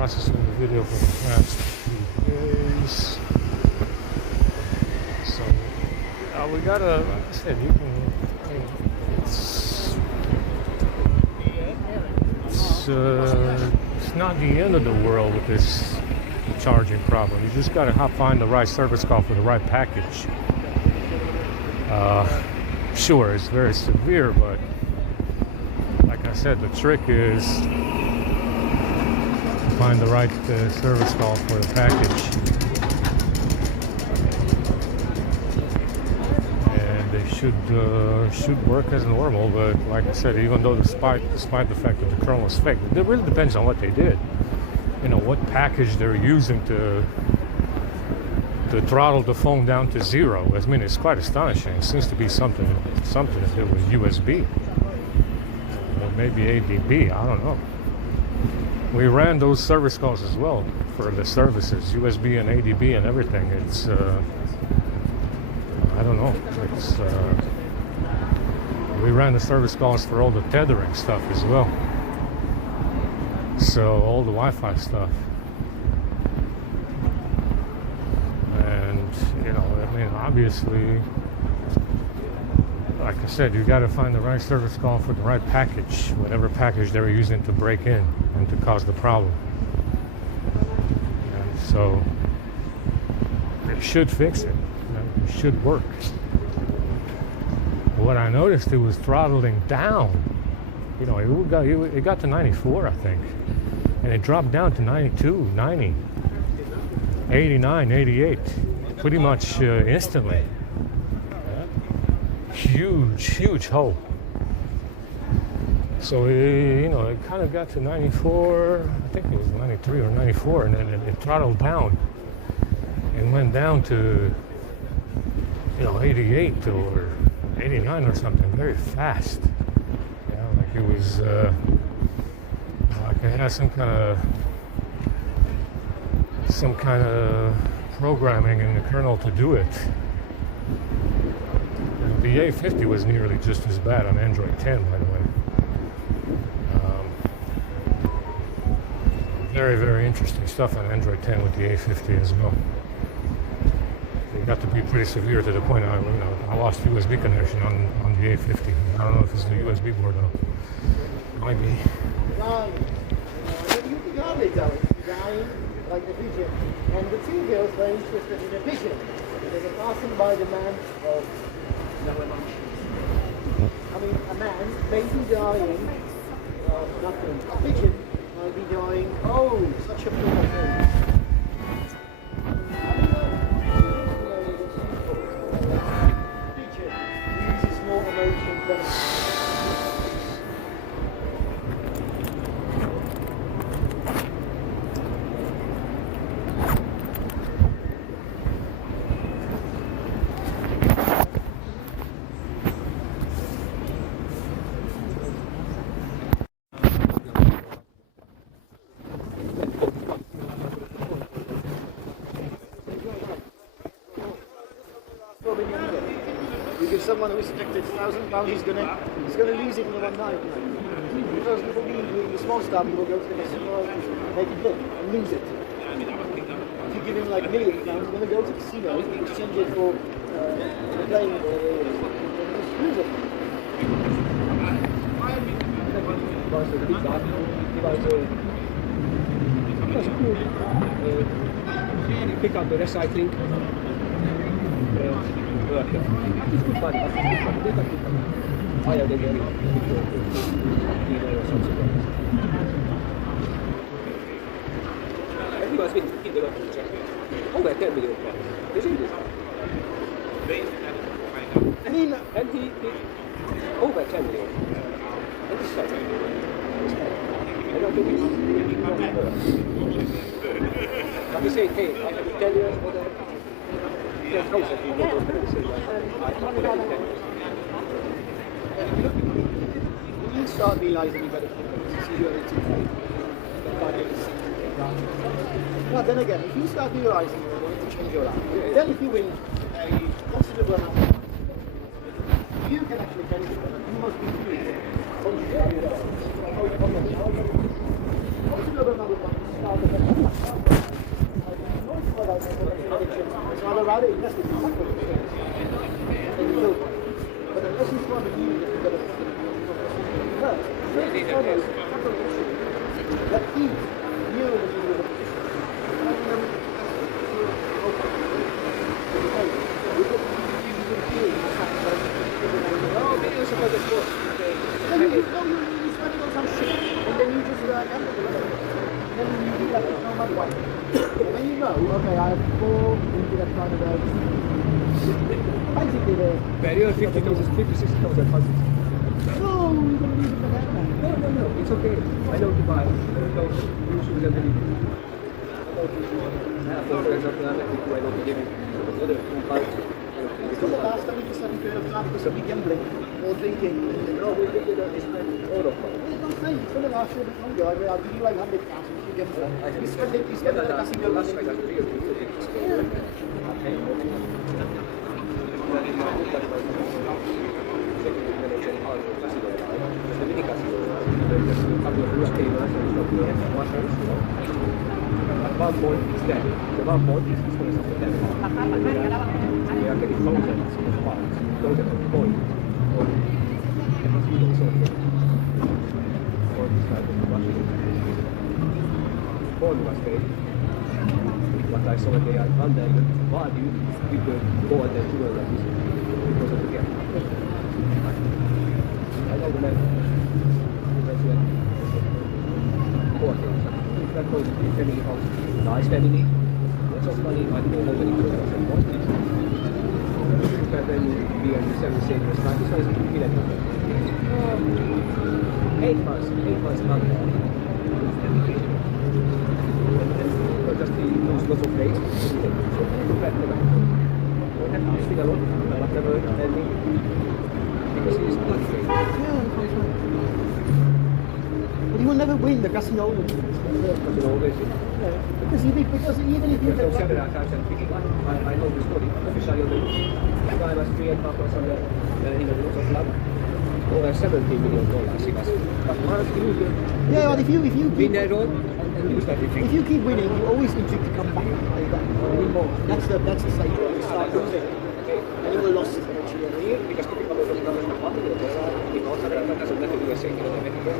processing the video for the past few days. So we gotta, like I said, you can. It's not the end of the world with this charging problem. You just gotta find the right service call for the right package. Sure, it's very severe, but like I said, the trick is to find the right service call for the package. And they should work as normal, but like I said, even though despite the fact that the kernel is fake, it really depends on what they did. You know, what package they're using to throttle the phone down to zero. I mean, it's quite astonishing. It seems to be something to do with USB. Or maybe ADB, I don't know. We ran those service calls as well for the services, USB and ADB and everything. It's, I don't know. It's, we ran the service calls for all the tethering stuff as well. So all the Wi-Fi stuff. And, you know, I mean, obviously, like I said, you got to find the right service call for the right package, whatever package they were using to break in and to cause the problem. And so they should fix it. It should work. What I noticed, it was throttling down. You know, it got to 94, I think. And it dropped down to 92, 90, 89, 88, pretty much instantly. Huge hole. So it kind of got to 94, I think it was 93 or 94, and then it throttled down and went down to 88 or 89 or something, very fast. Yeah, like it was like it had some kind of programming in the kernel to do it. And the A50 was nearly just as bad on Android 10, by the way. Very interesting stuff on Android 10 with the A50 as well. It got to be pretty severe to the point I lost USB connection on the A50. I don't know if it's the USB board though. Might be. Dying like the pigeon. And the two girls were interested in a pigeon. They were passing by the man of a man maybe dying of nothing. A pigeon might be dying. Oh, such a poor thing. Pigeon uses more emotion than someone who's expected £1,000, he's gonna lose it in one night. Because people the small stuff, people go to the casino, make it big and lose it. If you give him like £1 million, he's gonna go to the casino, exchange it for playing and just lose it. Pick up the recycling. Over 10 million. I mean, and he over 10 million. And he's fine. I don't think he's. But he said, hey, I have 10 years for the. You start realizing you better see where it's but then again, if you start realizing you're going to change your life, then if you win a considerable amount of money, you can actually change it. You must be free. Considerable amount of money, start almost, that he knew that he was a No, videos about the sport. no, you spend on some shit, and then you just end it. Then you do that no matter what. When you know, okay, I have 4 into that kind of basically the Barrier 50, 60,000 bucks. no, you're gonna lose it again. No, it's okay. I know to buy. I know you should have been. I know for example, I know to give you another 2 pounds. For the last 70% period of time because of gambling or drinking. No, we did it is all of them. Well, don't say, for the last year, I'll give you like 100 pounds if you gamble. You spend it at the casino. Last night I was really one point is there. The one point is for example there. We are getting thousands of pounds, thousands of points on the casinos on this side of the Russian. Bond was paid. What I saw they are under the value with the gold and jewel that is because of the gap. I know the man. That goes to the family house. Nice family. Lots of money. I don't know how many people have bought it. But then we are the 7 savers. But this one is a bit 8 months. 8 months money. And just the lots of days. So back to that. We have to stick along. Whatever ending. Because it is not great. But you will never win the casino. Because even if you So get several times I'm thinking, I know the story. Officially, the guy was 3.5 or something, in a lot of club. Over $17 million. He was, but once he yeah, but if you win keep that road and lose everything. if you keep winning, you always need to come back like that anymore. That's the same. You start losing, and you will lose it eventually. Because typical of the government money, in North America doesn't matter USA, you know, they make it.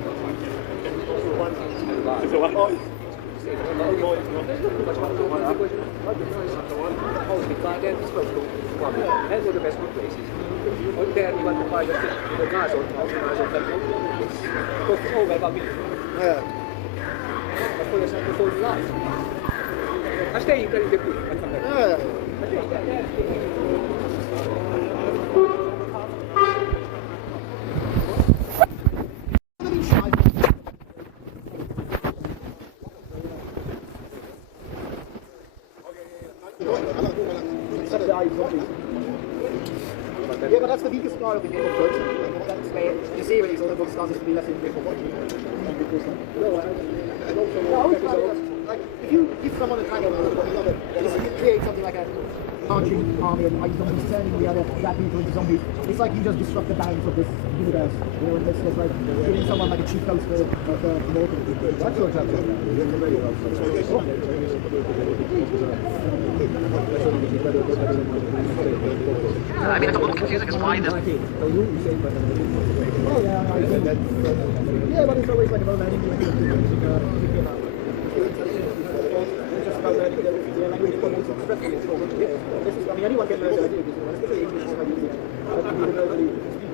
And the best places. On there, you want to buy the gas or it's costs over $1 million. Yeah. But for example, for life, I stay in the pool. Yeah. Yeah, but that's the weakest part of the game of Deutsch. That's where you see when he's on the book starts to be less interesting for watching. Like, if you give someone a title, you create something like a marching army and like zombies turning the other bad people into zombies. It's like you just disrupt the balance of this universe. You know, and it's just like giving someone like a cheap poster of the mortal. That's your job. I mean, it's a little confusing as why this. Oh yeah, I think that. Yeah, but it's always like about learning language. Just about learning the language for most expressive. This is, I mean, anyone can learn the language, especially English.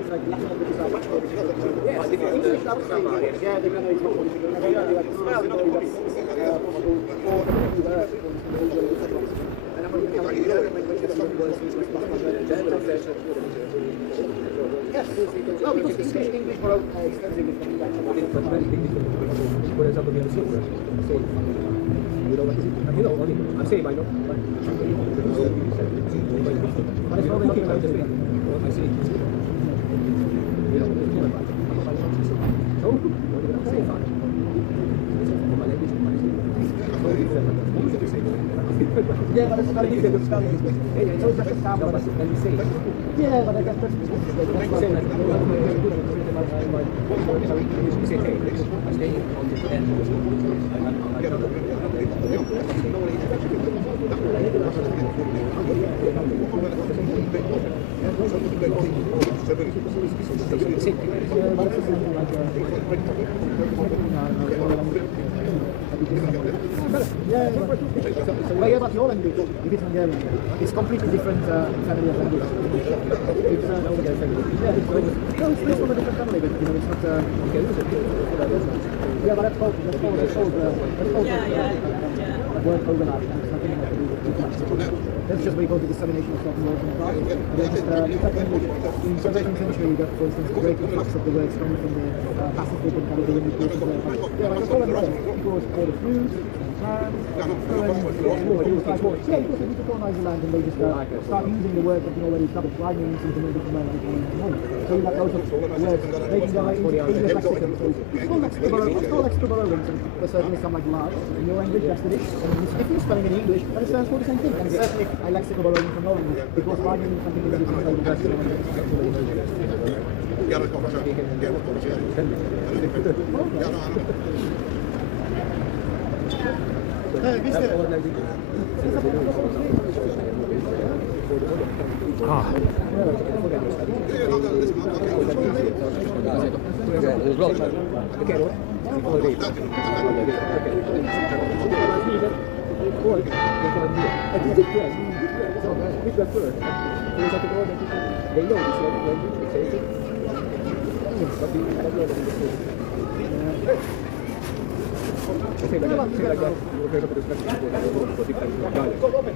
Like Latin languages are much more difficult. Yes, English, I would say, yeah, they're going to be more difficult. Yes, no, because English for expensive is coming back. For example, we have a silver. You know what is it? You know, I'm saying I know. But it's probably not about the thing. I see. You know, so, say fine. Yeah, but it's not a good spelling. It's always like a scam. No, but let me say. Yeah, but I guess that's Yeah, but your language, if it's Hungarian, it's completely different family of language. It's it's from a different family, but you know, it's not. Yeah, but that's called word overlap. It's nothing to do with that's just where you go to dissemination of certain words in the class. It's like English. In the 17th century, you got, for instance, the great influx of the words coming from the Pacific and Caribbean. Yeah, like people was called the fruit. Yeah, because they need to colonize the land and they just start using the words that can already start rhyming something in different ways. So you got loads of words making their way into English lexicon. So it's called lexicon. There's certainly some like large in your language, that's it. And if you're spelling in English, then it stands for the same thing. And certainly I lexical borrowing from Norway because rhyming is something that is in the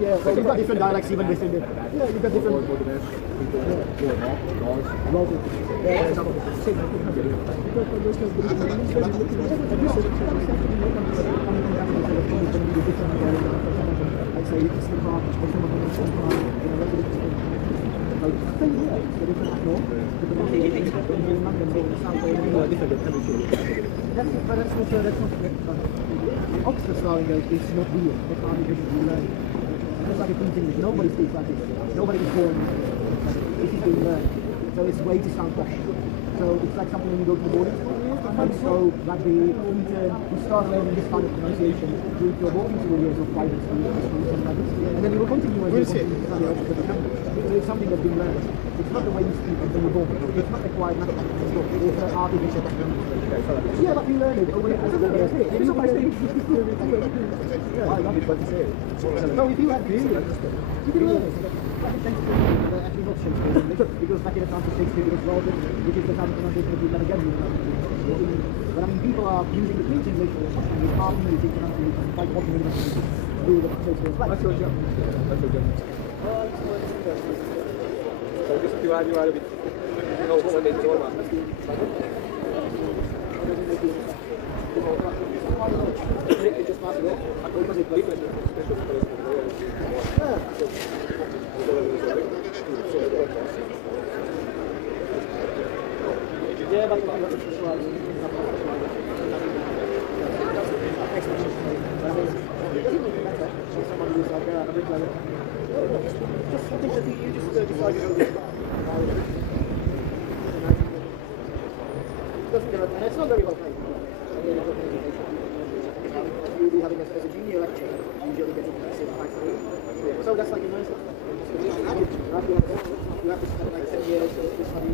Yeah, so you've got different dialects even within it. Yeah, you've got different. Oxford style English is not real. It's not because you learn. It's like a thing. Nobody speaks like this. Nobody is born like this is being learned. So it's way to sound posh. So it's like something when you go to the boarding school. And so like you start learning this kind of pronunciation during your walking school years of private school like this. And then you will continue as you continue to study Oxford vocabulary. So it's something that's been learned. It's not the way you speak when you're born. It's not acquired nothing. It's artificial. Yeah, but you learn it over the years. I love it, but you say it. No, if you have to, you can learn it. Actually not Shakespeare, because back in the time of Shakespeare it was relevant, which is the kind of pronunciation that we never get in. But I mean, people are using the Queen's English and it's hard using pronunciation quite often in the do the Shakespeare's right. What's your job? What's your job? So just you are a bit, you know, what they do. Just pass it off. Because it's different. Yeah, but it's not very well paid. You'll be having as a junior lecture, usually getting so that's like a nice you have to spend like 10 years to study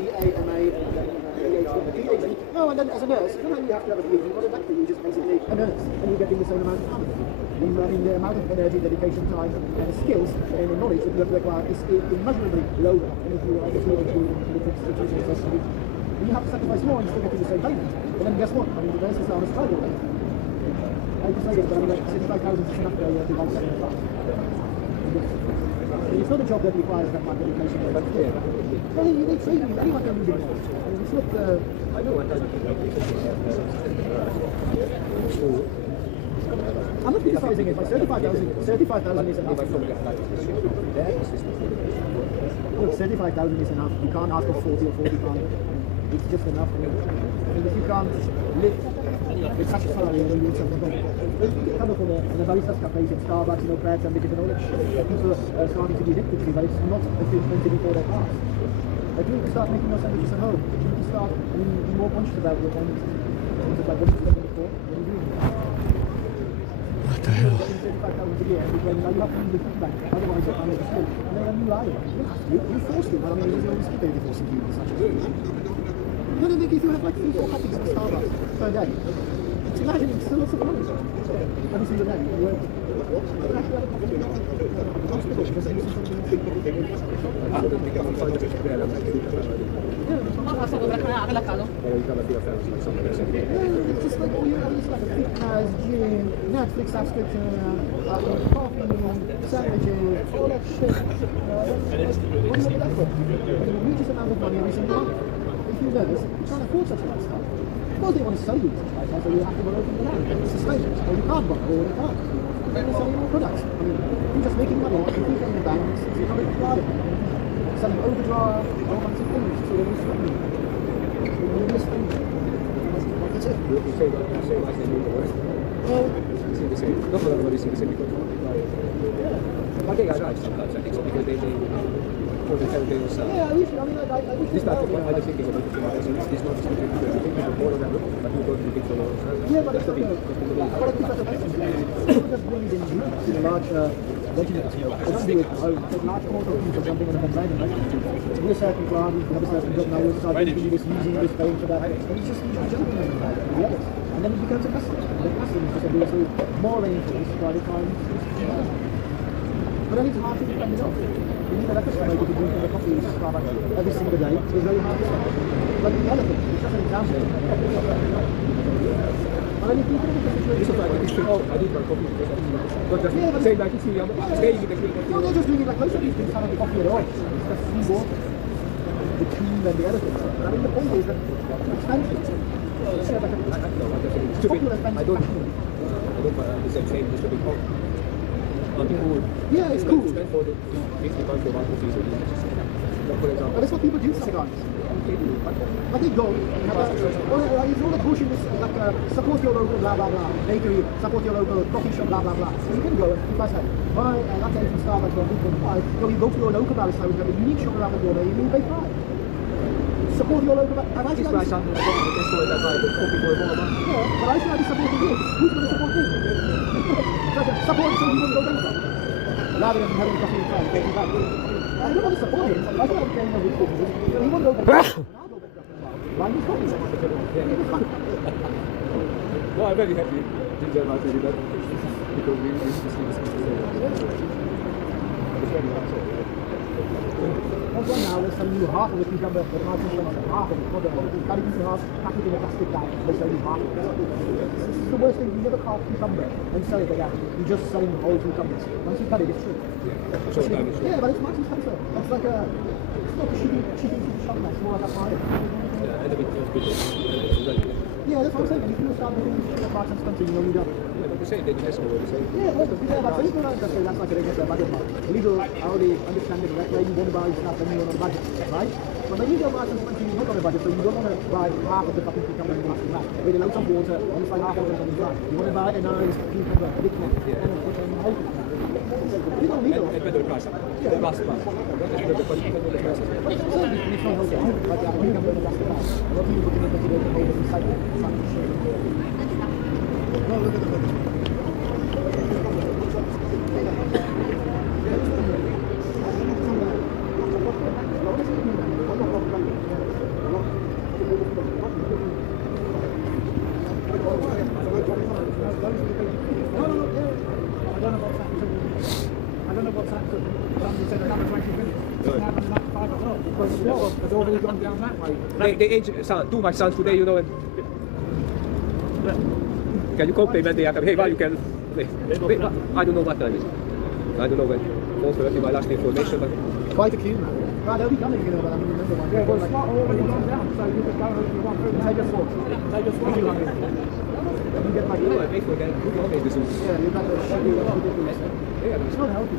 BA, MA, PhD. No, and then as a nurse, you don't have to have a PhD, not a doctor, you're just basically a nurse, and you're getting the same amount of money. I mean, the amount of energy, dedication, time, and skills and knowledge that you have to acquire is immeasurably lower than if you were like a PhD in the institution. You have to sacrifice more and still getting the same payment. And then guess what? I mean, the nurses are on a strike already. I can say this, but I mean, like 65,000 is enough to divide 7 class. It's not a job that requires that much dedication. But yeah. Well, they train you, anyone can do it. I mean, it's not I know what I'm I'm not criticizing it, but 35,000 is enough. Look, 35,000 is enough. You can't ask for 40 or 45. It's just enough. I mean, if you can't live with such a salary, then you need something better. You come up on a barista cafes in Starbucks, you know, bread and different knowledge. People are starting to be addicted to, but it's not a thing meant to be for their class. Like, you need to start making your sandwiches at home. You need to start being more conscious about your sandwiches. It's like, what are you spending it for? What are you doing? What the hell? $35,000 a year, because now you have to use the feedback, otherwise you're kind of still. And then you lie. You forced it, but I mean, there's no skip anything forcing you. No, if you have like 3-4 coffees at Starbucks per day, imagine it's still lots of money. Every single day. You work. But actually, I don't know. It's because I used to it's just like all you have is like fitness, gym, Netflix subscription, coffee, sandwiches, all that shit. What do you want that for? The hugest amount of money every single month. If you notice, you can't afford such a lifestyle. Of course they want to sell you such a lifestyle, so you have to go open the land. It's sustainable. Or you can't buy, or they can't. They're selling more products. I mean, you're just making money, you keep it in the bank, it's becoming part of it. Selling overdraft, all kinds of things, so they're struggling. That's it. You say like they do the worst. Well, See the same. Not for everybody see the same because I think I right sometimes. I think so because they for the tell they also. yeah, I wish, I mean, I wish This not I just thinking about the thing. It's not just because you think people more around, but you don't think it's all. yeah, but it's okay. What I think that's a question. People just bring it in large regiments. They don't do it. Take large quarter of people jumping on a bandwagon, right? We're a certain plan, we have a certain job, now we'll start doing this, using this, paying for that. And it's just jumping on the bandwagon with the others. And then it becomes a custom. And the custom is just a bit more rainforest by the time. But then it's hard to defend it off. You need a customer to drink the coffee in Starbucks every single day. It's very hard to stop. Like the elephant, it's just an example. And then if you think of the situation like this, I did my coffee because not just say like it's here, I'm staying in the green coffee. no, they're just doing it like most of these things having coffee at all. It's just free water. The cream and the elephant. But I mean, the point is that it's expensive. It's like a Stupid. expensive I don't fashion. the same just a bit cold. Yeah, it's cool. Spend for the 50 pounds for one coffee so for example. But that's what people do sometimes. Like they go, it's all the bullshit is like support your local blah blah blah, bakery, support your local coffee shop blah blah blah. So you can go and if I say, buy a latte from Starbucks for 1.5, well you go to your local barista who's got a unique shop around the corner, you pay 5. Support your local barista. This price on the store that buy the coffee for $1. Yeah, but I should be supporting you. Who's going to support me? Support so you won't go bankrupt. Rather than having coffee in front, taking back. I don't want to support him. I don't want to carry on with him. So he won't go bankrupt. Why is coffee? No, I'm very happy. Things are not really that because we used to see this. That's why now there's some new half of the cucumber, the margin of half of it, not the whole thing. Cutting into half, pack it in a plastic bag, they sell you half of it. This is the worst thing, you never carve cucumber and sell it again. You're just selling the whole cucumbers. Once you cut it, it's true. Yeah, but it's much expensive. It's like a, it's not a cheating shop, it's more like a fire. Yeah, and a bit yeah, that's what I'm saying. If you start doing parts and country, you know, you don't. the same, they just know what to say. Yeah, but people don't just say that's like a regular budget mark. Legal, I already understand it, where you want to buy stuff and you're on a budget, right? But when you go marks and country, you're not on a budget, so you don't want to buy half of the fucking cucumber in the plastic bag. With loads of water, and it's like half of it on the ground. You want to buy a nice cucumber, a big one, and then put it in the whole cucumber. You don't need it. And better price. Yeah, last price. The quality of the prices. But it's also it's not healthy. Like a cucumber in a plastic bag. A lot of people put it in the whole recycle. No, look at the photos. It's already gone down that way. They age two my sons today, you know, and can you compliment the hey, why you can wait, I don't know what time is it. I don't know when. Also, that's my last information, but Quite a queue now. Right, they'll be coming, you know, but I mean, remember one. yeah, well, it's not already gone down, so you can go if you want. Take a walk. Take a walk. You get like, You know, I pay for that. You can make this. yeah, you've got the sugar, ridiculous. Yeah, It's not healthy.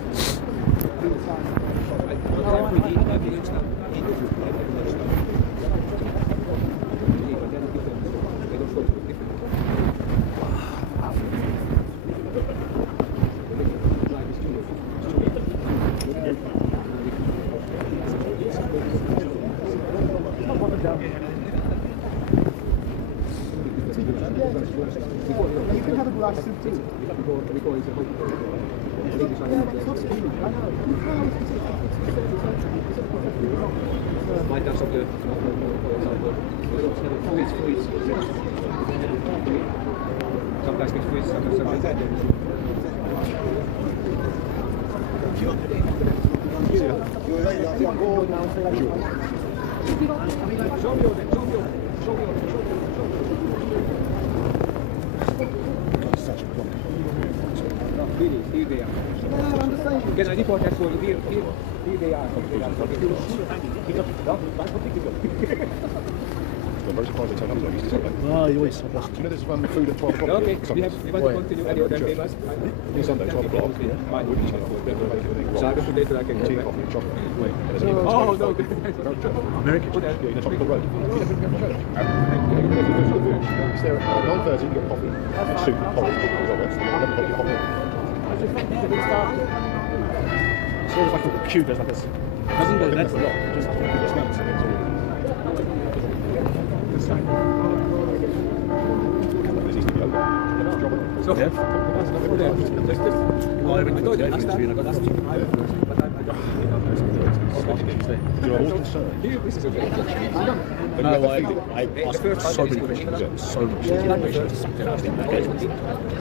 Yeah, you can have a glass soup too. Yeah, but it's not steaming. I know. Might have some good, for example, fluids. fantastic quiz. Genau, die Podcast wurde wie ideal. I'm very surprised they turn up as I used to say that. Oh, you always lost. Do you know there's food at 12 o'clock? Okay, we want to continue any other famous. On Sunday, 12 o'clock. Fine. We'll be turning So I go today to like tea, coffee, chocolate. Wait. There's an Oh, no. American. Yeah, in the top of the road. It's there at 9:30, you get coffee, and soup, and porridge, things like that. 11 o'clock, you hop in. It's always like a queue does like this. Doesn't go that's a lot. Just nuts. It's easy to go. So, Yeah. Oh, I told you last time. You're all concerned. This is okay. No, I asked so many questions. So much.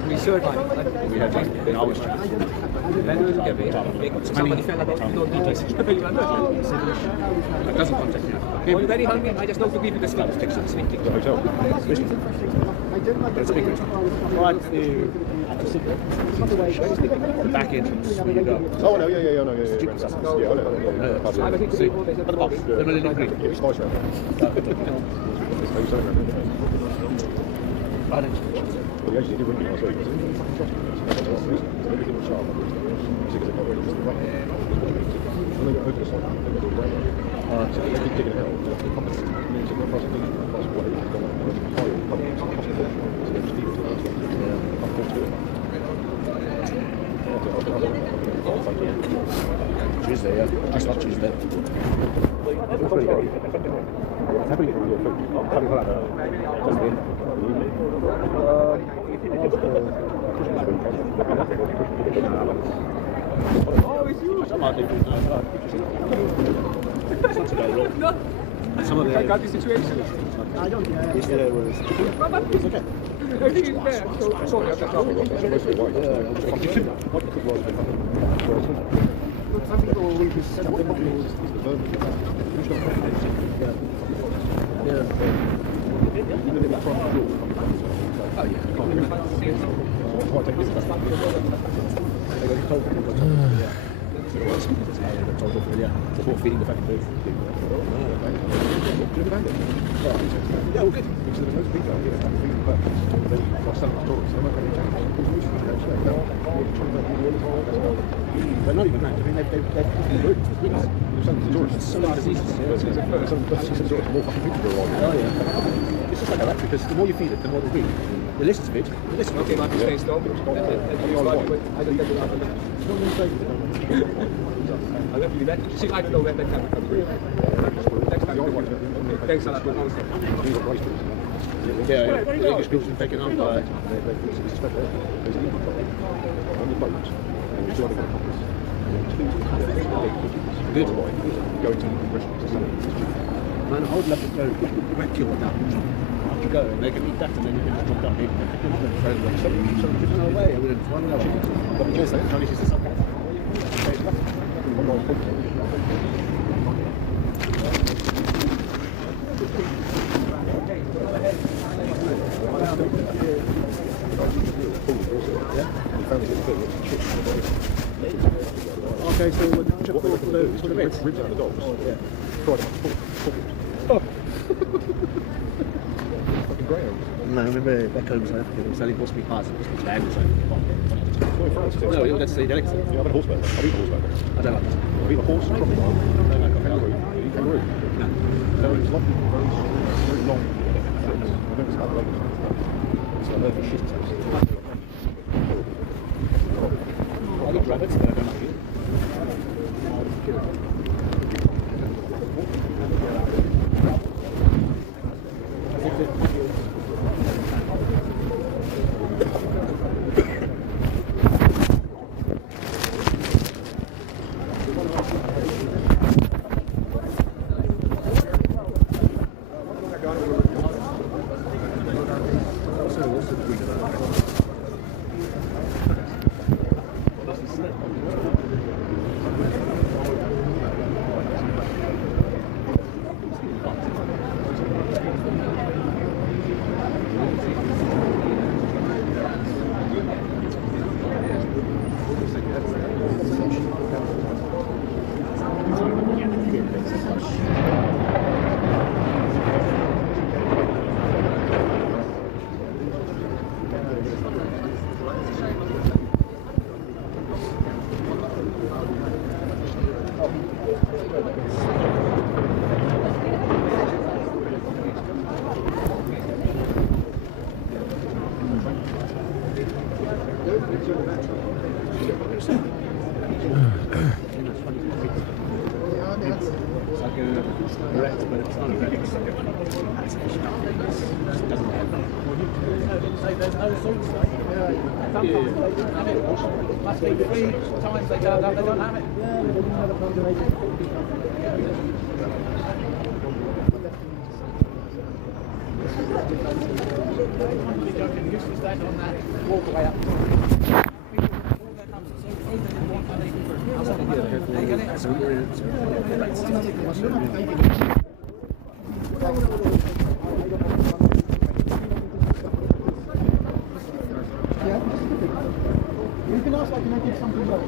We survived. We had like an hour's chat. Somebody fell about no details. It doesn't contact you. I'm very hungry. I just know to be with the sleep. Take some sleep. The hotel. It's a big question. Right the back entrance where you go. Oh, no, yeah. Yeah, I know. I think See, at the box, the Millennium Green. Yeah, it's nice around there. It's nice around there. Right entrance. Well, he actually did ring me last week. Everything was sharp. Because they've got rid of the rubber. When they got over the side, they got all brown. So they keep digging it out. The company means that the price of diesel, the price of whatever, has gone up. Higher companies cost a fortune. So they just leave it to the next one. Can't afford to do it. Tuesday, yeah. Just not Tuesday. Happy for your food. Happy for that. Just in the evening. Oh, it's you. Some are different. It's not today, look. No. Some of I got the the situation. I don't know. Yesterday was it's okay. Everything is there. So, sorry, I'm not Mostly white. Some people will leave his stuff. Oh yeah. Before feeding the fucking food. Yeah, all good. They're not even that. I mean, they're good. It's so much diseases. Oh yeah. It's just like that because the more you feed it, the more they feed. The less it's fed, the less it's Okay, like you say, stop. I love you that. See, I don't know where that can come from. Next time, okay, thanks a lot for hosting. Yeah, the English group's been taken up by good. Going to restaurants. Man, I would love to go wreck you on that. After go, and they can eat that and then you can just drop down here. No way, I would have run out. But just saying, Chinese is something. Okay, so we'll check for the beds. Ribs out of the dogs. Yeah. Fried up. Fucking greyhound. No, I remember back home in South Africa, they were selling horse meat pies and horse meat lamb or something. Well, in France, too. No, that's the delicacy. Yeah, I've had a horseback. I've eaten horseback. I don't like that. I've eaten a horse and crocodile. I don't like kangaroo. You eat kangaroo? No. No, it's lovely, very long. I don't know how long it's an earthy shit taste. I eat rabbits, but I don't like it. It's like a Rex, but it's not a Rex. Must be 3 times they turned up, they don't have it. On that walkway up. You can ask, like, can I get something else?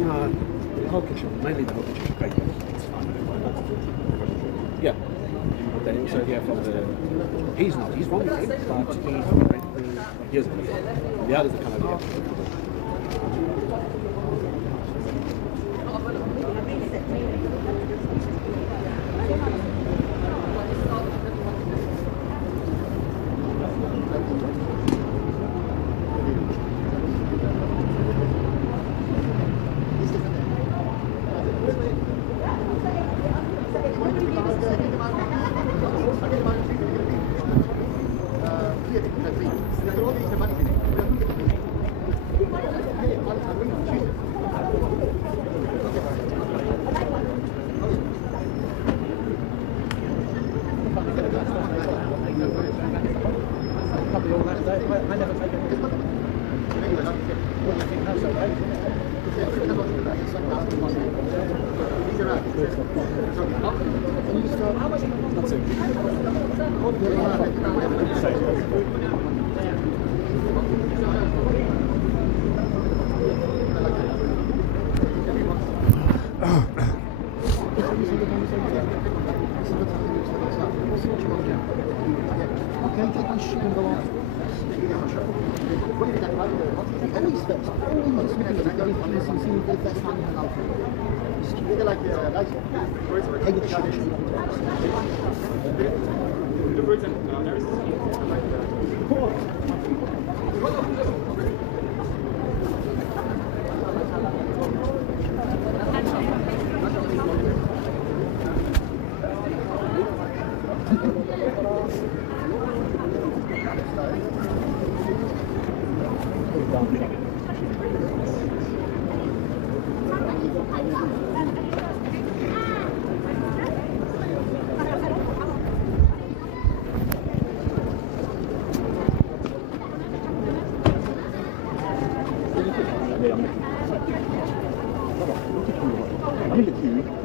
No, the whole kitchen, mainly the whole kitchen great. Yeah. But then also, yeah, from the... He's not, he's one with him, but he isn't. The others are kind of, yeah.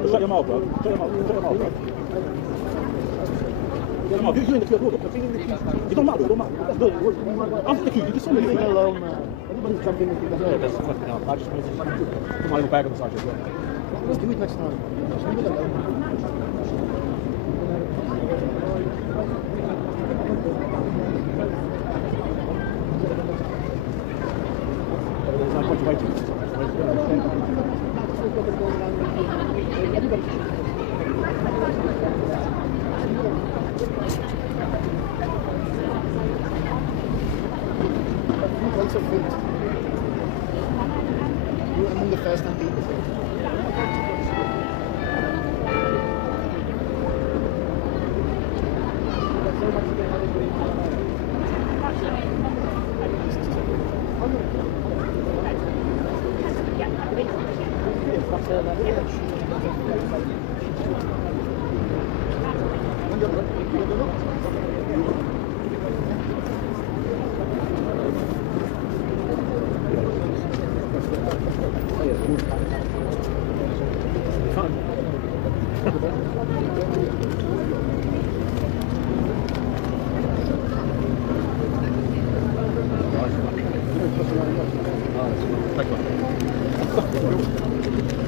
Shut your mouth, bro. Shut your mouth. Shut your mouth, bro. Shut your mouth. You're in the queue. Look, it don't matter. It don't matter. That's good. After the queue, you just saw me. Leave it alone, everybody's jumping into the Yeah, that's fucking hell. I just put my little bag on the side as well. Let's do it next time. Just leave it alone. There's no point waiting. Plates of food. You're among the first time people.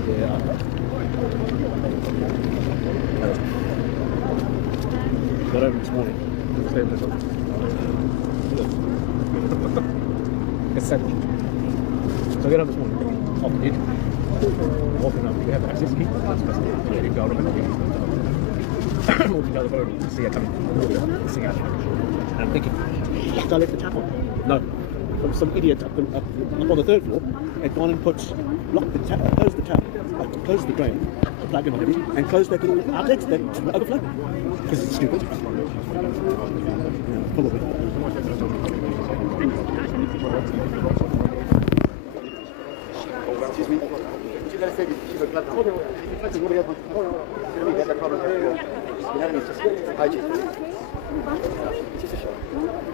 Yeah. home this morning. Stay with this one. Essential. So I get home this morning, off the walking up, we have access key. That's best. Yeah, you go, remember? Walking down the road, you see her coming, sing out. And I'm thinking, should I lift the tap on? No. Some idiot up on the third floor had gone and locked the tap, closed the drain, plug in on it, and closed that little outlet that overflow. Because it's stupid. Yeah, probably. Excuse me. She's going to say she's a blood now.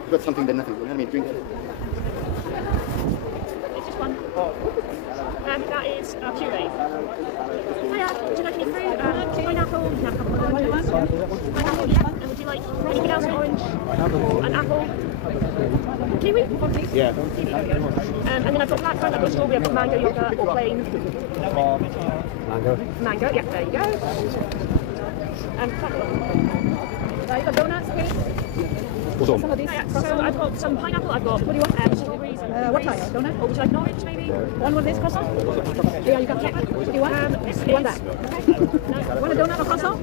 You've got something that nothing. You know what I mean? Drink it. It's just one. That is puree. Hiya, would you like any fruit? Pineapple? You can have a couple of oranges. Pineapple, yeah. And would you like anything else? Orange? An apple? Kiwi? Yeah. And then I've got black pineapple, strawberry, I've got mango yogurt or plain. Mango. Mango, yeah, there you go. You've got donuts, please? What's on? Some of these. So I've got some pineapple, I've got, what do you want? Strawberries and What kind of donut? Or would you like an orange maybe? One with this croissant? Yeah, you got chocolate. What do you want? You want that? Want a donut or croissant?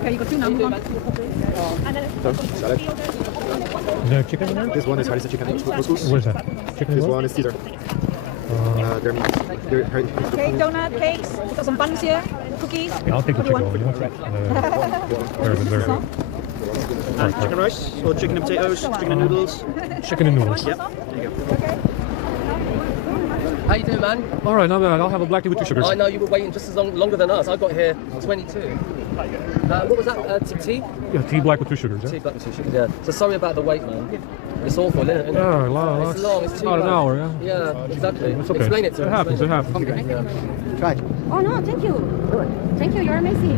Okay, you got two now. Move on. And then Salad. Is there chicken in there? This one is harissa chicken. Where's that? Chicken This as well? one is Caesar. They're meat. Cake, donut, cakes. We've got some buns here. Cookies. Yeah, I'll take the What do chicken you over. want? You want very good, very good. Chicken rice or chicken and potatoes, chicken and noodles. Chicken and noodles. Yep. How you doing, man? All right, not bad. I'll have a black tea with 2 sugars. I know you were waiting just as longer than us. I got here 22. What was that? Tea? Yeah, tea black with 2 sugars. Tea Yeah, black with 2 sugars, yeah. So sorry about the wait, man. It's awful, isn't it? yeah long. It's long, it's too about an long. hour, yeah. Yeah, exactly. It's okay. Explain it to It us. happens, it happens. Yeah. Try it. Oh no, thank you. Thank you, you're amazing.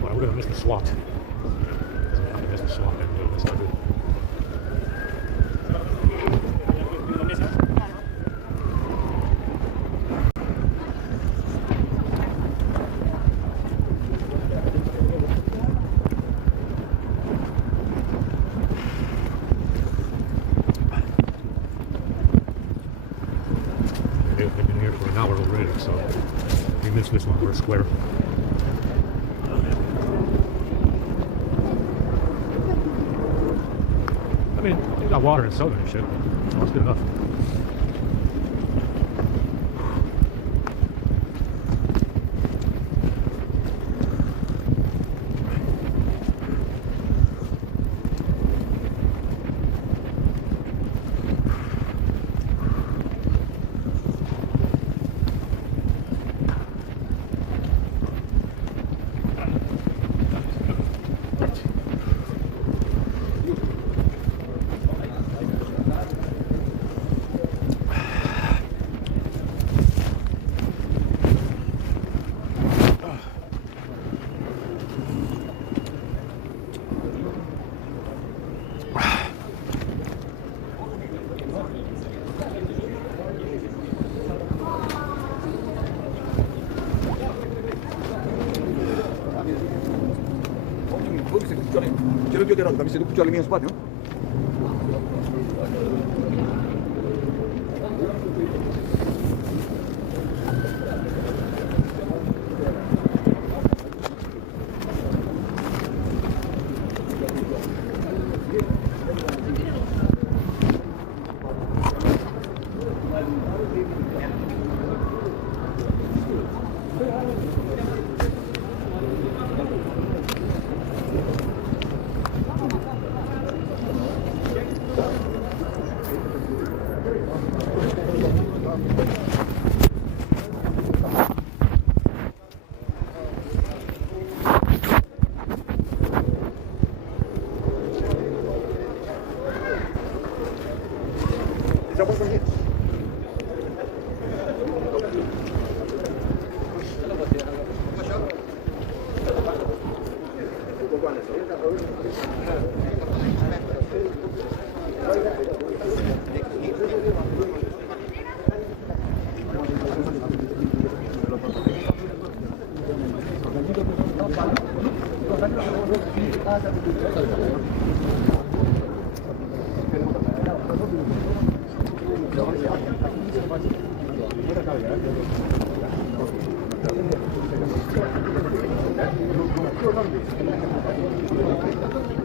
Well, we're gonna miss the SWAT. I'm gonna miss the SWAT. That's not good. They've been here for an hour already, so we missed this one. We're square. I mean, you got water and soda and shit. That's good enough. Quiero que también se lo escucho a la mía espacio.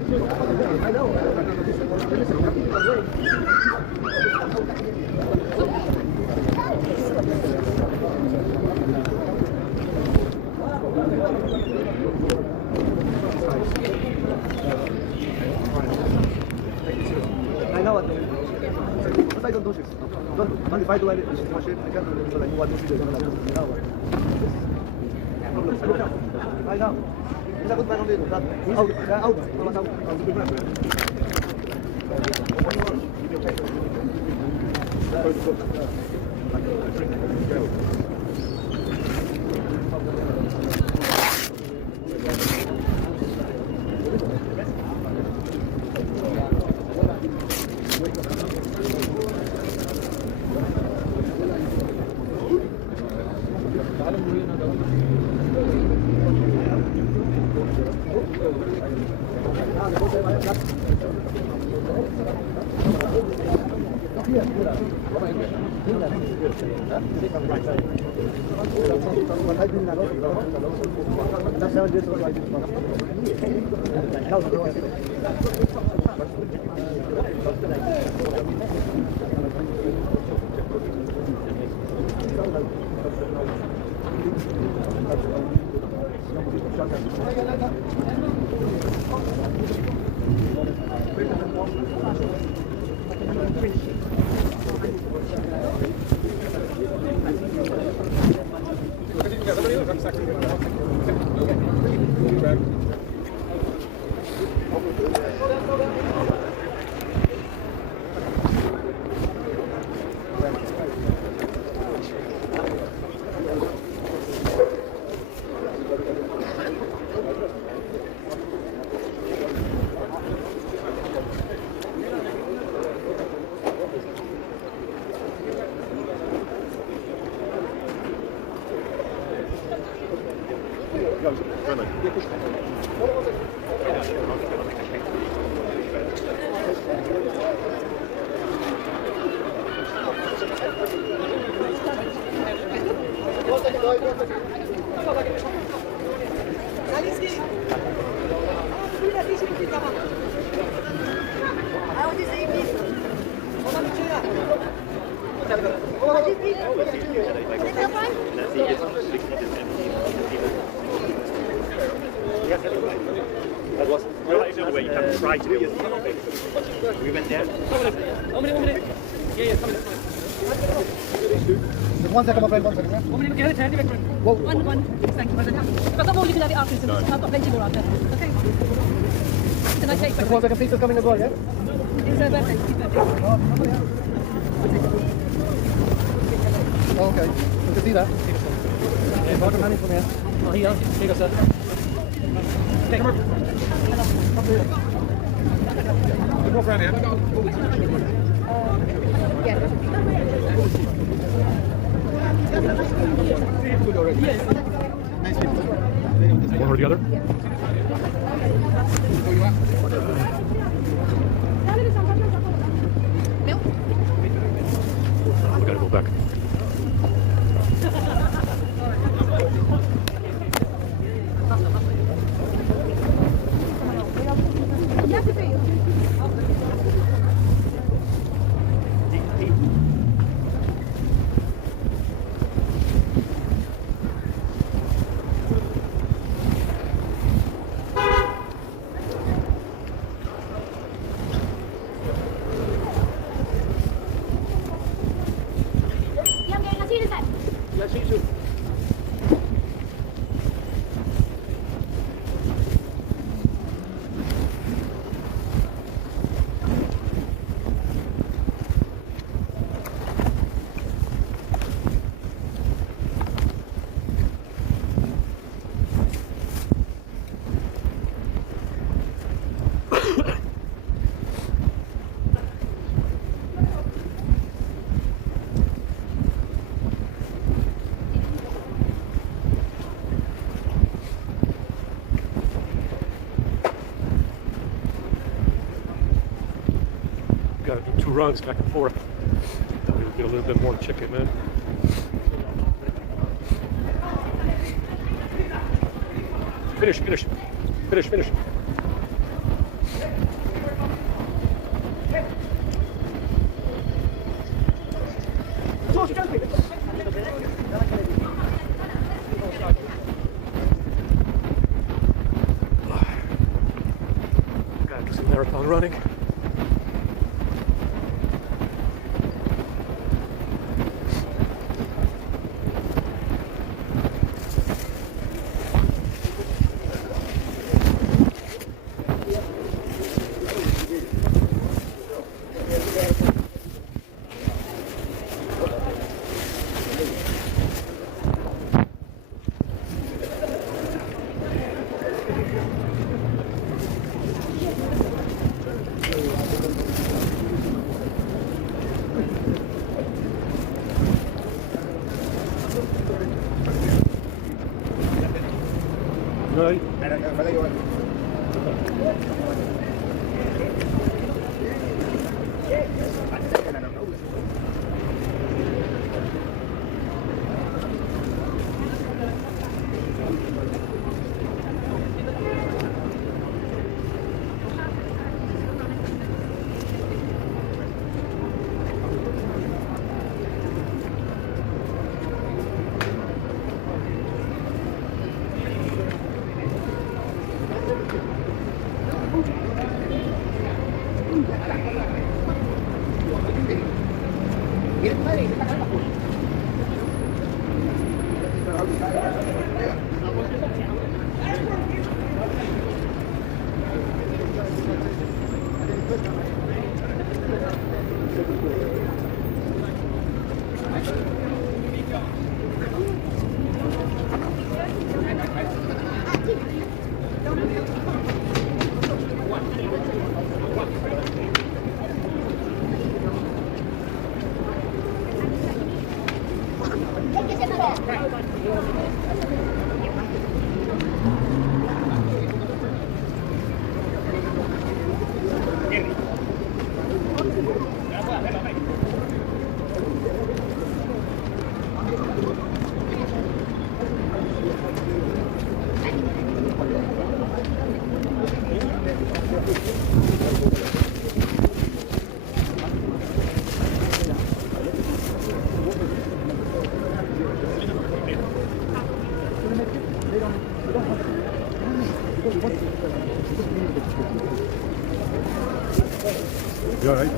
I know what. But I don't do this. Don't. If I do anything, I can't do it. Like what do you do? You know what? I know. It's a good man on the That was the way you have to try to do it. We went there. 1 minute. Yeah, come in. Just 1 second, my friend, 1 second. Yeah? 1 minute, get it, handy, One. Thank you, President. If I've got more, you can have it after. So I've got plenty more after. Okay. Can I take Just 1 second, pizza's coming as well, yeah? It's her birthday. Happy birthday. Oh, okay. You can see that. Yeah, got the money from here. Oh, here you go, sir. Okay, come on. Walk around here. One or the other? We gotta go back. Gotta do 2 runs back and forth. Thought we would get a little bit more chicken, man. Finish. marathon running. Right. You all right?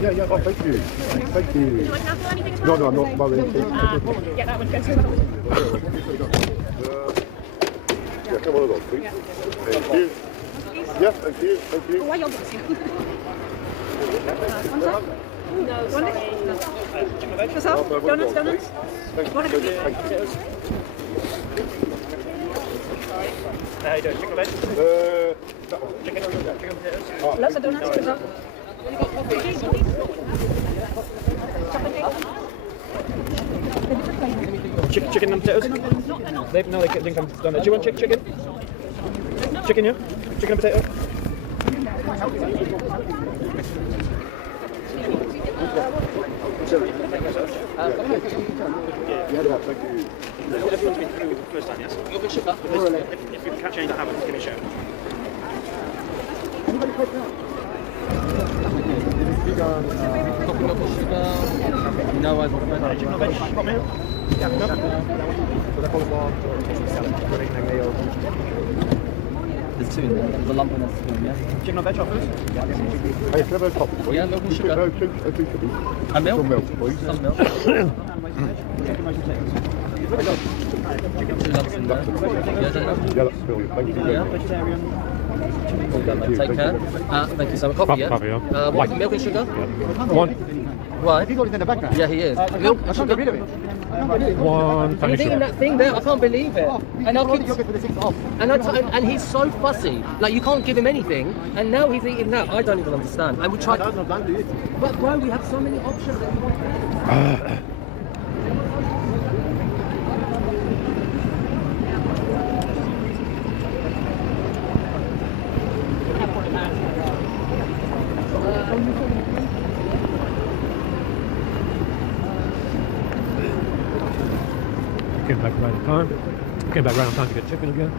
Yeah, yeah, oh, thank you. Thank you. Would you like an apple or anything as No, well? no, I'm not worried. Get that one, go to that one. Yeah, come on, on, please. Thank you. Yeah, thank you, thank you. Why yogurt? No, sorry. Yourself? Donuts, donuts? Thank you. What have you got? Thank you. How you doing? Chicken veg? That one. Chicken potatoes? Lots of donuts. Yourself? Chicken and potatoes? No, they didn't come down there. Do you want chicken? Chicken, yeah? Chicken and potato? Everyone's been through the first time, yes? If you catch any that haven't, give me a shout. No, I Chicken veg? Got me? There's two in there. There's a lump and a spoon, yeah? Chicken or veg offers? Hey, can I have a coffee, please? Yeah, milk and sugar. No, two sugar. A milk? Some milk, please. Some milk. Chicken rice potatoes. Two lumps in there. Yeah, is that enough? Yeah, that's brilliant. Thank you. Yeah. Vegetarian. All done, mate. Take care. Thank you so much. Coffee, yeah? Coffee, yeah. What, milk and sugar? One. Why? He's always in the background. Yeah, he is. Milk, I can't get rid of it. One. And Tiny he's eating sugar. that thing there. I can't believe it. And our kids, Yogurt for the 6 off. and he's so fussy. Like you can't give him anything, and now he's eating that. I don't even understand. And we tried. But bro, we have so many options. That Came back right on time. Came back right on time to get chicken again.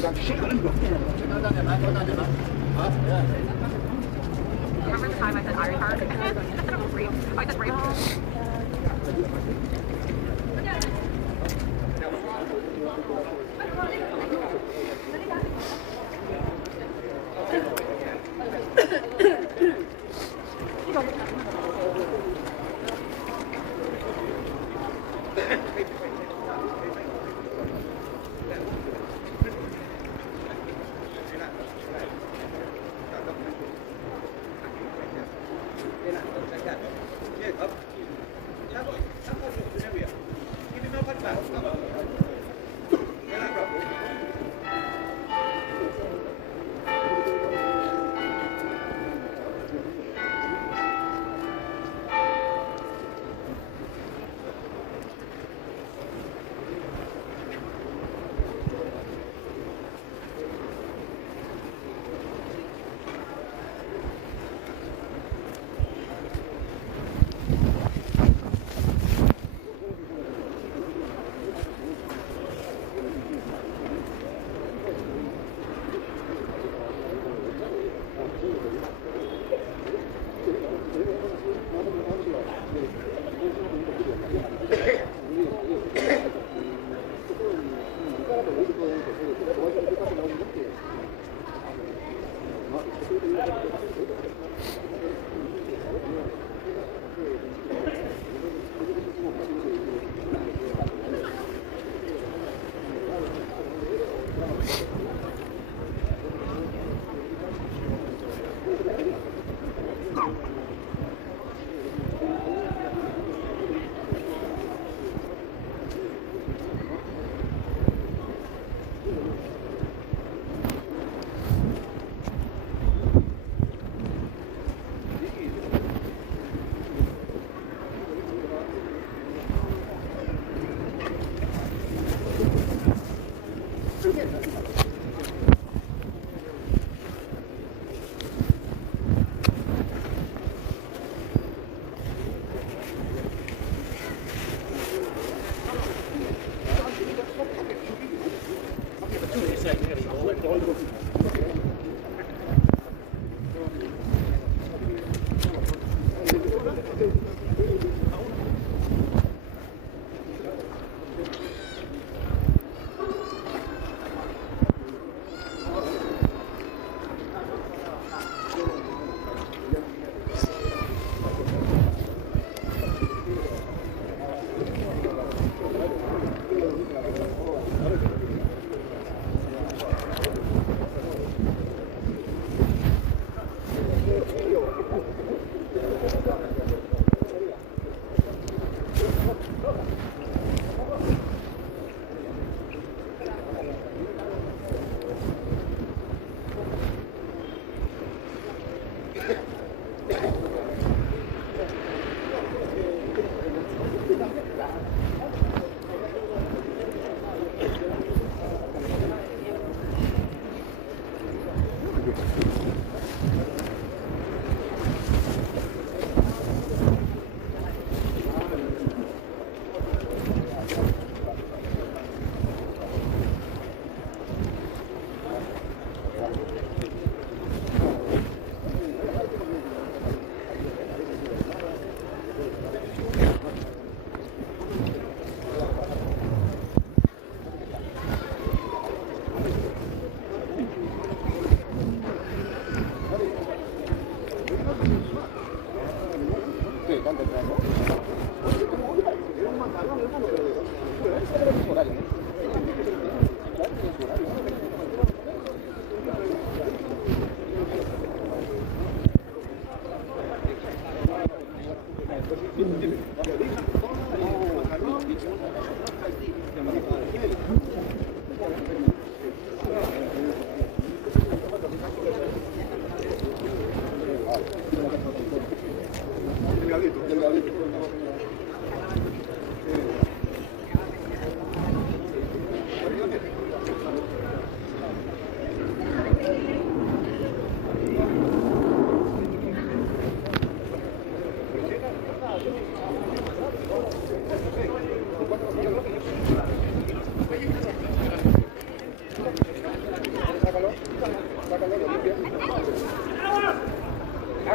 go down to shit. Remember the time I said Iron Heart? I said Brave.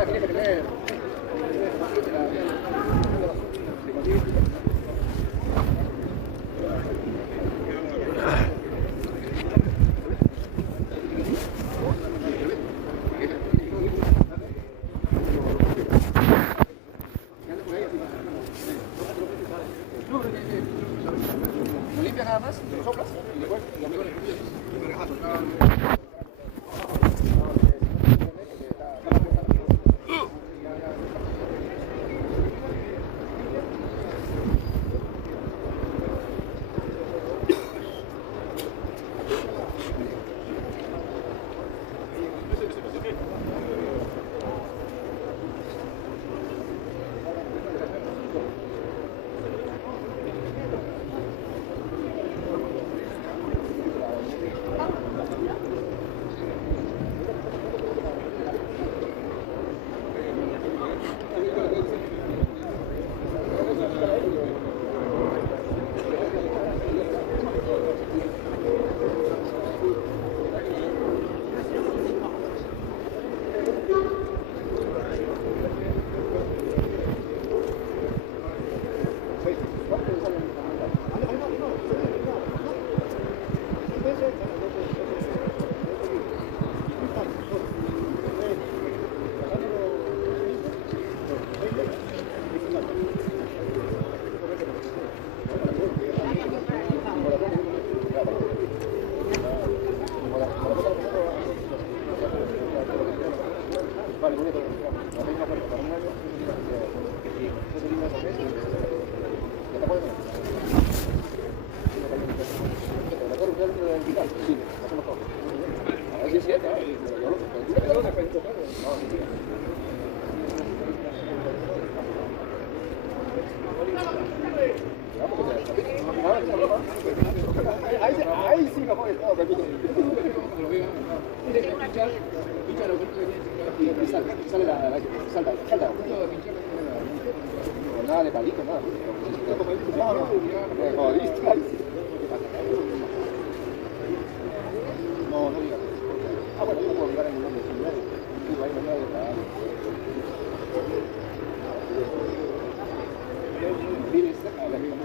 tiene que tener. Lo limpia nada más, lo soplas y después lo mejor es Ahí sí me pone todo perdido. Y sale salta. Nada de palito, nada. No, jodiste. No digas. Bueno, no puedo llegar a ningún nombre. Sí, ahí no de trabajo. Vives cerca de la vida.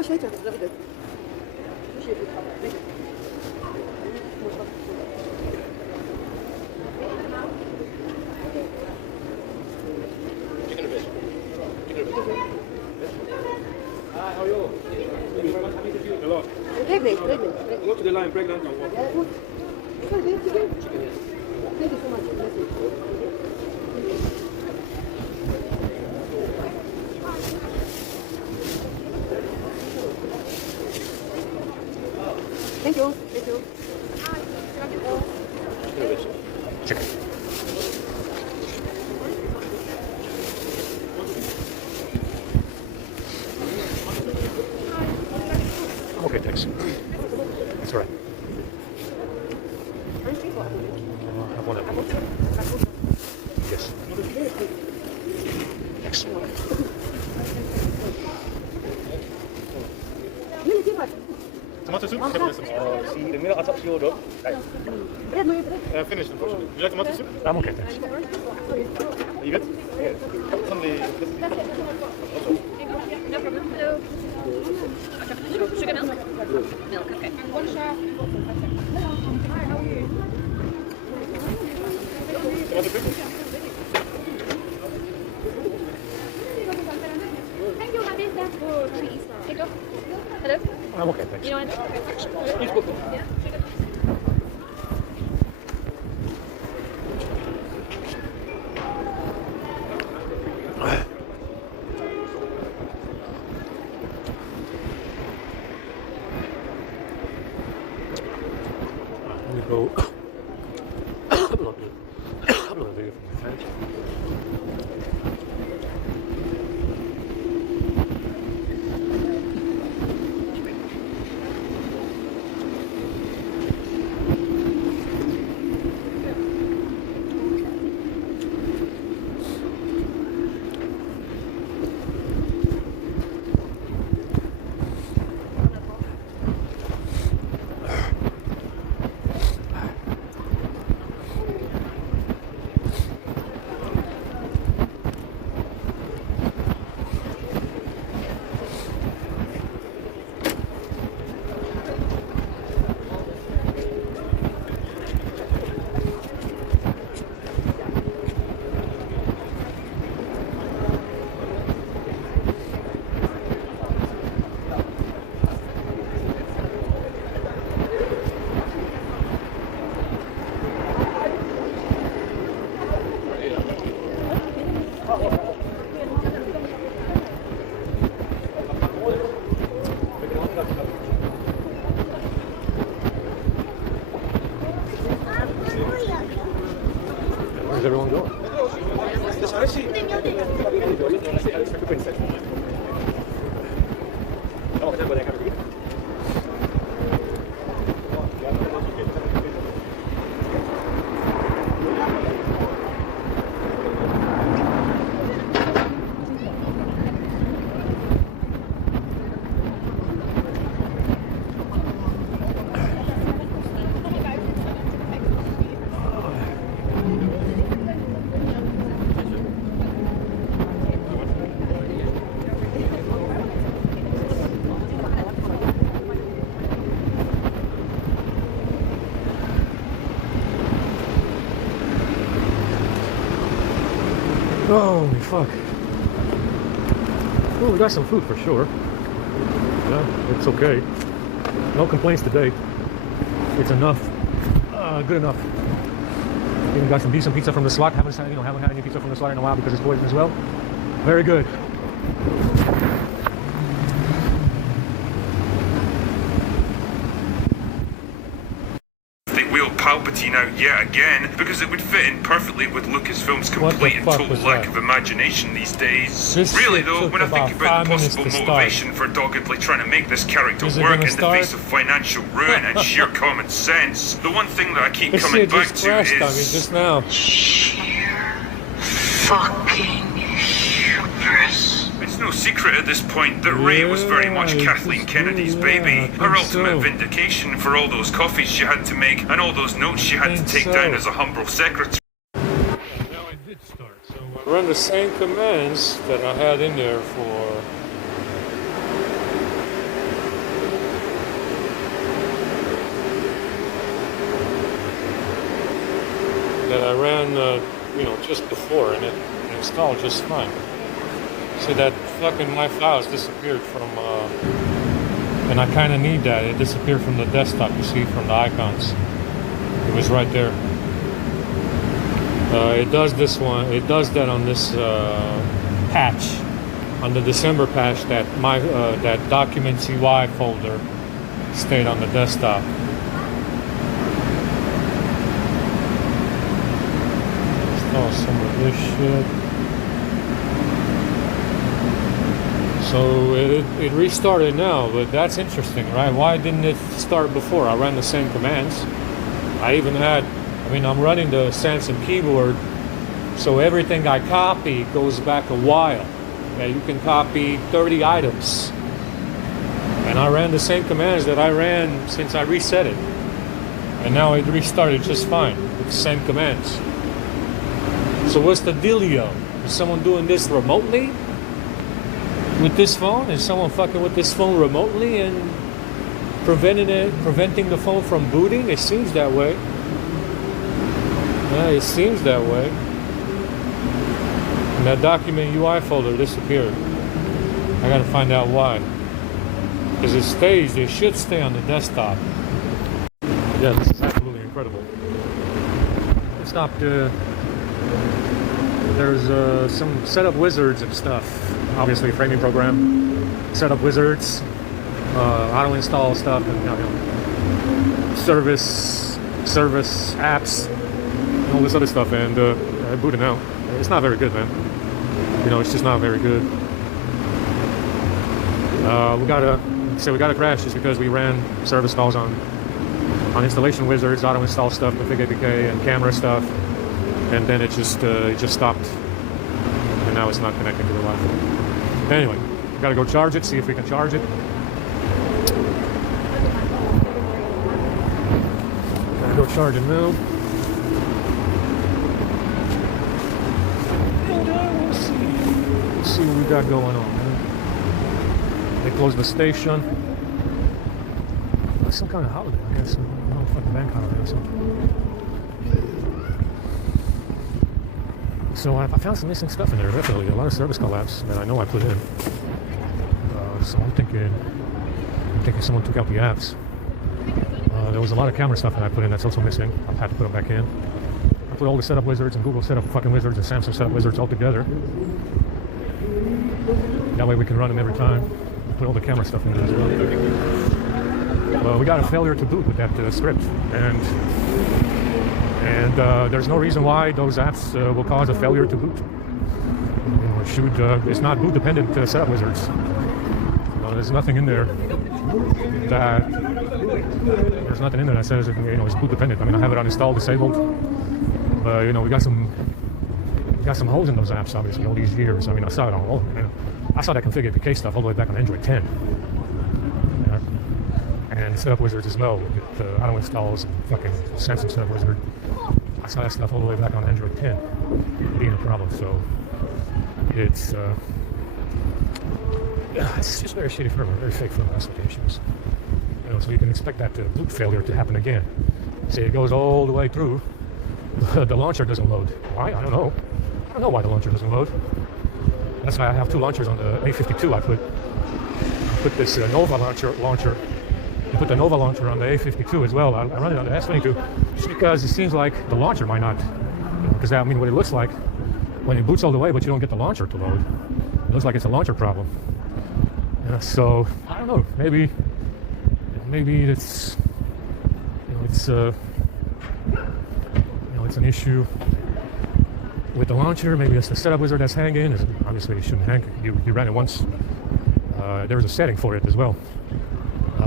poświęcę, żeby być. Hi, how are you? Thank you very much. Happy to see you. Hello. Pregnant. Go to the line, pregnant. Yeah, good. Thank you so much. Bless you. Thank you. Thank you. Chicken. Okay, thanks. That's all right. Have one of them. Yes. Thanks. Tomato soup? See, the minute I touch your dog, finished, unfortunately. Would you like tomato soup? I'm okay, thanks. Are you good? Yeah. It's on the... No problem. Hello. Sugar milk? Milk, okay. One shot. Hi, how are you? Tomato soup? Thank you, happy there. Oh, cheese. Take off. Hello? I'm okay, thanks. You know what? Yeah, sugar. We go. I'm not leaving my tent. Where's everyone going? Holy fuck. Well, we got some food for sure. Yeah, it's okay. No complaints today. It's enough. Good enough. Even got some decent pizza from the slot. Haven't had any pizza from the slot in a while because it's poison as well. Very good. Palpatine out yet again because it would fit in perfectly with Lucasfilm's complete and total lack of imagination these days. Really though, when I think about the possible motivation for doggedly trying to make this character work in the face of financial ruin and sheer common sense, the one thing that I keep coming back to is... just now. Sheer fucking hubris. It's no secret at this point that Rey was very much Kathleen Kennedy's baby. Her ultimate vindication for all those coffees she had to make and all those notes she had to take down as a humble secretary. Now I did start, so I run the same commands that I had in there for... that I ran, just before, and it installed just fine. See, that fucking my files disappeared from, and I kind of need that. It disappeared from the desktop, you see, from the icons. It was right there. It does this one. It does that on this patch, on the December patch. That that Documents UI folder stayed on the desktop. Install some of this shit. So it restarted now, but that's interesting, right? Why didn't it start before? I ran the same commands. I'm running the Samsung keyboard, so everything I copy goes back a while. Yeah, you can copy 30 items. And I ran the same commands that I ran since I reset it. And now it restarted just fine with the same commands. So what's the dealio? Is someone doing this remotely with this phone? Is someone fucking with this phone remotely and preventing the phone from booting? It seems that way. Yeah, it seems that way. And that document UI folder disappeared. I gotta find out why. Because it should stay on the desktop. Yeah, this is absolutely incredible. It stopped, there's some setup wizards and stuff. Obviously, framing program, setup wizards, auto install stuff, and service apps, and all this other stuff. And I booted out. It's not very good, man. It's just not very good. We got a crash just because we ran service calls on installation wizards, auto install stuff, config APK, and camera stuff, and then it just stopped, and now it's not connecting to the Wi-Fi. Anyway, gotta go charge it, see if we can charge it. Gotta go charge it now. Let's see what we got going on, man. They closed the station. Some kind of holiday, I guess. Fucking bank holiday or something. So I found some missing stuff in there, definitely. A lot of service call apps that I know I put in. So I'm thinking someone took out the apps. There was a lot of camera stuff that I put in that's also missing. I'll have to put them back in. I put all the setup wizards and Google setup fucking wizards and Samsung setup wizards all together. That way we can run them every time. Put all the camera stuff in there as well. We got a failure to boot with that script, and there's no reason why those apps will cause a failure to boot. It's not boot dependent setup wizards. There's nothing in there that says it's boot dependent. I mean, I have it on install disabled, but we got some holes in those apps obviously all these years. I mean, I saw it on all. I saw that config APK stuff all the way back on Android 10. And setup wizards as well. With auto installs and fucking Samsung setup wizard. I saw that stuff all the way back on Android 10 being a problem. So it's just very shitty firmware, very fake firmware specifications. So you can expect that boot failure to happen again. Say it goes all the way through, the launcher doesn't load. Why? I don't know. I don't know why the launcher doesn't load. That's why I have two launchers on the A52. I put this Nova launcher. I put the Nova launcher on the A52 as well. I run it on the S22 just because it seems like the launcher might not, because what it looks like when it boots all the way, but you don't get the launcher to load. It looks like it's a launcher problem. So I don't know. Maybe it's it's an issue with the launcher. Maybe it's the setup wizard that's hanging. Obviously, it shouldn't hang. You ran it once. There's a setting for it as well.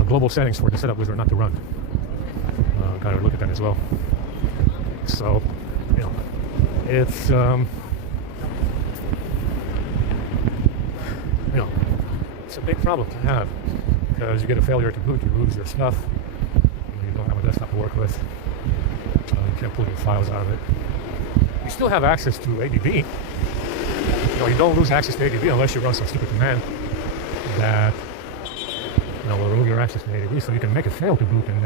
Global settings for the setup wizard not to run. Gotta look at that as well. So, it's it's a big problem to have because you get a failure to boot, you lose your stuff. You don't have a desktop to work with. You can't pull your files out of it. You still have access to ADB. You don't lose access to ADB unless you run some stupid command that will remove your access to ADB, so you can make it fail to boot, and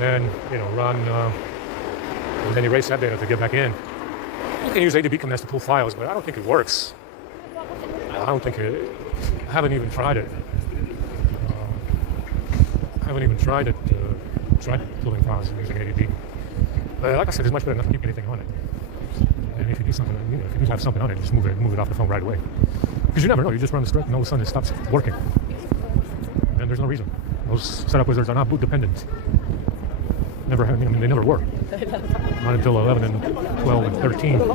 then run and then erase that data to get back in. You can use ADB commands to pull files, but I don't think it works. I haven't even tried it. Tried pulling files using ADB. But like I said, it's much better not to keep anything on it. And if you do something, if you do have something on it, just move it off the phone right away. Because you never know, you just run the script and all of a sudden it stops working. And there's no reason. Those setup wizards are not boot dependent. Never have, they never were. Not until 11 and 12 and 13. Oh,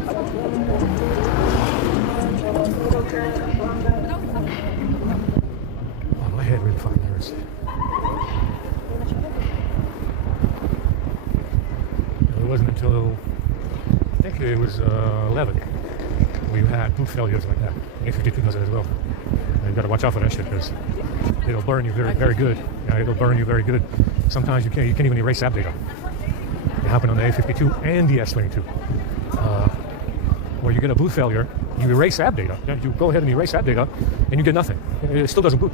my head really fucking hurts. It wasn't until, I think it was 11, we had boot failures like that. A52 does it as well. And you gotta watch out for that shit because it'll burn you very, very good. Yeah, it'll burn you very good. Sometimes you can't even erase app data. It happened on the A52 and the S22. Where you get a boot failure, you erase app data. You go ahead and erase app data, and you get nothing. It still doesn't boot,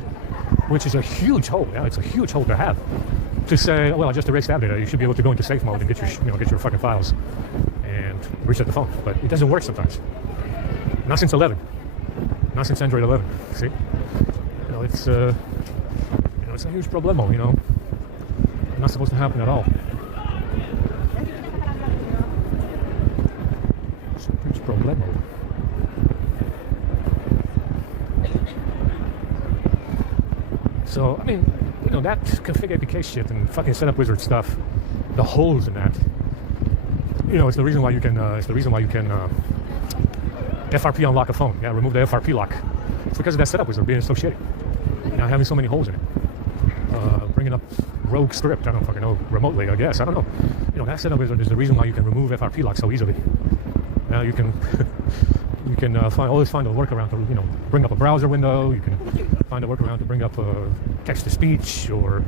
which is a huge hole. Yeah, it's a huge hole to have. To say, well, I just erased app data. You should be able to go into safe mode and get your fucking files and reset the phone. But it doesn't work sometimes. Not since 11. Not since Android 11. See, it's it's a huge problemo. Not supposed to happen at all. It's a huge problemo. So I mean, that config APK shit and fucking setup wizard stuff, the holes in that. It's the reason why you can. FRP unlock a phone. Yeah, remove the FRP lock. It's because of that setup wizard being so shitty. Having so many holes in it. Bringing up rogue script. I don't fucking know. Remotely, I guess. I don't know. That setup wizard is the reason why you can remove FRP lock so easily. Now you can always find a workaround to bring up a browser window. You can find a workaround to bring up text to speech or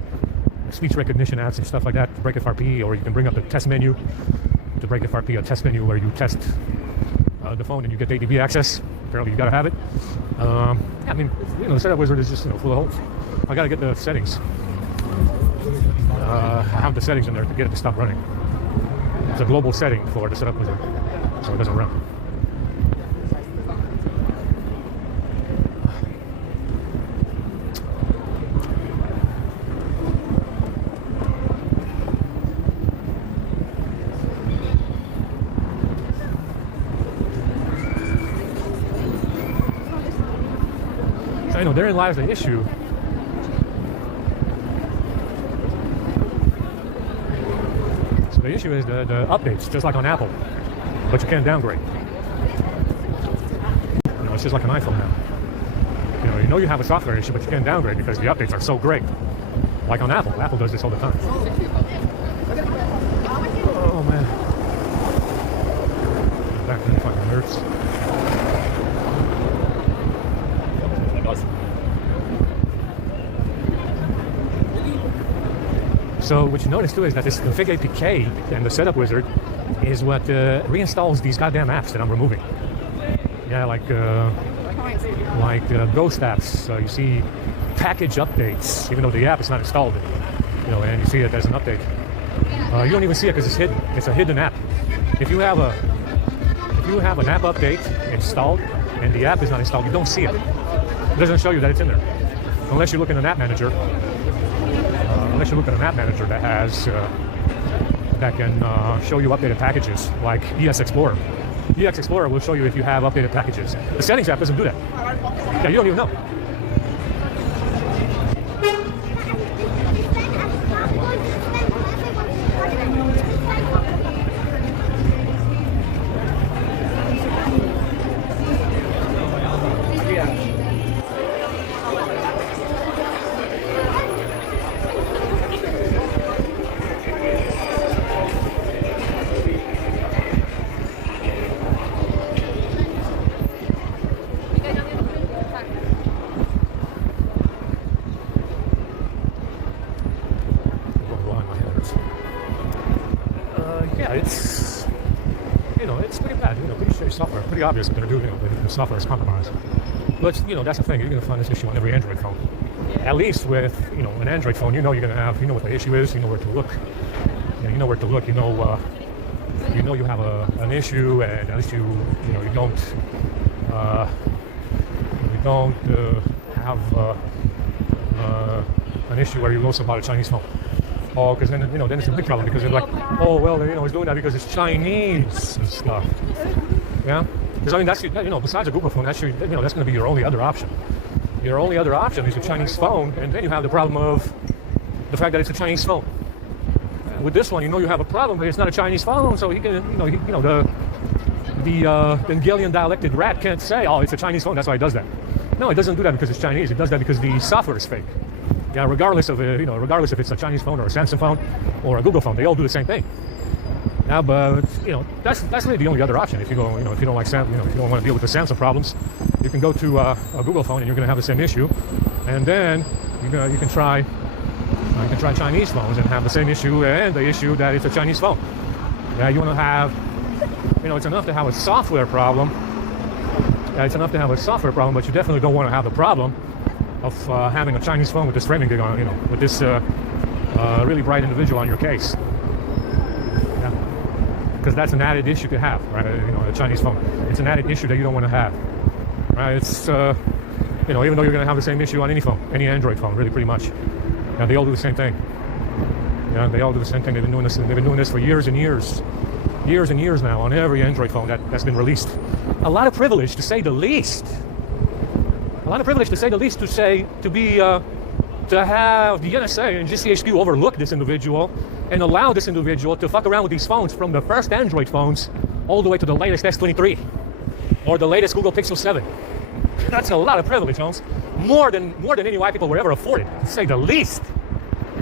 speech recognition apps and stuff like that to break FRP, or you can bring up a test menu to break FRP, a test menu where you test the phone and you get ADB access. Apparently you gotta have it. The setup wizard is just full of holes. I gotta get the settings. I have the settings in there to get it to stop running. It's a global setting for the setup wizard, so it doesn't run. So, therein lies the issue. So the issue is the updates, just like on Apple, but you can't downgrade. It's just like an iPhone now. You have a software issue, but you can't downgrade because the updates are so great. Like on Apple. Apple does this all the time. Oh man. Back then fucking hurts. So what you notice too is that this config APK and the setup wizard is what reinstalls these goddamn apps that I'm removing. Yeah, like ghost apps. You see package updates, even though the app is not installed. And you see that there's an update. You don't even see it because it's hidden. It's a hidden app. If you have an app update installed and the app is not installed, you don't see it. It doesn't show you that it's in there, unless you look in an app manager. Unless you look at an app manager that has that can show you updated packages, like ES Explorer. ES Explorer will show you if you have updated packages. The settings app doesn't do that. Yeah, you don't even know. It's pretty bad. Pretty shitty software. Pretty obvious what they're doing. The software is compromised. But that's the thing. You're gonna find this issue on every Android phone. At least with an Android phone, you're gonna have what the issue is. You know where to look. You know where to look. You know you have an issue, and at least you don't have an issue where you also bought a Chinese phone. Oh, because then it's a big problem because they're like, oh well, he's doing that because it's Chinese and stuff. Yeah, because that's besides a Google phone, that's that's going to be your only other option. Your only other option is a Chinese phone, and then you have the problem of the fact that it's a Chinese phone. With this one, you have a problem, but it's not a Chinese phone, so the Hungarian dialected rat can't say, oh, it's a Chinese phone, that's why it does that. No, it doesn't do that because it's Chinese. It does that because the software is fake. Yeah, regardless if it's a Chinese phone or a Samsung phone or a Google phone, they all do the same thing. Now, but that's really the only other option. If you go, if you don't like if you don't want to deal with the Samsung problems, you can go to a Google phone and you're going to have the same issue, and then you can try Chinese phones and have the same issue and the issue that it's a Chinese phone. Yeah, you want to have, it's enough to have a software problem. Yeah, it's enough to have a software problem, but you definitely don't want to have the problem of having a Chinese phone with this framing gig on, with this really bright individual on your case. Because that's an added issue to have, right? A Chinese phone. It's an added issue that you don't want to have, right? It's, even though you're going to have the same issue on any phone, any Android phone, really, pretty much. Yeah, they all do the same thing. Yeah, they all do the same thing. They've been doing this. They've been doing this for years and years now on every Android phone that's been released. A lot of privilege, to say the least. A lot of privilege, to say the least, to have the NSA and GCHQ overlook this individual and allow this individual to fuck around with these phones from the first Android phones all the way to the latest S23 or the latest Google Pixel 7. That's a lot of privilege, Holmes. More than any white people were ever afforded, to say the least.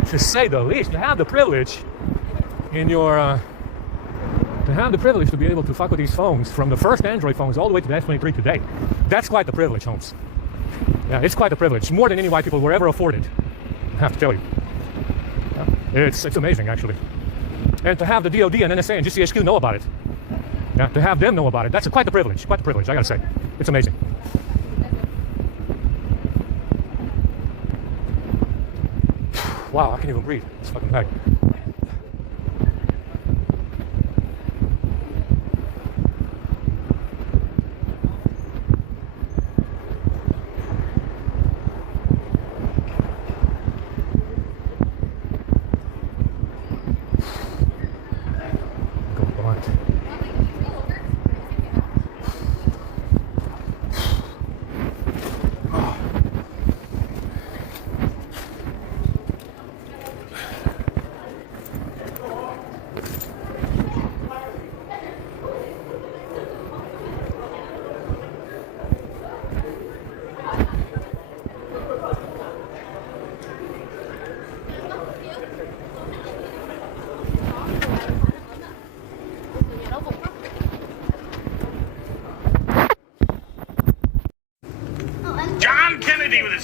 To say the least, to have the privilege in your to have the privilege to be able to fuck with these phones from the first Android phones all the way to the S23 today. That's quite the privilege, Holmes. Yeah, it's quite a privilege. More than any white people were ever afforded, I have to tell you. Yeah, it's amazing, actually. And to have the DOD and NSA and GCHQ know about it. Yeah, to have them know about it, that's quite the privilege. Quite the privilege, I gotta say. It's amazing. Wow, I can't even breathe. It's fucking packed.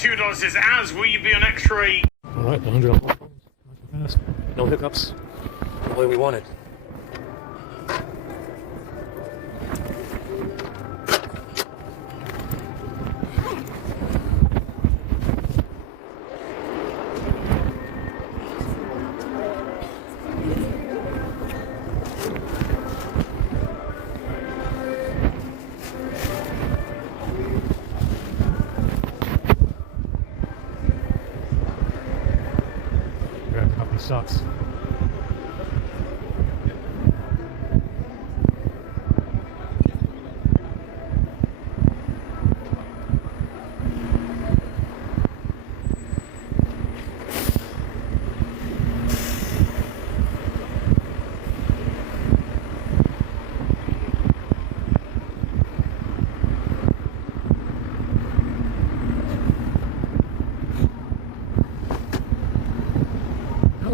$2 says, "As will you be on X-ray?" All right, 100 on fast. No hiccups. The way we want it. Sucks.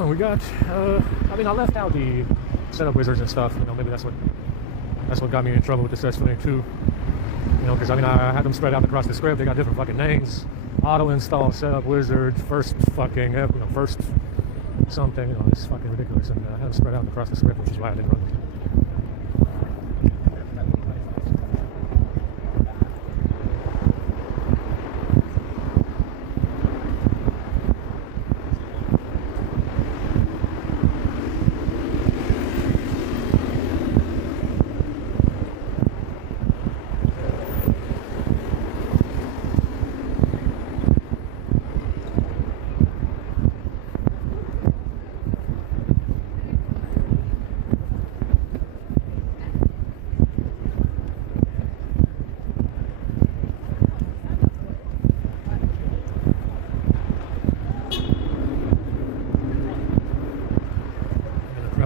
We got, I left out the setup wizards and stuff, maybe that's what got me in trouble with the S22, because I had them spread out across the script. They got different fucking names: auto install, setup wizard, first fucking, first something, it's fucking ridiculous, and I had them spread out across the script, which is why I didn't run it.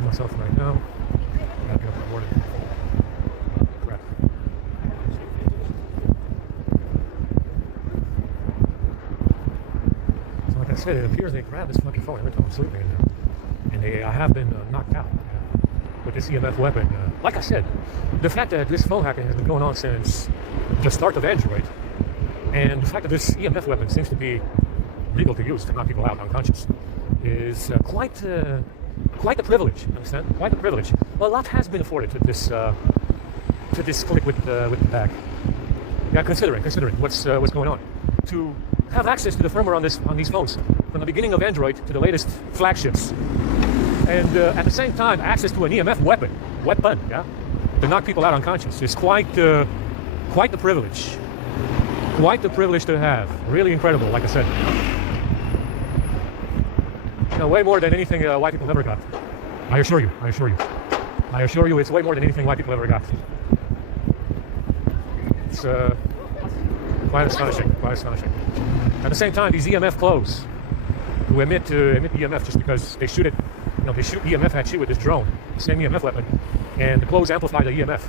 Myself right now. I gotta pick up my morning. Crap. So like I said, it appears they grab this fucking phone every time I'm sleeping in there. And I have been knocked out. with this EMF weapon. Like I said, the fact that this phone hacking has been going on since the start of Android, and the fact that this EMF weapon seems to be legal to use to knock people out unconscious, is quite the privilege. Understand? Quite the privilege. Well, a lot has been afforded to this click with the bag. Yeah, considering what's going on, to have access to the firmware on these phones from the beginning of Android to the latest flagships, and at the same time access to an EMF weapon, yeah, to knock people out unconscious is quite the privilege. Quite the privilege to have. Really incredible, like I said. You know, way more than anything white people ever got. I assure you, it's way more than anything white people ever got. It's quite astonishing. At the same time, these EMF clothes, who emit EMF just because they shoot it, you know, they shoot EMF at you with this drone, the same EMF weapon, and the clothes amplify the EMF.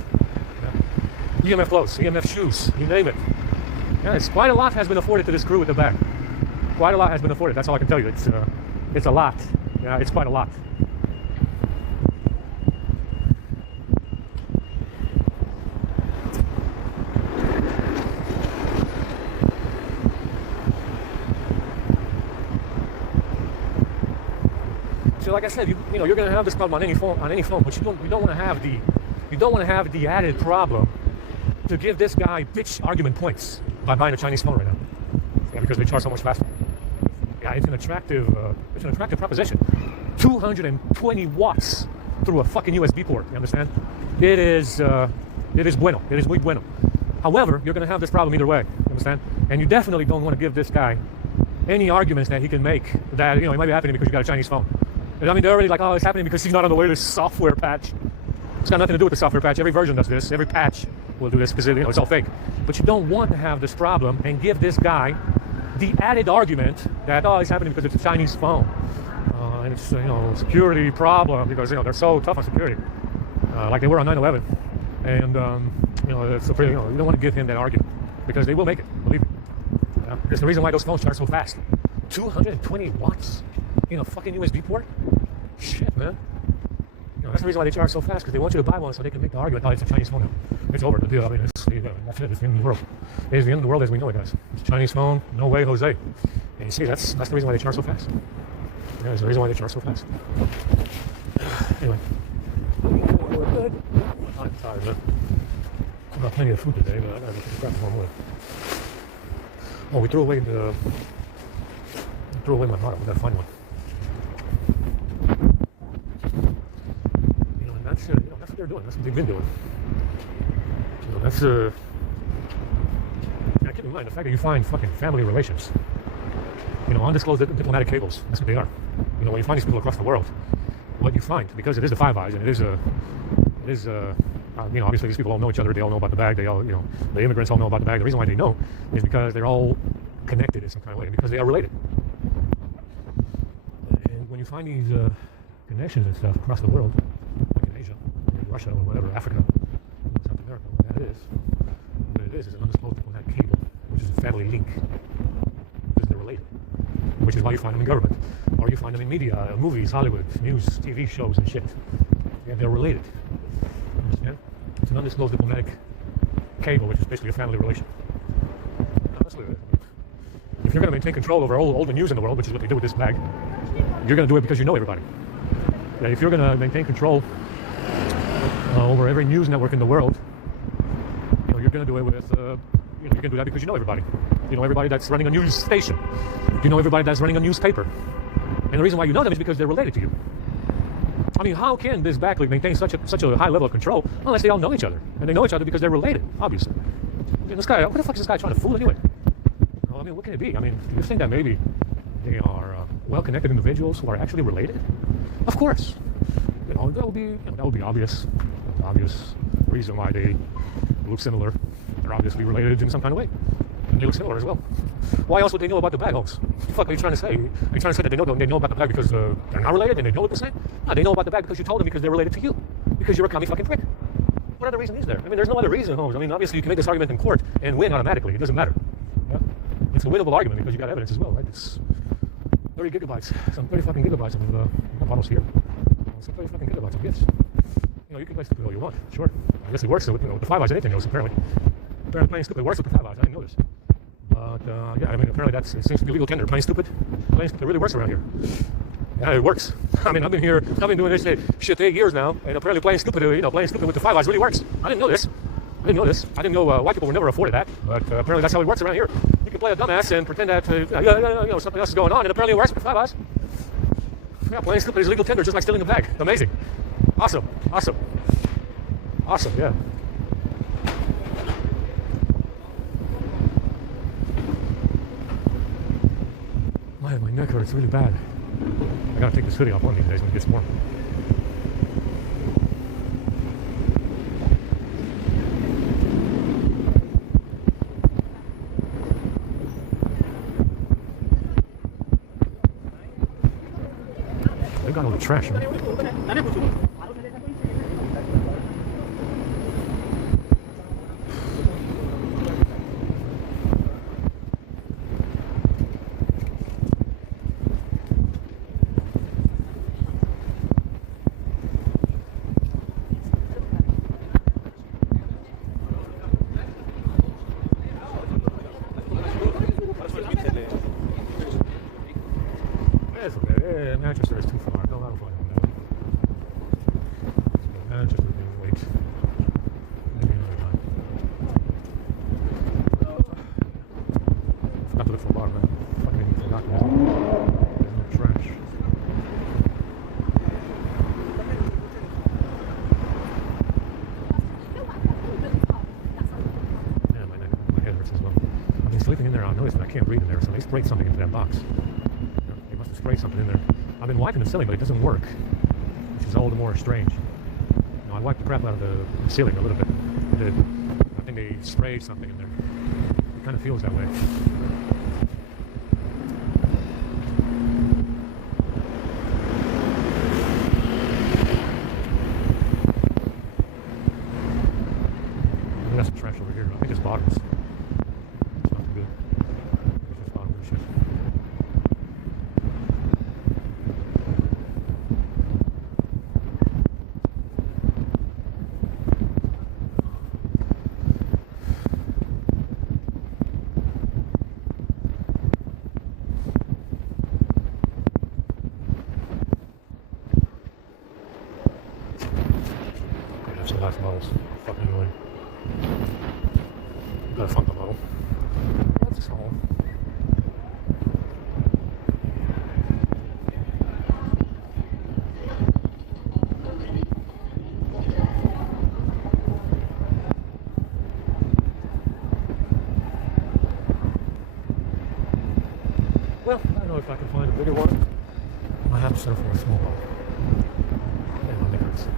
Yeah. EMF clothes, EMF shoes, you name it. Yeah, it's quite a lot has been afforded to this crew with the bag. Quite a lot has been afforded. That's all I can tell you. It's a lot. Yeah, it's quite a lot. So, like I said, you know, you're going to have this problem on any phone, but you don't want to have the added problem to give this guy bitch argument points by buying a Chinese phone right now. Yeah, because they charge so much faster. Yeah, it's an attractive proposition. 220 watts through a fucking USB port. You understand? It is bueno. It is muy bueno. However, you're going to have this problem either way. You understand? And you definitely don't want to give this guy any arguments that he can make that, you know, it might be happening because you got a Chinese phone. And I mean, they're already like, oh, it's happening because he's not on the latest software patch. It's got nothing to do with the software patch. Every version does this. Every patch will do this because, you know, it's all fake. But you don't want to have this problem and give this guy the added argument that, oh, it's happening because it's a Chinese phone. And it's, you know, security problem because, you know, they're so tough on security. Like they were on 9/11. And, you know, it's you know, you don't want to give him that argument because they will make it, believe me. Yeah? There's the reason why those phones charge so fast. 220 watts in a fucking USB port? Shit, man. You know, that's the reason why they charge so fast, because they want you to buy one so they can make the argument, oh, it's a Chinese phone now. It's over, the deal. I mean, that's it. It's the end of the world. It's the end of the world as we know it, guys. It's a Chinese phone, no way, Jose. And you see, that's the reason why they charge so fast. Yeah, that's the reason why they charge so fast. Anyway. We're good. I'm tired, man. I've got plenty of food today, but I gotta grab one more. Oh, we threw away my bottle. We gotta find one. You know, and that's what they're doing. That's what they've been doing. You know, that's now keep in mind the fact that you find fucking family relations. You know, undisclosed diplomatic cables. That's what they are. You know, when you find these people across the world, what you find, because it is the Five Eyes, and it is you know, obviously these people all know each other. They all know about the bag. They all, you know, the immigrants all know about the bag. The reason why they know is because they're all connected in some kind of way, because they are related. And when you find these connections and stuff across the world, like in Asia, in Russia, or whatever, Africa, South America, what it is an undisclosed diplomatic cable, which is a family link, because they're related. Which is why you find them in government, or you find them in media, movies, Hollywood, news, TV shows, and shit. Yeah, they're related. Understand? It's an undisclosed diplomatic cable, which is basically a family relation. Honestly, if you're going to maintain control over all the news in the world, which is what they do with this bag, you're going to do it because you know everybody. Yeah, if you're going to maintain control over every news network in the world, you know, you're going to do it with, you know, you're going to do that because you know everybody. You know everybody that's running a news station. You know everybody that's running a newspaper. And the reason why you know them is because they're related to you. I mean, how can this backlink maintain such a high level of control unless they all know each other? And they know each other because they're related, obviously. I mean, this guy, what the fuck is this guy trying to fool anyway? Well, I mean, what can it be? I mean, do you think that maybe they are well-connected individuals who are actually related? Of course. You know, that would be obvious. The obvious reason why they look similar. They're obviously related in some kind of way. And they look similar as well. Why else would they know about the bag, Holmes? What the fuck are you trying to say? Are you trying to say that they know about the bag because they're not related and they know what they're saying? No, they know about the bag because you told them because they're related to you. Because you're a commie fucking prick. What other reason is there? I mean, there's no other reason, Holmes. I mean, obviously you can make this argument in court and win automatically. It doesn't matter. Yeah? It's a winnable argument because you got evidence as well, right? It's 30 gigabytes. Some 30 fucking gigabytes of bottles here. Some 30 fucking gigabytes of gifts. You know, you can play stupid all you want, sure. I guess it works with, with the 5 eyes, anything else, apparently. Apparently playing stupid works with the 5 eyes, I didn't know this. But, yeah, I mean, apparently it seems to be legal tender. Playing stupid really works around here. Yeah, it works. I mean, I've been doing this shit 8 years now, and apparently playing stupid with the 5 eyes really works. I didn't know this. I didn't know white people were never afforded that, but apparently that's how it works around here. You can play a dumbass and pretend that something else is going on, and apparently it works with 5 eyes. Yeah, playing stupid is legal tender, just like stealing a bag. Amazing. Awesome, yeah. My neck hurts really bad. I gotta take this hoodie off one of these days when it gets warm. They got all the trash, man. It's okay. Manchester is too far. No, I don't find it. Manchester being late. Maybe another time. Forgot to look for a bar, man. Fucking forgot. There's no trash. Yeah, my head hurts as well. I've been sleeping in there. I noticed that I can't breathe in there, so they sprayed something into that box. Spray something in there. I've been wiping the ceiling, but it doesn't work, which is all the more strange. I wiped the crap out of the ceiling a little bit. I think they sprayed something in there. It kind of feels that way. I got some trash over here. I think it's bottles. It's not good. It's just bottles and shit. That's the last models. Fucking annoying. Gotta fund the model. That's all. Well, I don't know if I can find a bigger one. I have to settle for a small one. Yeah, my neck hurts.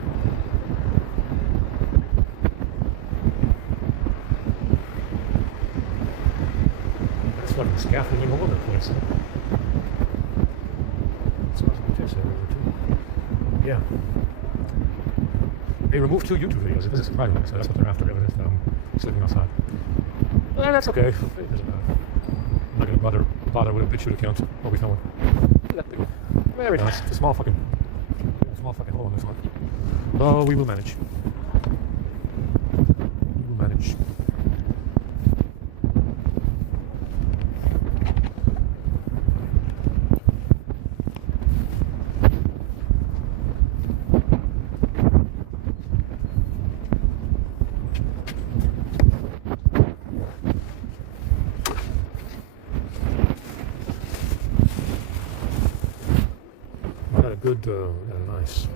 Fucking scaffolding all over the place. It's supposed to be fixed everywhere too. Yeah. They removed 2 YouTube videos. This is surprising, so that's what they're after. Evidence that I'm sleeping outside. Well, that's okay. It doesn't matter. I'm not gonna bother with a BitChute account. What we filming? Very nice. It's a small fucking hole in this one. Oh, we will manage. We will manage. Good, nice,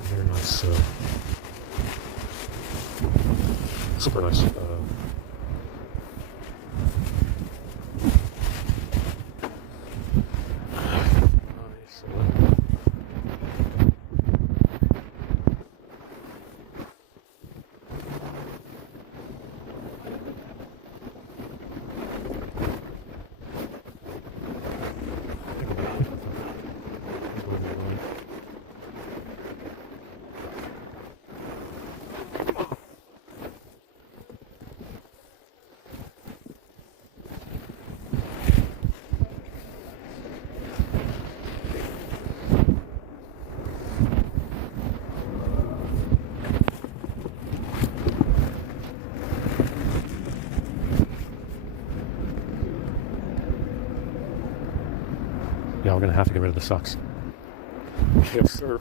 very nice, super nice. gonna have to get rid of the socks. Yes, sir.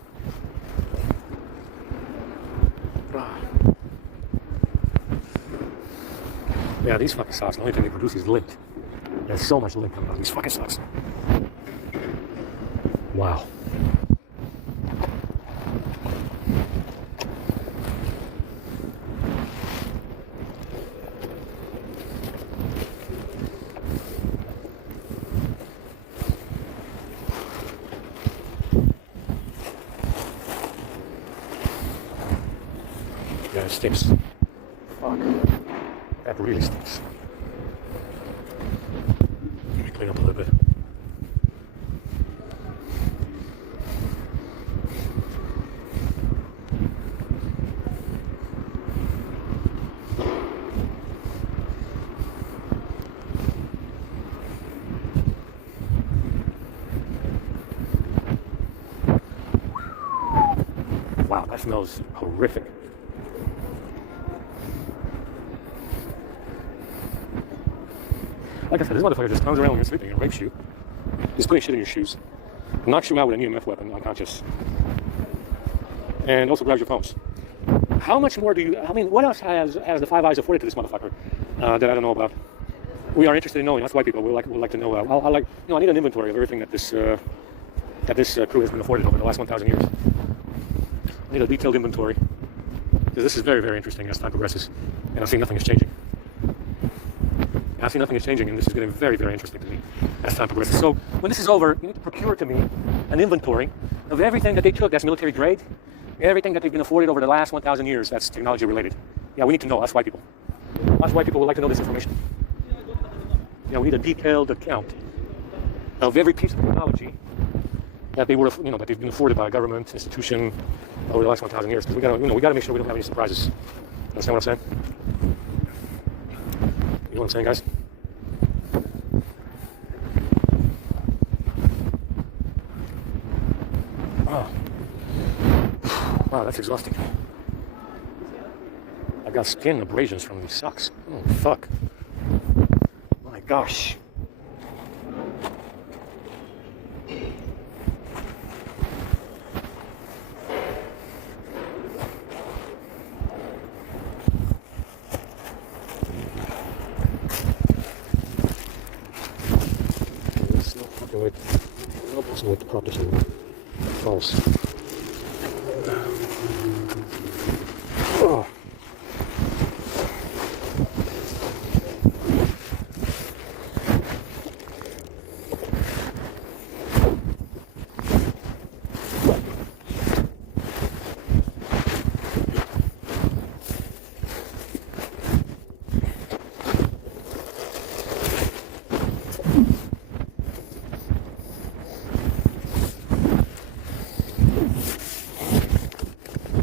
Yeah, these fucking socks, the only thing they produce is lint. There's so much lint coming out of these fucking socks. Wow. Yeah, it stinks. Fuck. That really stinks. Let me clean up a little bit. Wow, that smells horrific. Like I said, this motherfucker just comes around when you're sleeping and rapes you. He's putting shit in your shoes. Knocks you out with an EMF weapon, unconscious. And also grabs your phones. How much more do you... I mean, what else has the Five Eyes afforded to this motherfucker that I don't know about? We are interested in knowing. That's white people. We'd like to know. I need an inventory of everything that this crew has been afforded over the last 1,000 years. I need a detailed inventory. Because this is very, very interesting as time progresses. And I see nothing is changing. I see nothing is changing, and this is getting very, very interesting to me as time progresses. So when this is over, you need to procure to me an inventory of everything that they took that's military grade, everything that they've been afforded over the last 1,000 years that's technology related. Yeah, we need to know. Us white people. Us white people would like to know this information. Yeah, we need a detailed account of every piece of technology that they were, that they've been afforded by a government institution over the last 1,000 years. Because we gotta make sure we don't have any surprises. Understand what I'm saying? You know what I'm saying, guys? Oh. Wow, that's exhausting. I got skin abrasions from these socks. Oh, fuck. My gosh. With the prop this in false. Oh.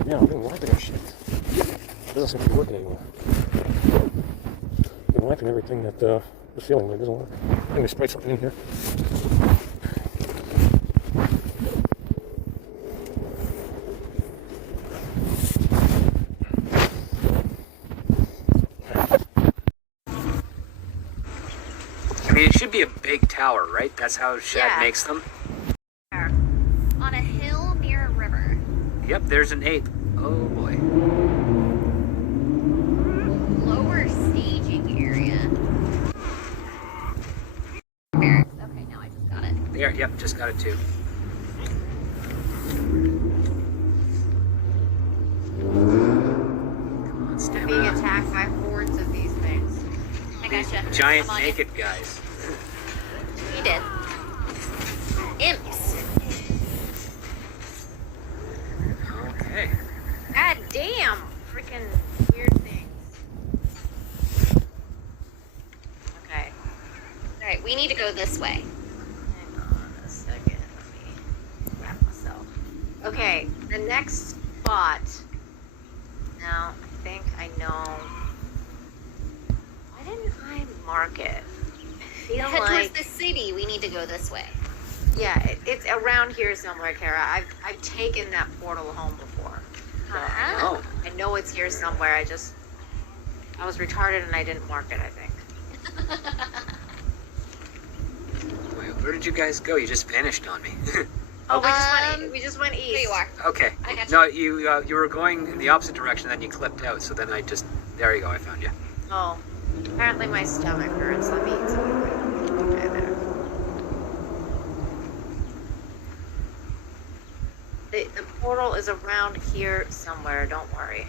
Yeah, I've been wiping that shit. It doesn't seem to be working anymore. I've been wiping everything that the ceiling, but it doesn't work. I'm going to spray something in here. I mean, it should be a big tower, right? That's how Shad makes them. On a hill near a river. Yep, there's an 8. Oh boy. Lower staging area. Okay, now I just got it. There, yep, just got it too. Come on, stand Being up. attacked by hordes of these things. I gotcha. Giant naked guys. You did. Imps. Okay. God damn. Freaking weird things. Okay. Alright, we need to go this way. Hang on a second. Let me wrap myself. Okay, the next spot. Now, I think I know. Why didn't I mark it? I feel Head like towards the city. We need to go this way. yeah, it's around here somewhere, Kara. I've taken that portal home before. So I know it's here somewhere. I was retarded and I didn't mark it, I think. Where did you guys go? You just vanished on me. Oh, we just went east. There you are. Okay. I got No, you were going in the opposite direction, then you clipped out. So then there you go. I found you. Oh, apparently my stomach hurts. Let me eat something. Okay, there. The portal is around here somewhere. Don't worry.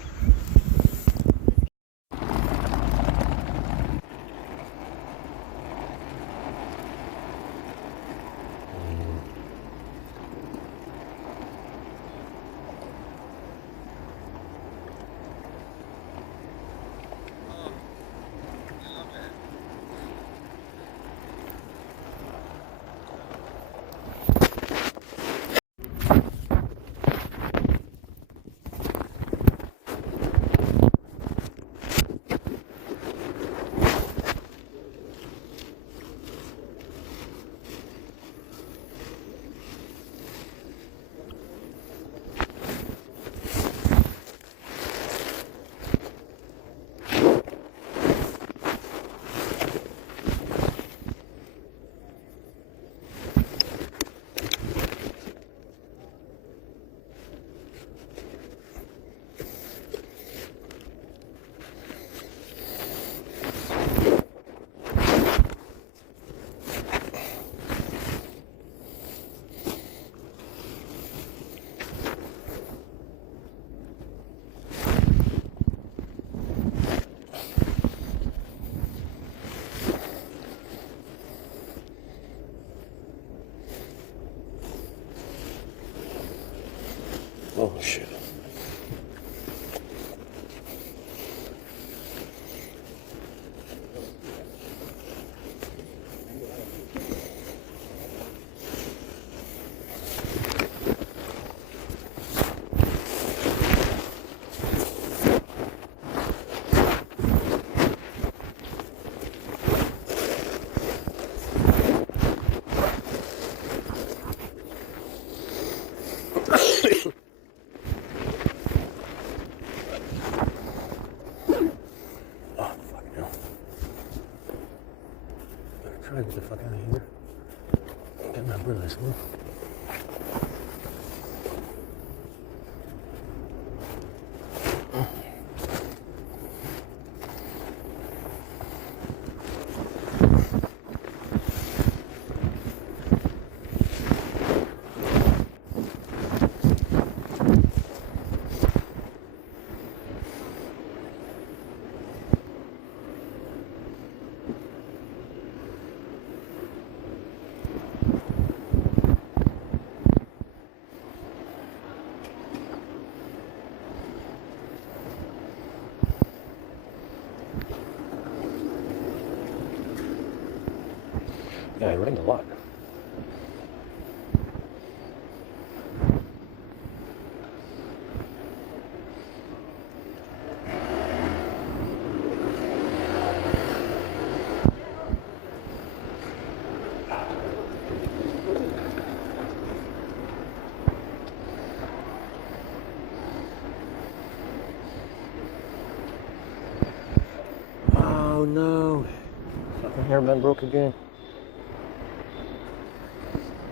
Oh shit. Try to get the fuck out of here. Get my brother's one. Yeah, it rained a lot. Oh no. Fucking hairband broke again.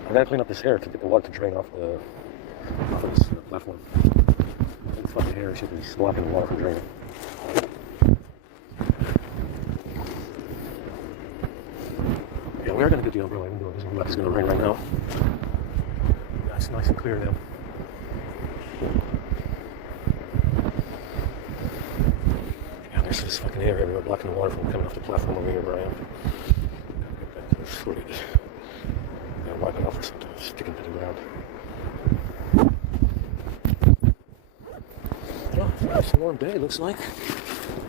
I gotta clean up this hair to get the water to drain off this platform. This fucking hair should be blocking the water from draining. Yeah, we are gonna get the umbrella even though it doesn't look like it's gonna rain right now. Yeah, it's nice and clear now. Yeah, there's this fucking hair everywhere blocking the water from coming off the platform over here where I am. Gotta get back to this footage. Wipe it off or something, sticking to the ground. Oh, it's a nice warm day, looks like.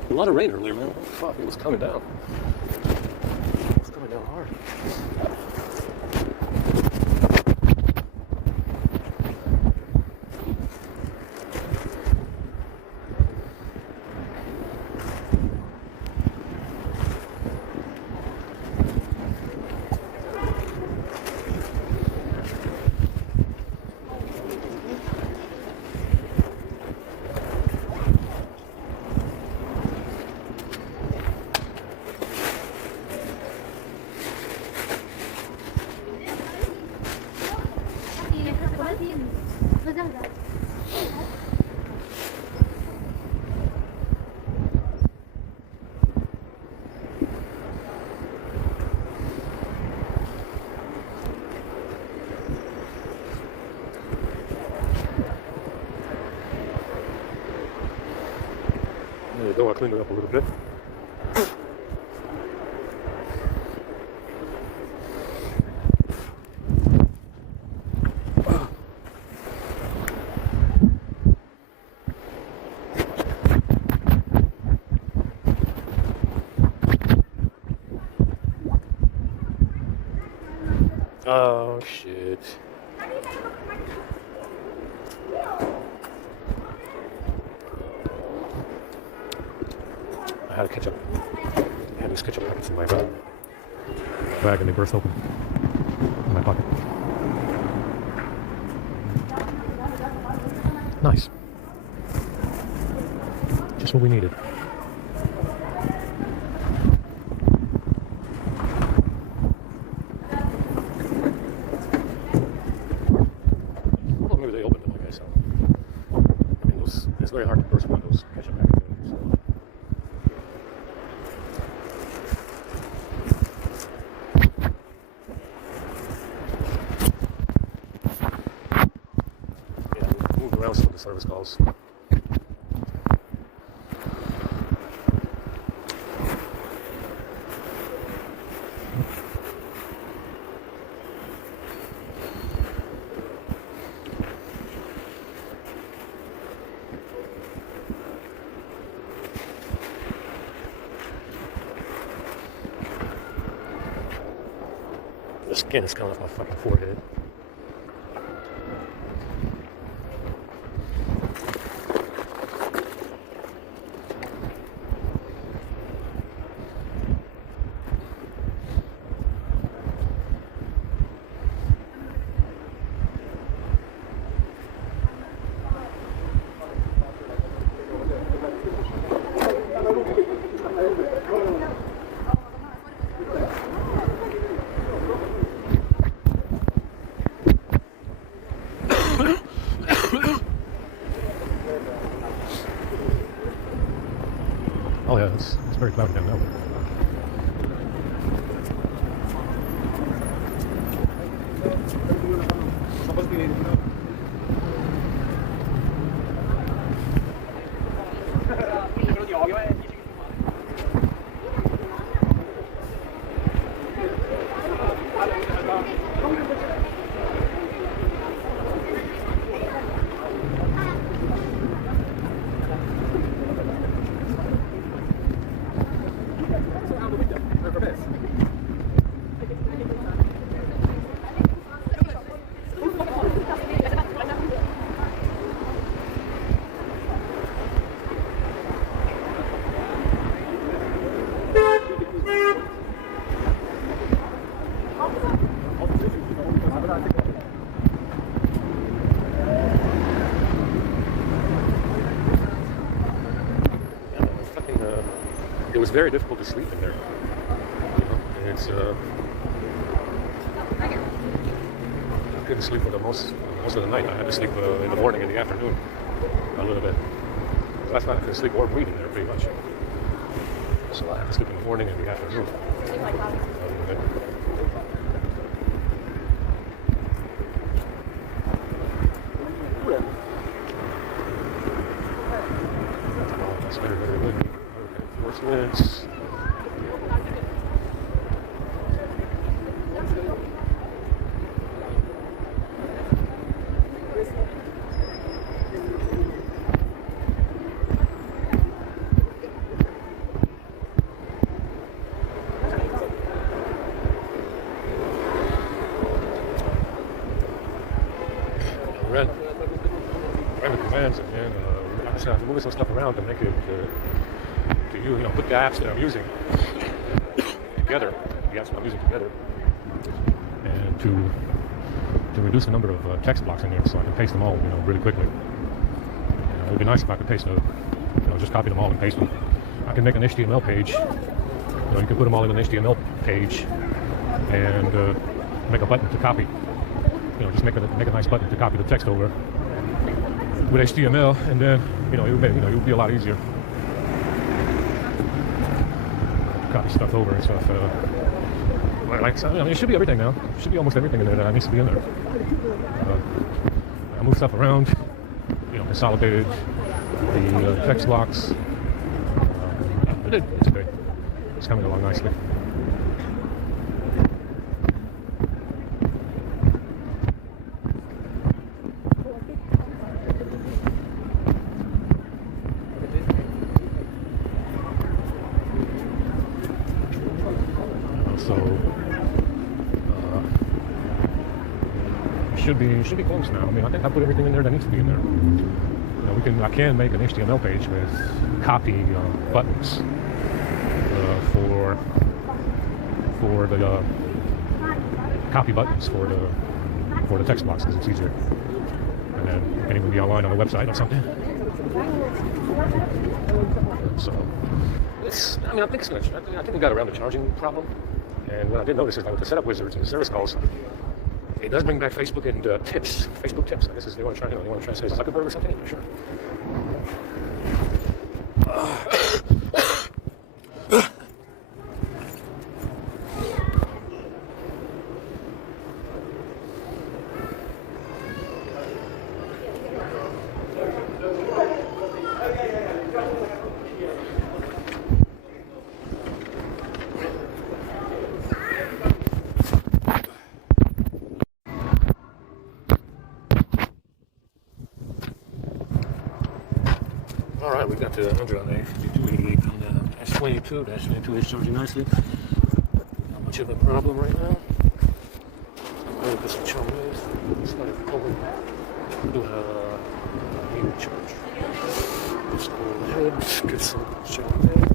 A lot of rain earlier, man. Oh, fuck, it was coming down. It was coming down hard. There you go, I cleaned it up a little bit. Oh shit. I had a ketchup. I had these ketchup packets in my bag and they burst open in my pocket. Nice. Just what we needed. Well, maybe they opened them, I guess. I mean, it's very hard to burst one of those ketchup packets. Around some of the service calls. The skin is coming off my fucking forehead. Oh yeah, it's very cloudy down there. It was very difficult to sleep in there. You know, and it's I couldn't sleep for most of the night. I had to sleep in the morning and the afternoon a little bit. So that's why I couldn't sleep or breathe in there pretty much. So I had to sleep in the morning and the afternoon a little bit. That's very, very good. Reinforcements. Ran the commands and like I said, I'm moving some stuff around to make it you know, put the apps that I'm using together, the apps that I'm using together, and to reduce the number of text blocks in there, so I can paste them all, you know, really quickly. It'd be nice if I could paste just copy them all and paste them. I can make an HTML page. You know, you can put them all in an HTML page and make a button to copy. just make a nice button to copy the text over with HTML, and then it would be a lot easier. Copy stuff over and stuff. It should be everything now. It should be almost everything in there that needs to be in there. I move stuff around, consolidated the text blocks. It's okay. It's coming along nicely. Should be close now. I mean, I think I put everything in there that needs to be in there. I can make an HTML page with copy buttons for the copy buttons for the text box because it's easier. And then it can even be online on the website or something. So I think it's gonna. I think we got around the charging problem. And what I did notice is that with the setup wizards and the service calls, it does bring back Facebook and tips. Facebook tips. I guess they want to try. They want to try to say Zuckerberg or something. I'm not sure. Alright, we got the 100 on the 288 on the S22. The S22 is charging nicely. Not much of a problem right now. I'm going to put some charge. It's not a problem. We do have a new charge. Let's go ahead, get some charge there.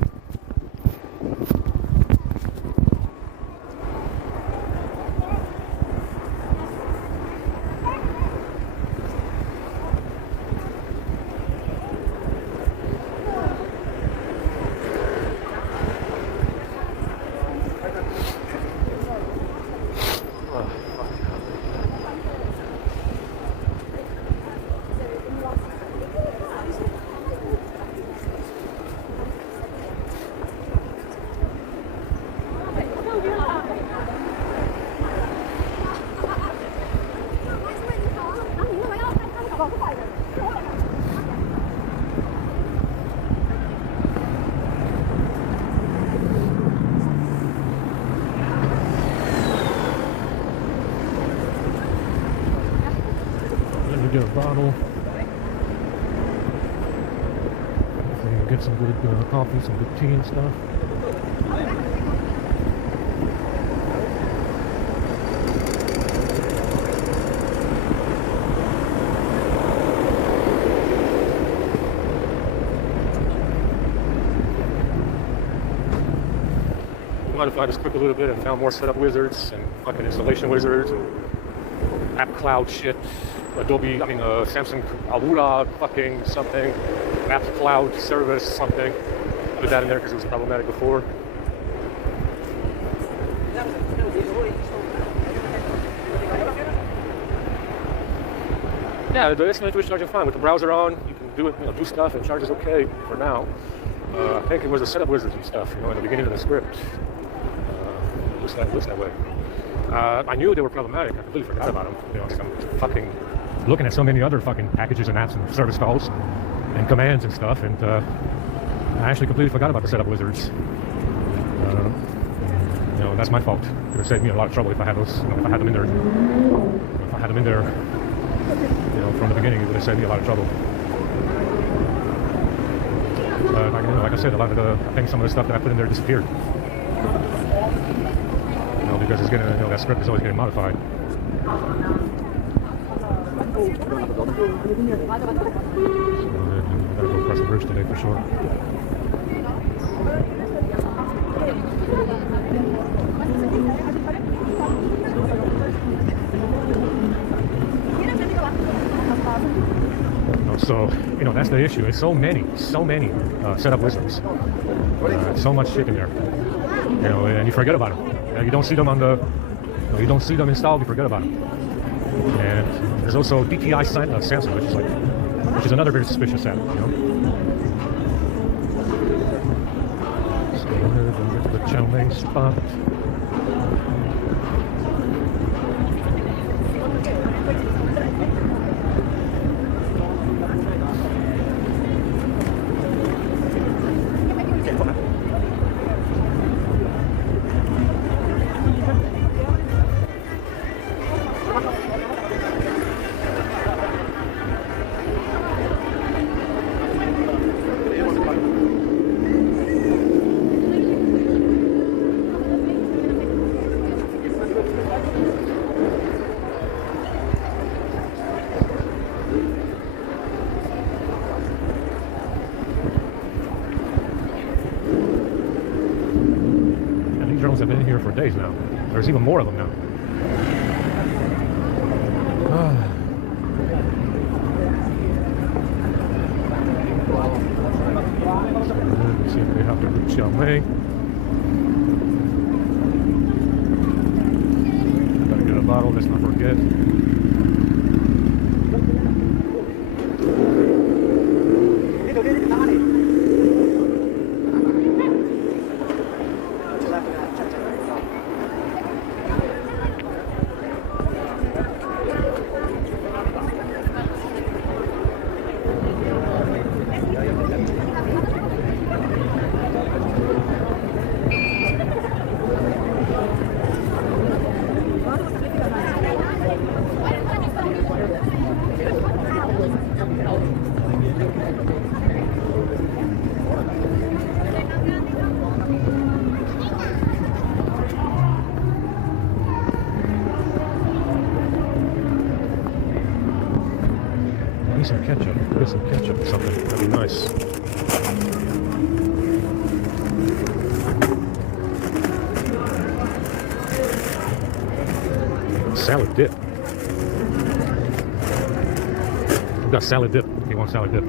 Get a bottle. Get some good coffee, some good tea and stuff. Modified this quick a little bit and found more setup wizards and fucking installation wizards and app cloud shit. Samsung Aurora fucking something, app cloud service something. Put that in there because it was problematic before. Yeah, the S22 is charging fine with the browser on. You can do it, do stuff, and it charges okay for now. I think it was the setup wizards and stuff, in the beginning of the script. It looks that way. I knew they were problematic. I completely forgot about them. Because I'm fucking looking at so many other fucking packages and apps and service calls and commands and stuff, and I actually completely forgot about the setup wizards. That's my fault. It would have saved me a lot of trouble if I had those. If I had them in there. If I had them in there, from the beginning, it would have saved me a lot of trouble. Like I said, I think some of the stuff that I put in there disappeared. Because it's getting, that script is always getting modified. So I gotta go across the bridge today for sure. So, that's the issue. It's so many setup wizards. So much shit in there. And you forget about them. You don't see them you don't see them installed, you forget about them. And there's also DTI Samsung, which is another very suspicious app, you know. So we're going to get to the chow mein spot. Drones have been here for days now. There's even more of them now. Let's see if we have to do chow mein. Gotta get a bottle, let's not forget. Some ketchup. Put some ketchup or something. That'd be nice. Salad dip. We've got salad dip if you want salad dip.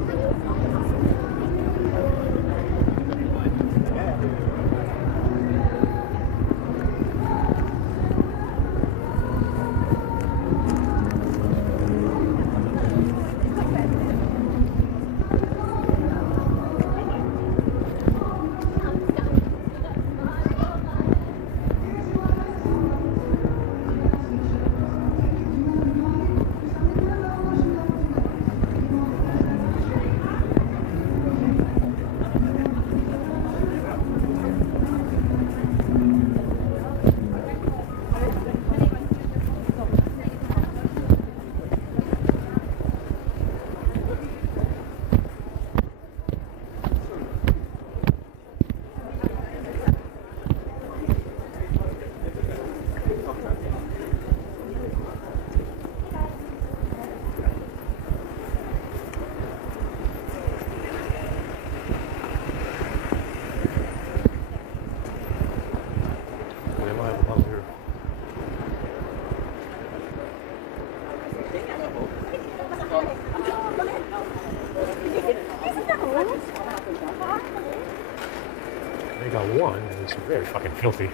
They got one, and it's very fucking filthy.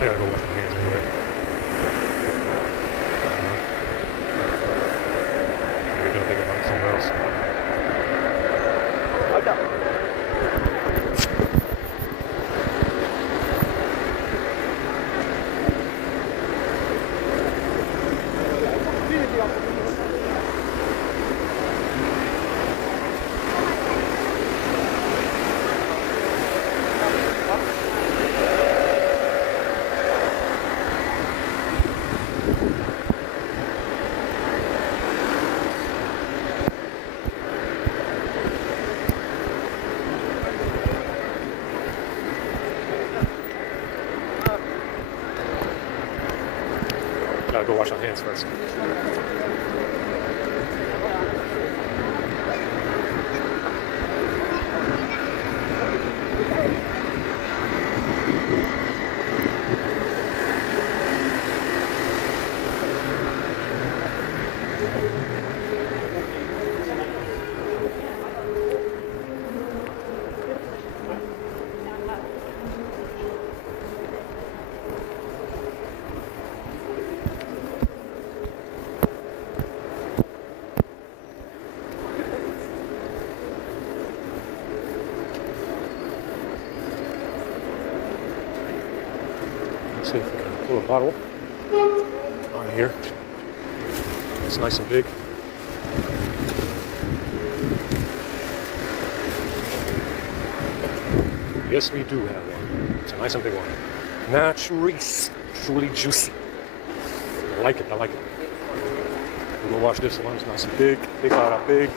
I gotta go wash my hands anyway. We're gonna think about somewhere else. Gotta go wash our hands first. Let's see if we can pull a bottle on here. It's nice and big. Yes, we do have one. It's a nice and big one. Naturally, truly juicy. I like it. I like it. We're gonna watch this one. It's nice and big. Big out, big.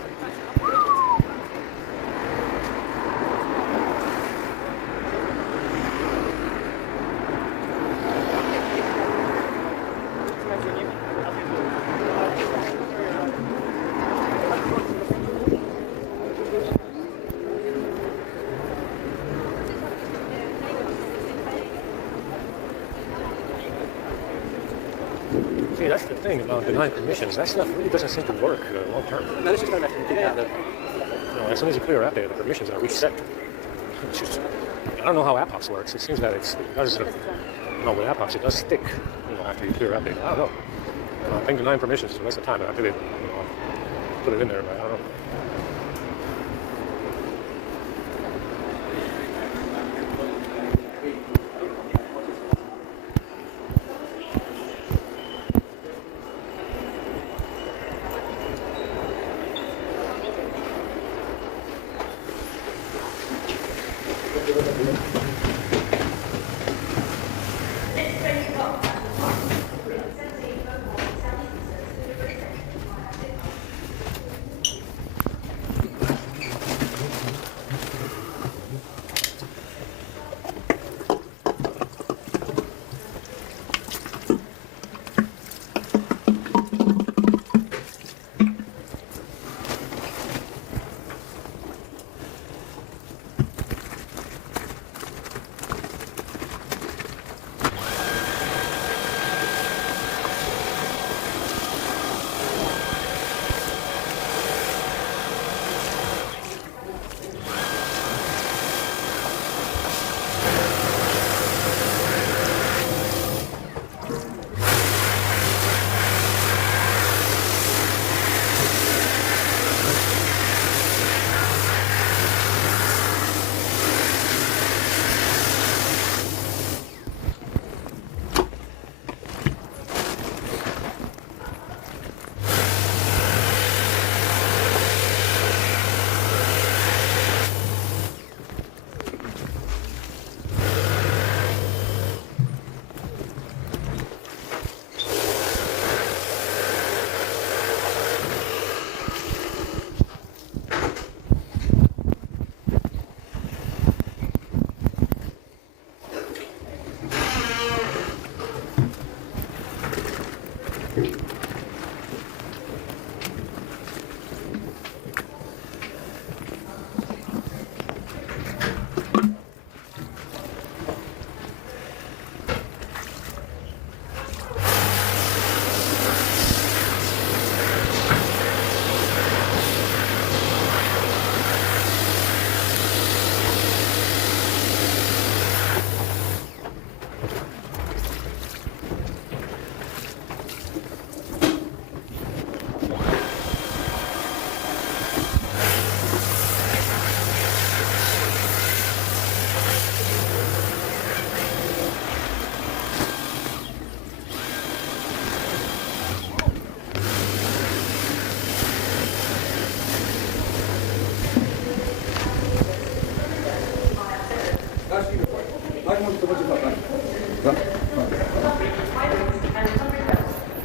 See, that's the thing about denying permissions. That stuff really doesn't seem to work long term. No, let's just go back and figure out that. As soon as you clear your app data, the permissions are reset. It's just, I don't know how AppHops works. It seems that it does. With AppHops, it does stick. After you clear your app data. I don't know. I think denying permissions is a waste of time. I did it. Put it in there, but I don't know.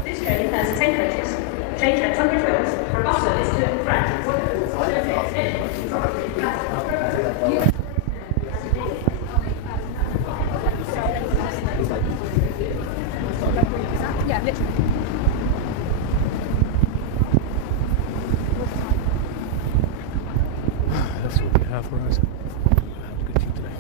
This train has 10 coaches. Train tracks 100 rails. Bus service to Frankfurt. Yeah, literally. That's what we have for us. Have a good tea today.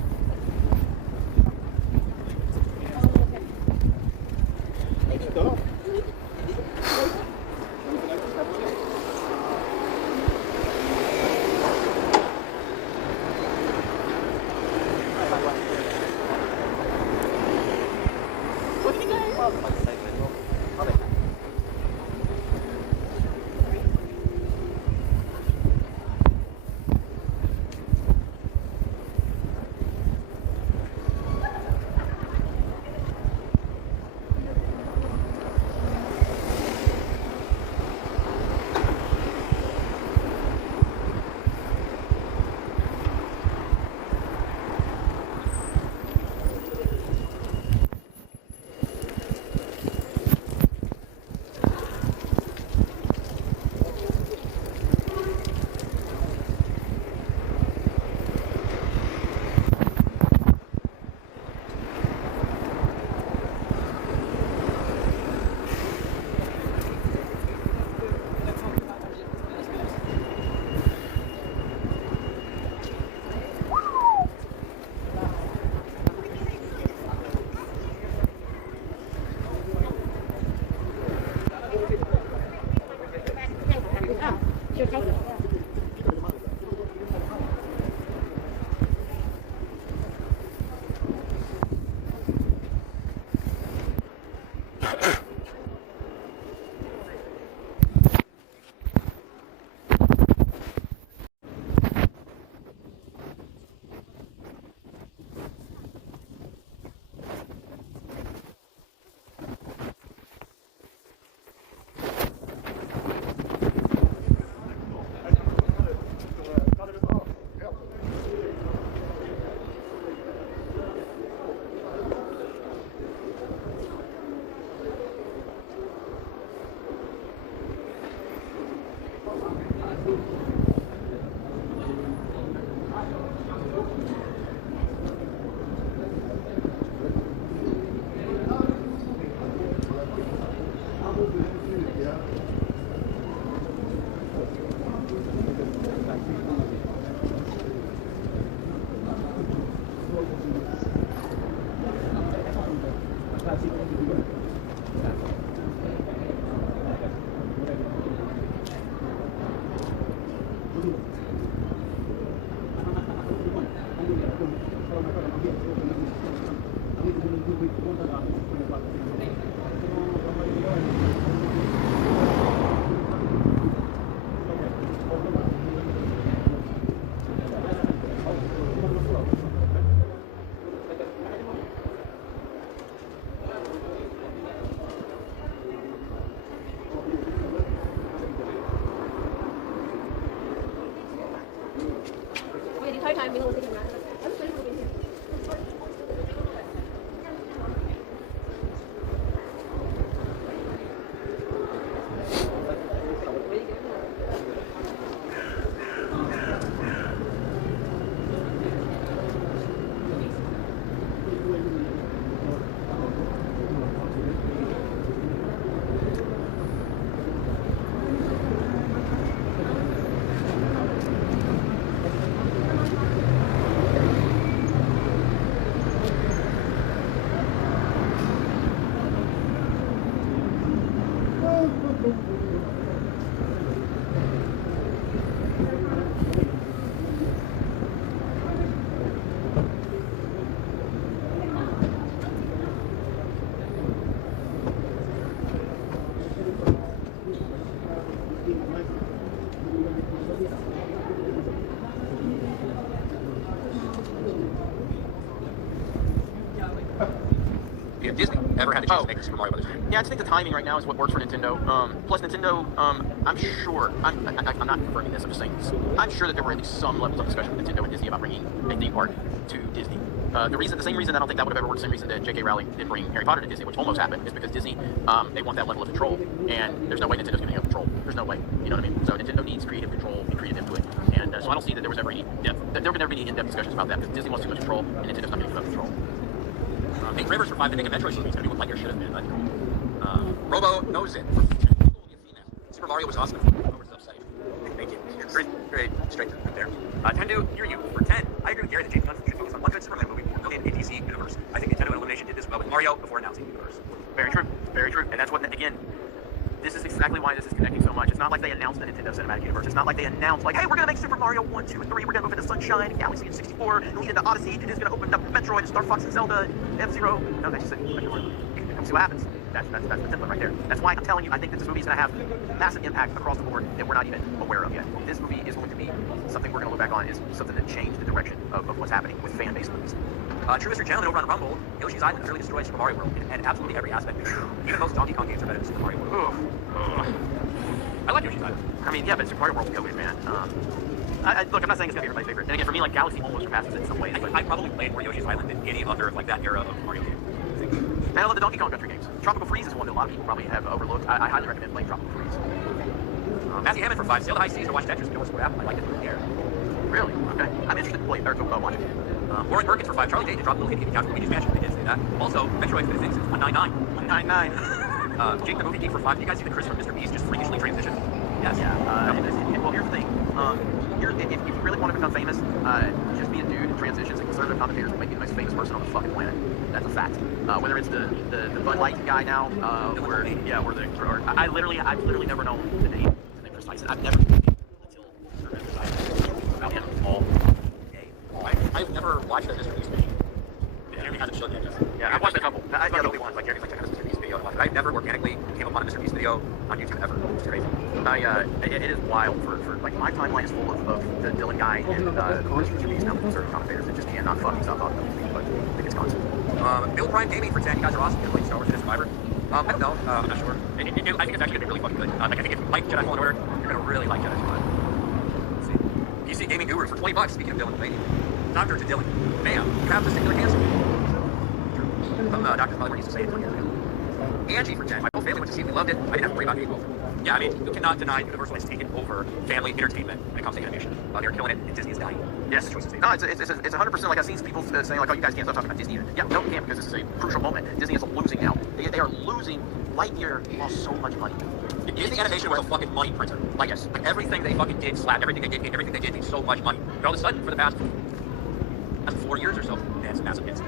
If Disney ever had a chance to make a Super Mario Brothers game. Yeah, I just think the timing right now is what works for Nintendo. Plus, Nintendo, I'm sure, I'm not confirming this, I'm just saying this. I'm sure that there were at least some levels of discussion with Nintendo and Disney about bringing a theme park to Disney. The same reason I don't think that would have ever worked, the same reason that J.K. Rowling did bring Harry Potter to Disney, which almost happened, is because Disney, they want that level of control, and there's no way Nintendo's giving up control. There's no way, you know what I mean? So Nintendo needs creative control and creative input, and so I don't see that there was ever any depth, there would never be any in-depth discussions about that, because Disney wants too much control, and Nintendo's not going to give up control. Big Rivers for 5 to make a Metroid movie. It's going to be what Lightyear should have been, but Robo knows it. Super Mario was awesome. Robo's upside. Thank you. Great straight to there. Tendu, hear you. For 10, I agree with Gary that James Gunn should focus on one good Superman movie or building an ATC universe. I think Nintendo and Illumination did this well with Mario before announcing the universe. Very true. Very true. And that's what, again, this is exactly why this is connecting so much. It's not like they announced the Nintendo Cinematic Universe. It's not like they announced, like, hey, we're going to make Super Mario 1, 2, and 3. We're going to move into Sunshine and Galaxy and 64 and lead into Odyssey. And it's going to open up Metroid and Star Fox and Zelda and F-Zero. No, they just said, we'll see what happens. That's the template right there. That's why I'm telling you, I think that this movie is going to have massive impact across the board that we're not even aware of yet. This movie is going to be something we're going to look back on as something that changed the direction of what's happening with fan-based movies. True Mr. Gentleman over on Rumble, Yoshi's Island really destroyed Super Mario World in absolutely every aspect. Even most Donkey Kong games are better than Super Mario World. I like Yoshi's Island. I mean, yeah, but Super Mario World's COVID, man. Look, I'm not saying it's going to be everybody's favorite. And again, for me, like, Galaxy almost surpasses it in some ways. I probably played more Yoshi's Island than any other of like that era of Mario game. And I love the Donkey Kong Country games. Tropical Freeze is one that a lot of people probably have overlooked. I highly recommend playing Tropical Freeze. Matthew Hammond for 5, sail the high seas or watch Tetris. Go Sport Apple. I like it in the air. Really? Okay. I'm interested in playing, or watching it. Warren Perkins for 5, Charlie Day to drop a little hit in the couch for Luigi's Mansion. They did say that. Also, Metroid 56 is 199. 199. Jake the Movie Geek for 5. Do you guys see the Chris from Mr. Beast just freakishly transition? Yes. Yeah. Well, here's the thing. If you really want to become famous, just be a dude in transitions, and conservative commentators will make you the most famous person on the fucking planet. That's a fact. Whether it's the Bud Light guy now, I've literally never known the name Chris Tyson. I've never until about him all day. I've never watched a Mr. Beast video. Jeremy hasn't shown yet. Yeah, I've watched a couple. I've got the only ones. Like Jeremy's like, check out this Mr. Beast video. And I never organically came upon a Mr. Beast video on YouTube ever. It's crazy. It is wild for like my timeline is full of the Dylan guy and Mr. Beast now certain commentators that just cannot fucking stop talking about this, but I think it's constant. Bill Prime Gaming for 10. You guys are awesome. You're playing Star Wars Jedi Survivor. I don't know. I'm not sure. I think it's actually going to be really fucking good. Like, I think if you like Jedi Fallen Order, you're going to really like Jedi Survivor. Let's see. PC Gaming Gurus for $20. Speaking of Dylan Delaney. Doctor to Dylan. Ma'am, you have testicular cancer. Some doctors probably weren't used to saying it 20 years ago. Angie for 10. My whole family went to see it. We loved it. I didn't have to worry about getting over. Yeah, I mean, you cannot deny Universal has taken over family entertainment when it comes to animation. They're killing it, and Disney is dying. Yes, choices. No, it's 100%. Like I've seen people saying like, oh, you guys can't stop talking about Disney. Yeah, no, we can't because this is a crucial moment. Disney is losing now. They are losing. Lightyear lost so much money. Disney Animation was a fucking money printer. Like yes, like everything they fucking did slapped. Everything they did, everything they did made so much money. But all of a sudden, for the past 4 years or so, that's massive hits.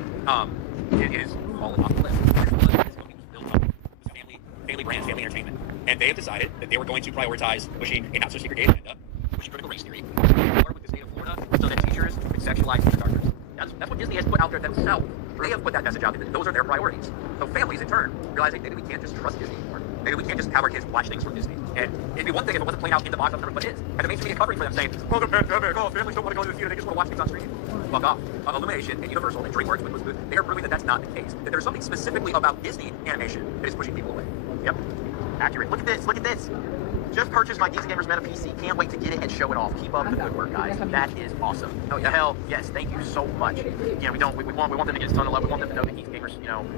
It is falling off the cliff. Family brand, family entertainment. And they have decided that they were going to prioritize pushing a not-so-secret gay agenda, pushing critical race theory, with the state of Florida, so that teachers can sexualize their characters. That's what Disney has put out there themselves. They have put that message out there. Those are their priorities. So families, in turn, realizing maybe we can't just trust Disney anymore. Maybe we can't just have our kids watch things from Disney. And it'd be one thing if it wasn't playing out in the box office, but it is. And the mainstream media covering for them saying, oh, the pandemic, oh, families don't want to go to the theater, they just want to watch things on streaming. Fuck off. Illumination and Universal and DreamWorks with Good, they are proving that that's not the case. That there's something specifically about Disney animation that is pushing people away. Yep. Accurate. Look at this. Look at this. Just purchased my DC Gamers Meta PC. Can't wait to get it and show it off. Keep up the good work, guys. That is awesome. Oh yeah, hell yes. Thank you so much. Yeah, we want them to get a ton of love. We want them to know that DC Gamers,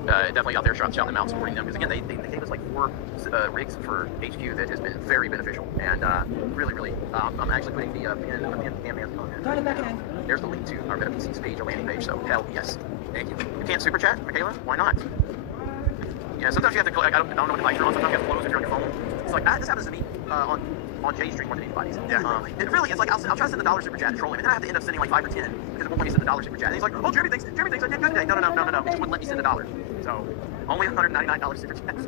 definitely out there shouting them out, supporting them. Because again, they gave us like 4 rigs for HQ that has been very beneficial and really. I'm actually putting the pin on. There's the link to our Meta PC's page, our landing page. So hell yes. Thank you. You can't super chat, Michaela? Why not? Yeah, sometimes you have to. I don't know what device you're on. Sometimes you have to close if you're on your phone. It's like this happens to me on Jay's stream more than anybody's. Yeah. It really is like I'll try to send the dollar super chat to troll him, and then I have to end up sending like 5 or 10 because it won't let me send the dollar super chat. And he's like, oh, Jeremy thinks I did good today. No. It just wouldn't let me send the dollar. So only $199 super chats.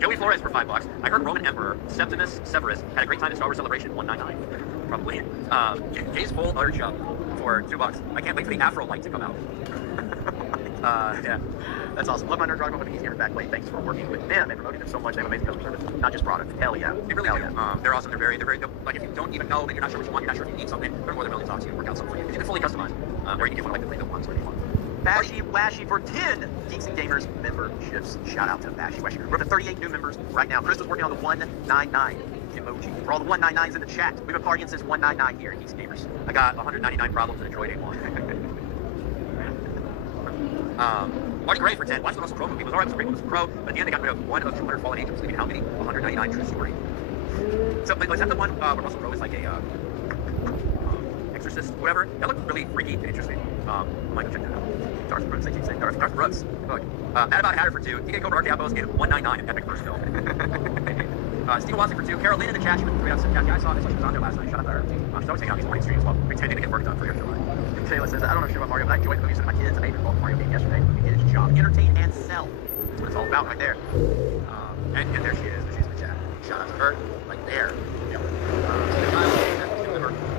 Joey Flores for $5. I heard Roman Emperor Septimus Severus had a great time at Star Wars Celebration 199. Probably. Jay's full other chub for $2. I can't wait for the Afro light to come out. Yeah, that's awesome. Love my nerd drive with the back late. Thanks for working with them and promoting them so much. They have amazing customer service, not just product. Hell yeah, they really do. Yeah. They're awesome. They're very like if you don't even know, maybe you're not sure what you want, you're not sure if you need something, they're more than willing to talk to you and work out something for you. You can fully customize, or you can get one of like the random ones or anyone. Bashy Washy for 10 Geeks and Gamers memberships. Shout out to Bashy Washy. We're up to 38 new members right now. Chris was working on the 199 emoji. For all the 199s in the chat, we've been partying since 199 here at Geeks and Gamers. I got 199 problems and enjoyed A1. Marty Gray for 10. Watch the Russell Crowe movie. It was alright, it was a great Russell Crowe, but at the end they got rid of 1 of 200 fallen angels, leaving how many? 199 true story. So, is that the one where Russell Crowe is like a exorcist, whatever? That looked really freaky and interesting. I might go check that out. Darth Brooks, I keep saying Darth Brooks. Mad About Hatter for 2. TK Cobra Arcade Outpost gave 199 in epic first film. Steve Watson for 2. Carol Lynn in the chat, she was 3 out of 7. Yeah, I saw this. She was on there last night. Shout out to her. She's always hanging out these morning streams while pretending to get work done for your July. Taylor says, I don't know shit about Mario, but I enjoyed the movies with my kids. I made a Mario game yesterday. It is a job. Entertain and sell. That's what it's all about right there. And there she is. She's in the chat. Shout out to her. Right there. Yep.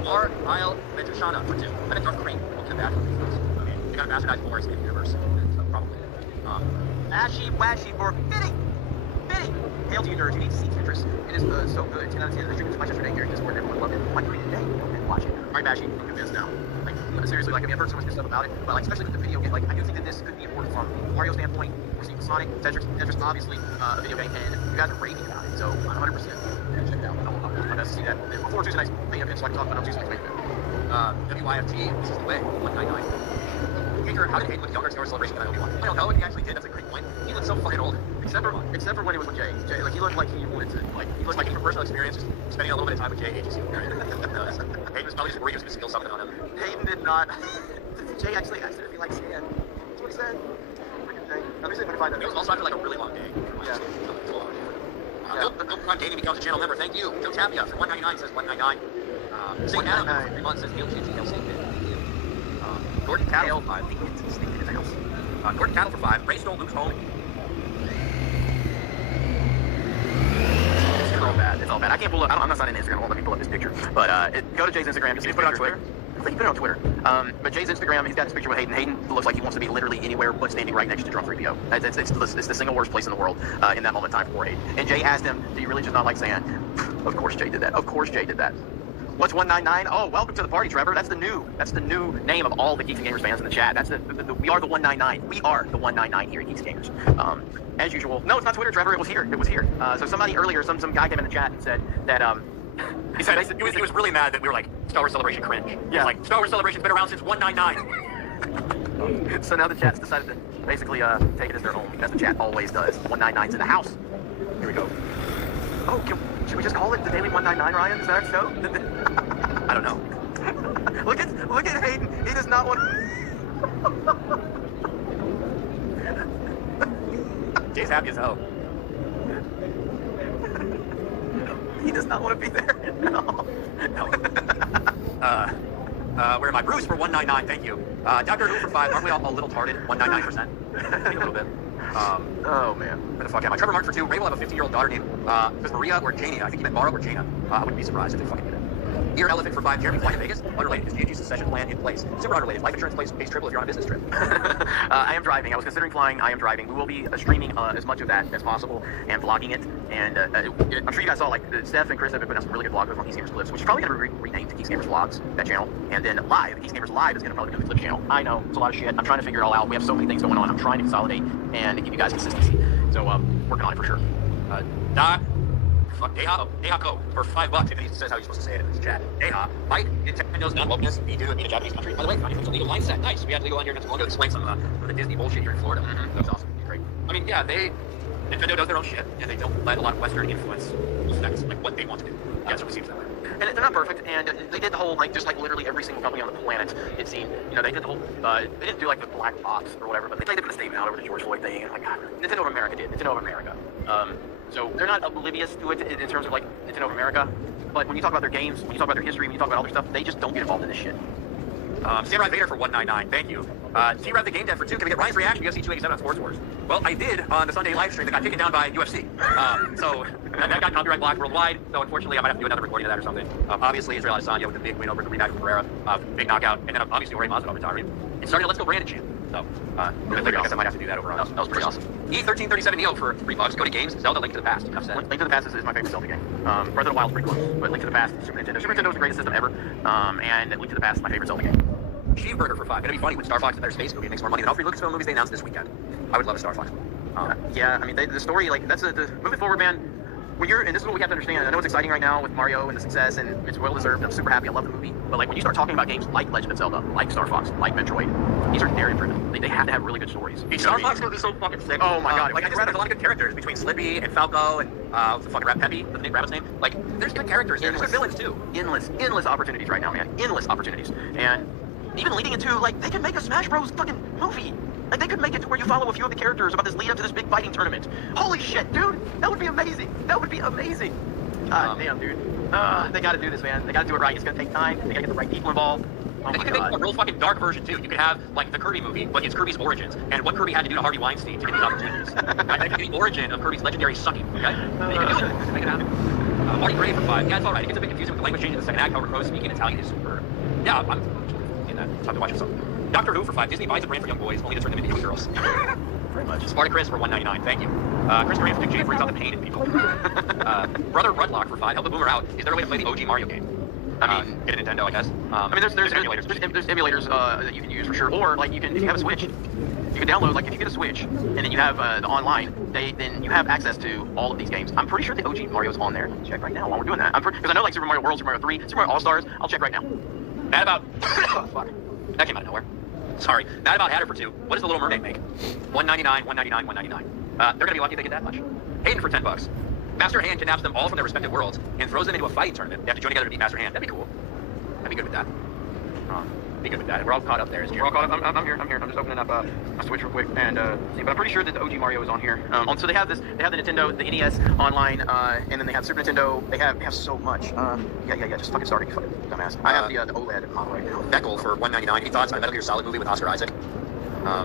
R. Isle Ventushana for 2. I think Darth Crane will get back. I mean, they got to bastardize Boris in the universe. Probably. Ashy Washy for Fitting. Hail to you nerds, you need to see Tetris. It is so good. 10 out of 10. The stream was twice yesterday here in Discord. Everyone loved it. Like read it today. And watch it. Alright, Bashy, I'm convinced now. Like, seriously, like, I mean, I've heard so much good stuff about it, but like, especially with the video game, like, I do think that this could be important from Mario standpoint. We're seeing Sonic, Tetris obviously, a video game, and you guys are raving about it, so 100% check it out. I'll do my best to see that. Before Tuesday night's main event, so I can talk about it on Tuesday night's main event. WYFT, this is the way, 199. Hager, how did Hayden look younger at Star Wars Celebration than Obi-Wan? I don't know if he actually did, that's a great point. He looked so fucking old. Except for when he was with Jay. Like, he looked like he wanted to, like, he looked like from personal experience, just spending a little bit of time with Jay, Hayden was probably just worried he was going to steal something on him. Hayden did not. Jay actually asked if he likes sand. That's what he said. Freaking Jay. Let me see if I can find that. It was also after, like, a really long day. Yeah. Ilk Gaming becomes a channel member. Thank you. Joe Tapia for 199 says 199. St. Adam for 3 months says Hail GG. Hail St. Thank you. Gordon Cattle for 5. I think it's St. in his house. Gordon Cattle for 5. Ray Stole Luke's home. It's all bad. I can't pull up. I'm not signing Instagram. I won't let me pull up this picture. But go to Jay's Instagram. You see, put it on Twitter. I think he put it on Twitter. But Jay's Instagram, he's got this picture with Hayden. Hayden looks like he wants to be literally anywhere but standing right next to Drunk 3PO. It's the single worst place in the world in that moment in time for Hayden. And Jay asked him, do you really just not like Sand? Of course Jay did that. Of course Jay did that. What's 199? Oh, welcome to the party, Trevor. That's the new name of all the Geeks and Gamers fans in the chat. That's we are the 199. We are the 199 here at Geeks and Gamers. As usual. No, it's not Twitter, Trevor. It was here. It was here. So somebody earlier, some guy came in the chat and said that he said he was really mad that we were like Star Wars Celebration cringe. Yeah. Like Star Wars Celebration's been around since 199. So now the chat's decided to basically take it as their own, as the chat always does. 199's in the house. Here we go. Oh, should we just call it the Daily 199, Ryan? Is that our show? I don't know. Look at Hayden. He does not want. Jay's happy as hell. He does not want to be there. No. Where am I? Bruce for 199. Thank you. Dr. Who for 5. Aren't we all a little tarded? 199%. Maybe a little bit. Oh man. Where the fuck am I? Trevor Martin for 2. Ray will have a 15-year-old daughter named Maria or Jania. I think he meant Mara or Jana. I wouldn't be surprised if they fucking did it. Ear Elephant for 5. Jeremy flying to Vegas. Unrelated. Is G&G's succession plan in place? Super unrelated. Life insurance pays triple if you're on a business trip. I am driving. I was considering flying. I am driving. We will be streaming as much of that as possible and vlogging it. And I'm sure you guys saw, like, Steph and Chris have been putting out some really good vlogs on Geeks Gamers Clips, which is probably going to be renamed to Geeks Gamers Vlogs, that channel. And then Live, Geeks Gamers Live is going to probably be the Clips channel. I know, it's a lot of shit. I'm trying to figure it all out. We have so many things going on. I'm trying to consolidate and give you guys consistency. So, working on it for sure. Dehako for $5, and he says how you're supposed to say it in this chat. Deha, fight Nintendo's non-wokeness. We do it in a Japanese country. By the way, it's a legal mindset. Nice. We had legal on here not too long ago to explain some of the Disney bullshit here in Florida. That was awesome. Great. I mean, yeah, Nintendo does their own shit, and they don't let a lot of Western influence affect like what they want to do. Yeah, that's what it seems that way. And they're not perfect, and they did the whole, like, just like literally every single company on the planet, it seemed, they did the whole, they didn't do like the black box or whatever, but they put a statement out over the George Floyd thing, and like, God, Nintendo of America did. Nintendo of America. So they're not oblivious to it in terms of like Nintendo of America, but when you talk about their games, when you talk about their history, when you talk about all their stuff, they just don't get involved in this shit. Samurai Vader for 199, thank you. T-Rev the Game Dev for 2, can we get Ryan's reaction to UFC 287 on Sports Wars? Well, I did on the Sunday live stream that got taken down by UFC. So that got copyright blocked worldwide, so unfortunately I might have to do another recording of that or something. Obviously Israel Adesanya with the big win over the rematch with Pereira, big knockout, and then obviously Jorge Masvidal retiring. And starting a Let's Go Brandon chant. So, I guess I might have to do that over that was pretty awesome. E1337 Neo for $3. Go to games, Zelda Link to the Past. Enough said. Link to the Past is my favorite Zelda game. Breath of the Wild is pretty close, but Link to the Past, Super Nintendo. Super Nintendo is the greatest system ever, and Link to the Past is my favorite Zelda game. Cheeseburger for 5. It'd be funny when Star Fox is a better space movie. It makes more money than all 3 Lucasfilm movies they announced this weekend. I would love a Star Fox movie. Yeah, I mean, the story, like, that's moving forward, man. And this is what we have to understand. I know it's exciting right now with Mario and the success, and it's well deserved. I'm super happy. I love the movie. But like when you start talking about games like Legend of Zelda, like Star Fox, like Metroid, these are very driven. They have to have really good stories. Star Fox would be so fucking sick. Oh my god! Like I just read there's a lot of good characters between Slippy and Falco and what's the fucking rat Peppy, the rabbit's name. Like there's good characters there. There's good villains too. Endless opportunities right now, man. Endless opportunities. And even leading into like they can make a Smash Bros. Fucking movie. Like, they could make it to where you follow a few of the characters about this lead up to this big fighting tournament. Holy shit, dude! That would be amazing! That would be amazing! Damn, dude. They gotta do this, man. They gotta do it right. It's gonna take time. They gotta get the right people involved. Oh, they could make a real fucking dark version, too. You could have, like, the Kirby movie, but it's Kirby's origins, and what Kirby had to do to Harvey Weinstein to get these opportunities. That could be the origin of Kirby's legendary sucking, okay? You can do it. Make it happen. Marty Gray for 5. Yeah, it's alright. It gets a bit confusing with the language change in the second act. However, Crow speaking Italian is super... Yeah, I'm in that. It's time to watch it. Dr. Who for 5. Disney buys a brand for young boys, only to turn them into young girls. Very much. Spartacus for 199. Thank you. Chris Grant for Jay brings out the pain in people. Brother Rudlock for 5. Help the boomer out. Is there a way to play the OG Mario game? I mean, get a Nintendo, I guess. I mean, there's emulators. There's emulators that you can use for sure. Or like you can, if you have a Switch, you can download. Like if you get a Switch and then you have the online, then you have access to all of these games. I'm pretty sure the OG Mario's on there. Check right now while we're doing that. Because I know like Super Mario World, Super Mario 3, Super Mario All Stars. I'll check right now. Mad about fuck. That came out of nowhere. Sorry. Mad about Hatter for 2. What does the Little Mermaid make? 199, 199, 199. They're gonna be lucky if they get that much. Hayden for $10. Master Hand kidnaps them all from their respective worlds and throws them into a fighting tournament. They have to join together to beat Master Hand. That'd be cool. I'd be good with that. Be good with that. We're all caught up there. We're all caught up. I'm here. I'm just opening up my Switch real quick and see. But I'm pretty sure that the OG Mario is on here. So they have this. They have the Nintendo, the NES online, and then they have Super Nintendo. They have so much. Yeah. Just fucking start it, you fucking dumbass. I have the OLED model right now. Beckel for $199. Any thoughts on a Metal Gear Solid movie with Oscar Isaac? I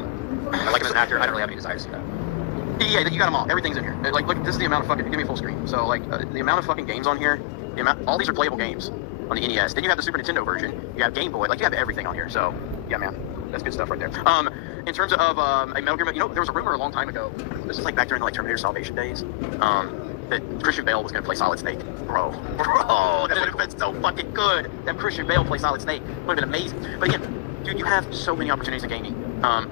like him as an actor. I don't really have any desire to see that. Yeah, you got them all. Everything's in here. Like, look, this is the amount of fucking. Give me full screen. So like, the amount of fucking games on here. All these are playable games. on the NES. Then you have the Super Nintendo version. You have Game Boy. Like, you have everything on here. So, yeah, man. That's good stuff right there. In terms of a Metal Gear, you know, there was a rumor a long time ago. This is like back during the Terminator Salvation days. That Christian Bale was going to play Solid Snake. Bro, that would have been so fucking good. That Christian Bale play Solid Snake would have been amazing. But again, dude, you have so many opportunities in gaming.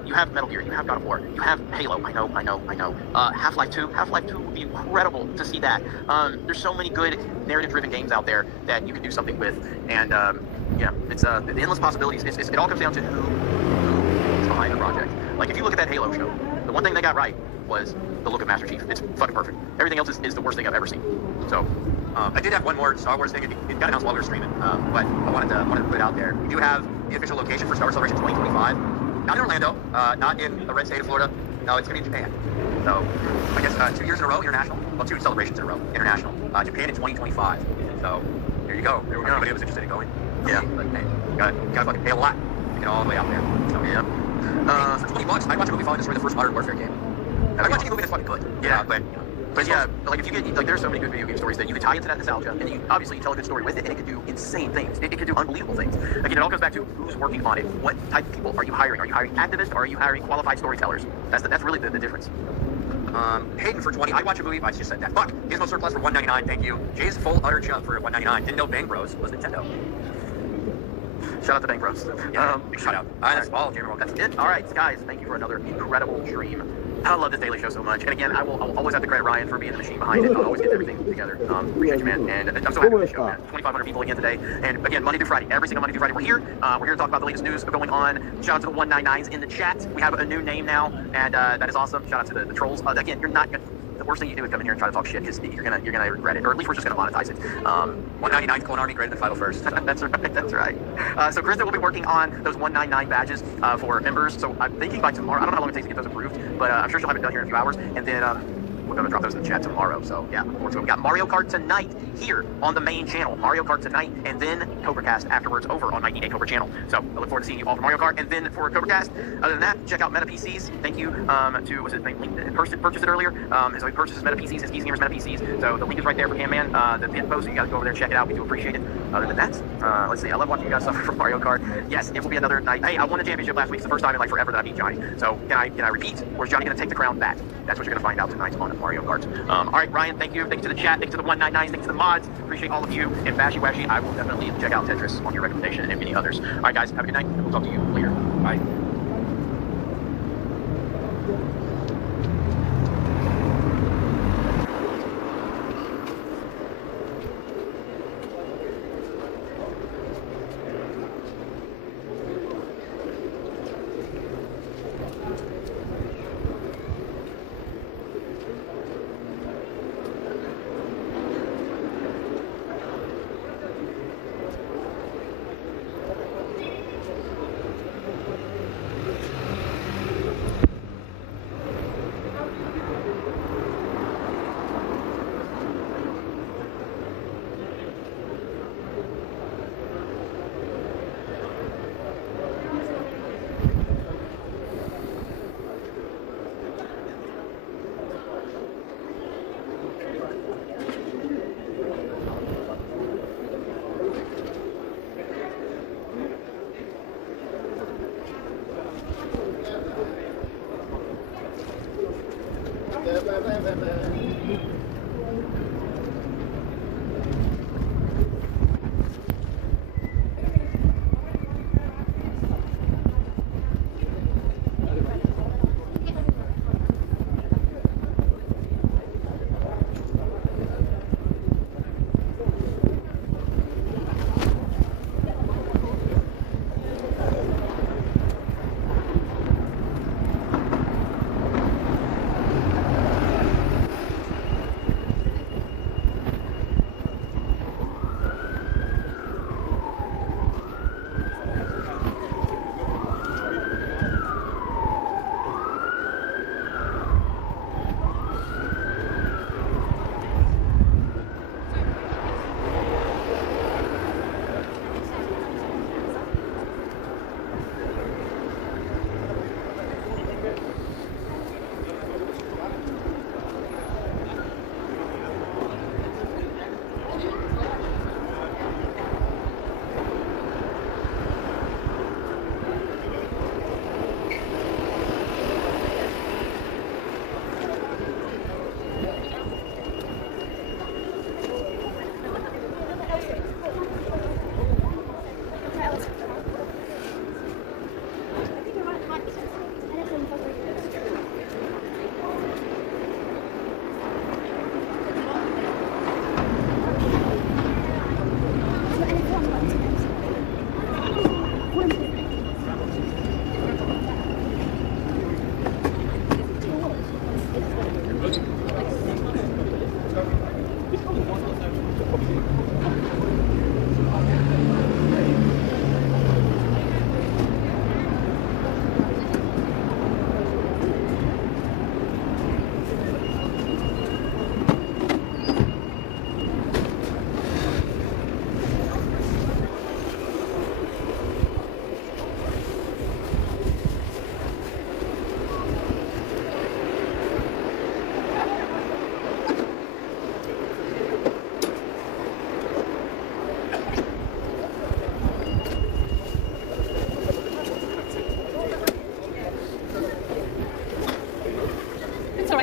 You have Metal Gear, you have God of War, you have Halo. I know. Half-Life 2 would be incredible to see that. There's so many good narrative-driven games out there that you can do something with. And yeah, it's the endless possibilities. It all comes down to who is behind the project. Like, if you look at that Halo show, the one thing they got right was the look of Master Chief. It's fucking perfect. Everything else is the worst thing I've ever seen. So, I did have one more Star Wars thing. It got announced while we were streaming, but I wanted to put it out there. We do have the official location for Star Wars Celebration 2025. Not in Orlando, not in the red state of Florida. No, it's going to be in Japan. So, I guess 2 years in a row, international. Well, 2 celebrations in a row, international. Japan in 2025. So, there you go. There we go. Anybody was interested in going? Yeah. But, hey, gotta fucking pay a lot to get all the way out there. So, yeah. For $20, I'd watch a movie following the story of the first Modern Warfare game. I'd watch any movie that's fucking good. Yeah, but yeah, like if you get, like there's so many good video game stories that you could tie into that nostalgia, and then you obviously tell a good story with it, and it could do insane things. It could do unbelievable things. Again, it all comes back to who's working on it. What type of people are you hiring? Are you hiring activists, or are you hiring qualified storytellers? That's really the difference. Hayden for 20. I'd watch a movie. I just said that. Fuck. Gizmo Surplus for $1.99. Thank you. Jay's full utter jump for $1.99. Didn't know Bang Bros was Nintendo. Shout out to Bang Bros. Yeah, big shout out. That's all, Gamer. That's it. All right, guys. Thank you for another incredible stream. I love this daily show so much. And again, I'll always have to credit Ryan for being the machine behind it. I'll always get everything together. Appreciate you, man. And I'm so happy with this show, man. 2,500 people again today. And again, Monday through Friday. Every single Monday through Friday, we're here. We're here to talk about the latest news going on. Shout out to the 199s in the chat. We have a new name now, and that is awesome. Shout out to the trolls. Again, you're not gonna... The worst thing you do is come in here and try to talk shit, because you're gonna regret it, or at least we're just gonna monetize it. 199's Clone Army greater than 501st. That's right. So Krista will be working on those 199 badges for members. So I'm thinking by tomorrow. I don't know how long it takes to get those approved, but I'm sure she'll have it done here in a few hours, and then we're gonna drop those in the chat tomorrow. So yeah, look forward to it. We got Mario Kart tonight here on the main channel. Mario Kart tonight, and then CobraCast afterwards over on my EA Cobra channel. So I look forward to seeing you all for Mario Kart, and then for CobraCast. Other than that, check out Meta PCs. Thank you to what's his name? Purchased it earlier. So he purchases Meta PCs, his Geezy Gamers Meta PCs. So the link is right there for him, man. The pin post. So you guys go over there and check it out. We do appreciate it. Other than that, let's see. I love watching you guys suffer from Mario Kart. Yes, it will be another night. Hey, I won a championship last week. It's the first time in like forever that I beat Johnny. So can I repeat, or is Johnny gonna take the crown back? That's what you're gonna find out tonight on Mario Kart. All right, Ryan, thank you. Thank you to the chat. Thank you to the 199s. Thank you to the mods. Appreciate all of you. And Bashy Washy, I will definitely check out Tetris on your recommendation and many others. All right, guys, have a good night. We'll talk to you later. Bye.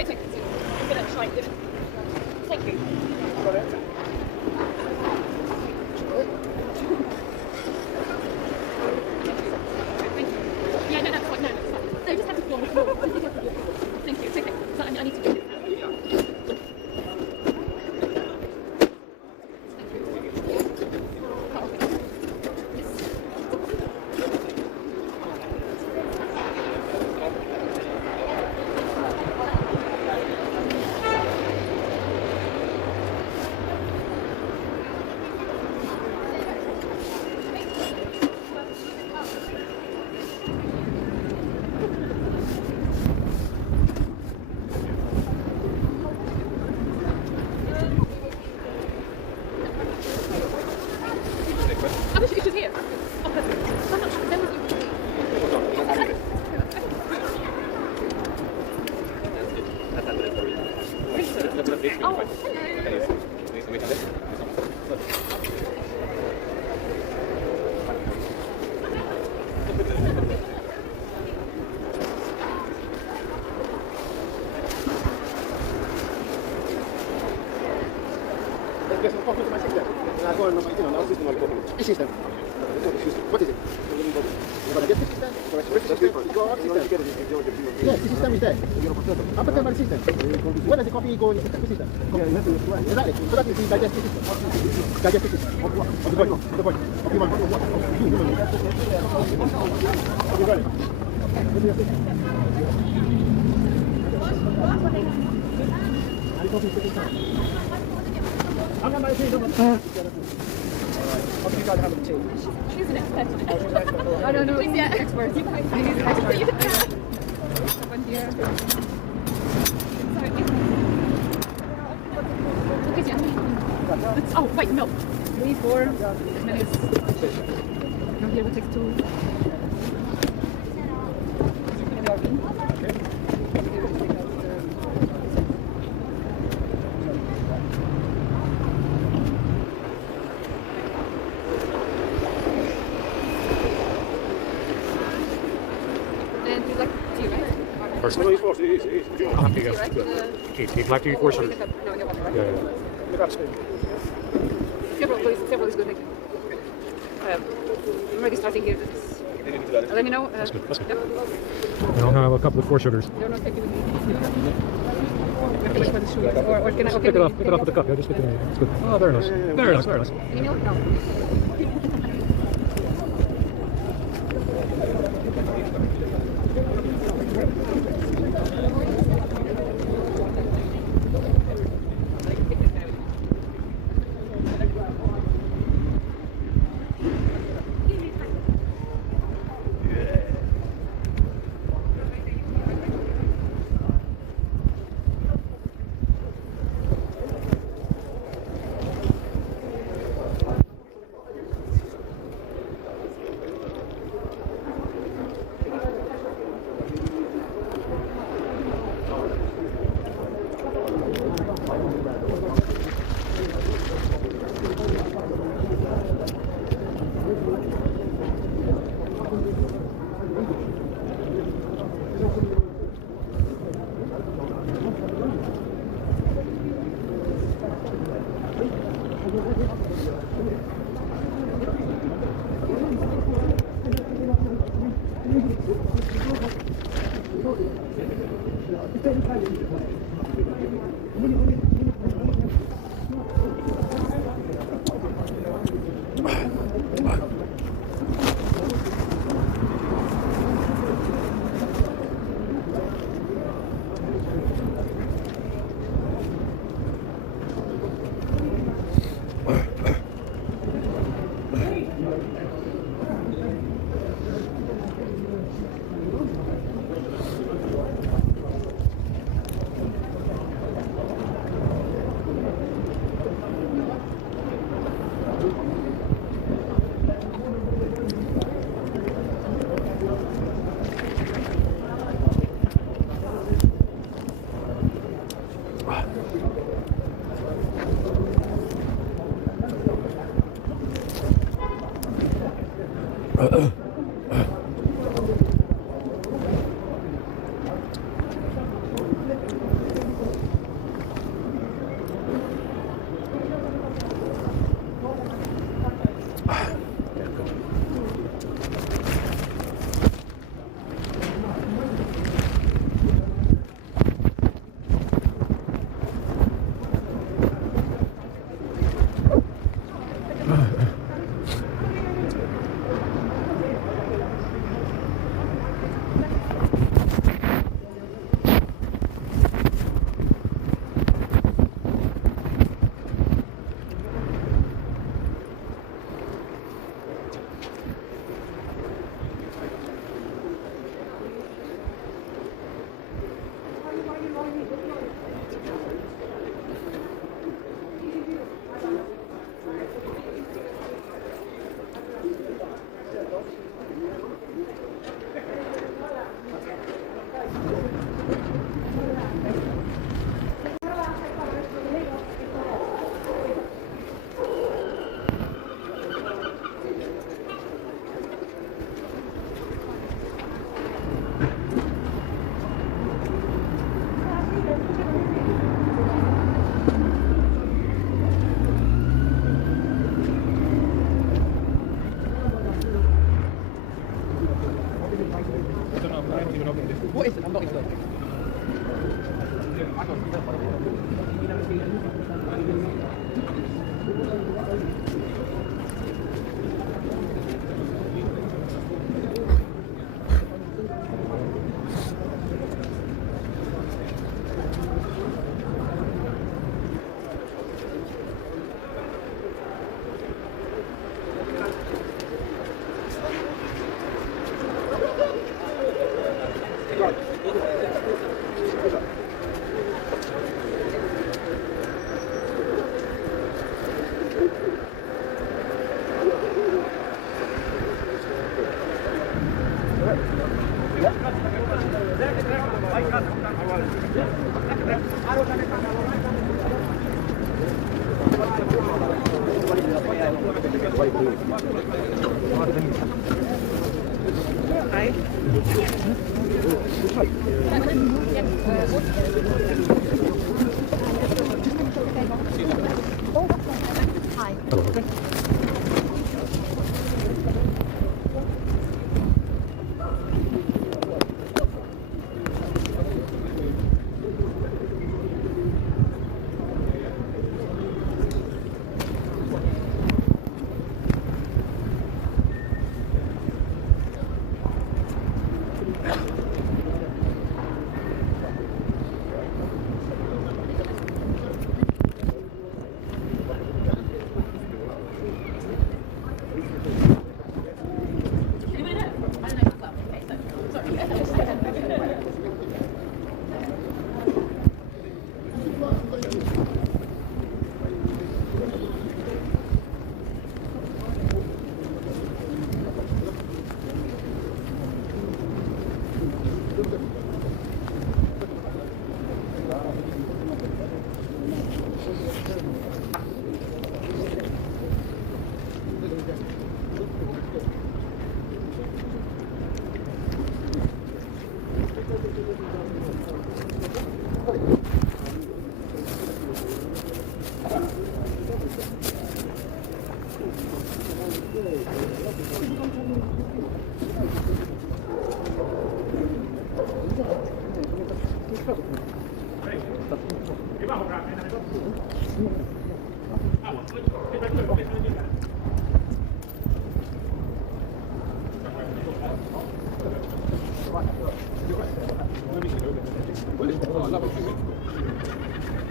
Wait a second. I'm going to try and give it. Thank you. Yeah, no, that's fine. No, that's fine. No, just have the floor. Thank you. It's okay. So I need to do it. I wish it was here. Oh, perfect. So much. Then we'll do. Oh, hello. Let's get some coffee to my sister. And I'll go and, now system on the coffee. Which system? What is it? You're going to get the system? You go out system? Yes, the system is there. Up and the system. Where does the coffee go in the system? Exactly. So that is the digestive system. Digestive system. Of the body. Of the body. Of human body. Of human body. Okay, got it. What is your system? And the coffee is taking time. I'm not my tea, don't you guys have a tea? She's an expert. I don't know. She's the expert. He's the expert. One here. Oh, wait, no. 3, 4 minutes. Now here we take 2. And you like tea, right? First, No, it's forced. It is. I'll have to get Keith, black tea, 4 sugars. No, you're welcome. Yeah. Several is good, thank you. I'm already starting here. Let me know. That's good. That's good. Yep. And I'll have a couple of 4 sugars. No, take it with me. For the sugar. Or can I? Pick it up with the cup. Yeah, just stick it in. It's good. Oh, very nice. Very nice. Very nice. Email? No.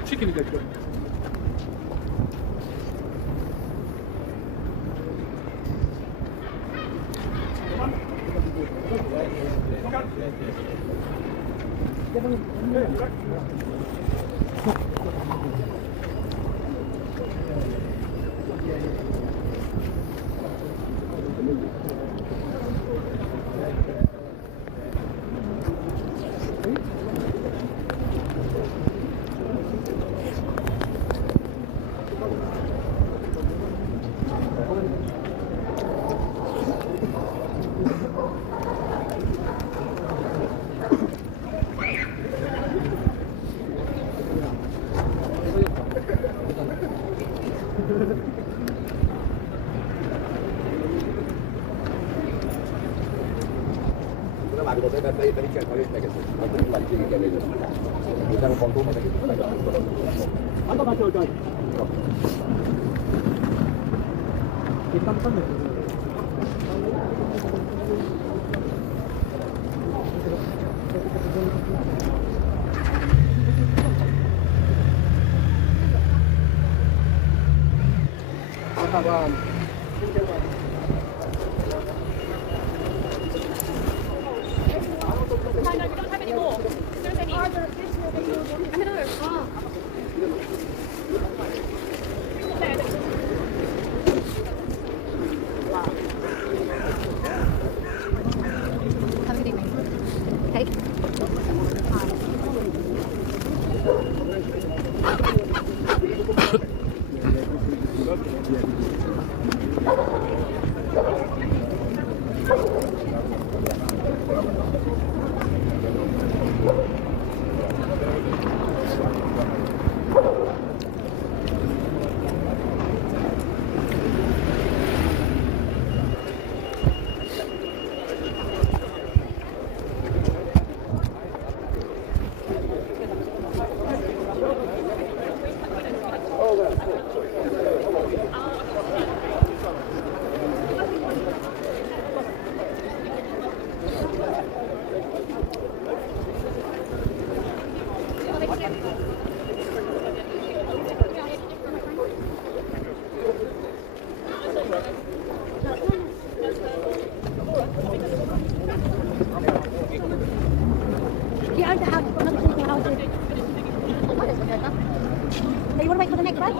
Chicken is good. Okay. You owned the house, you've got another 24 houses. So you want to wait for the next ride?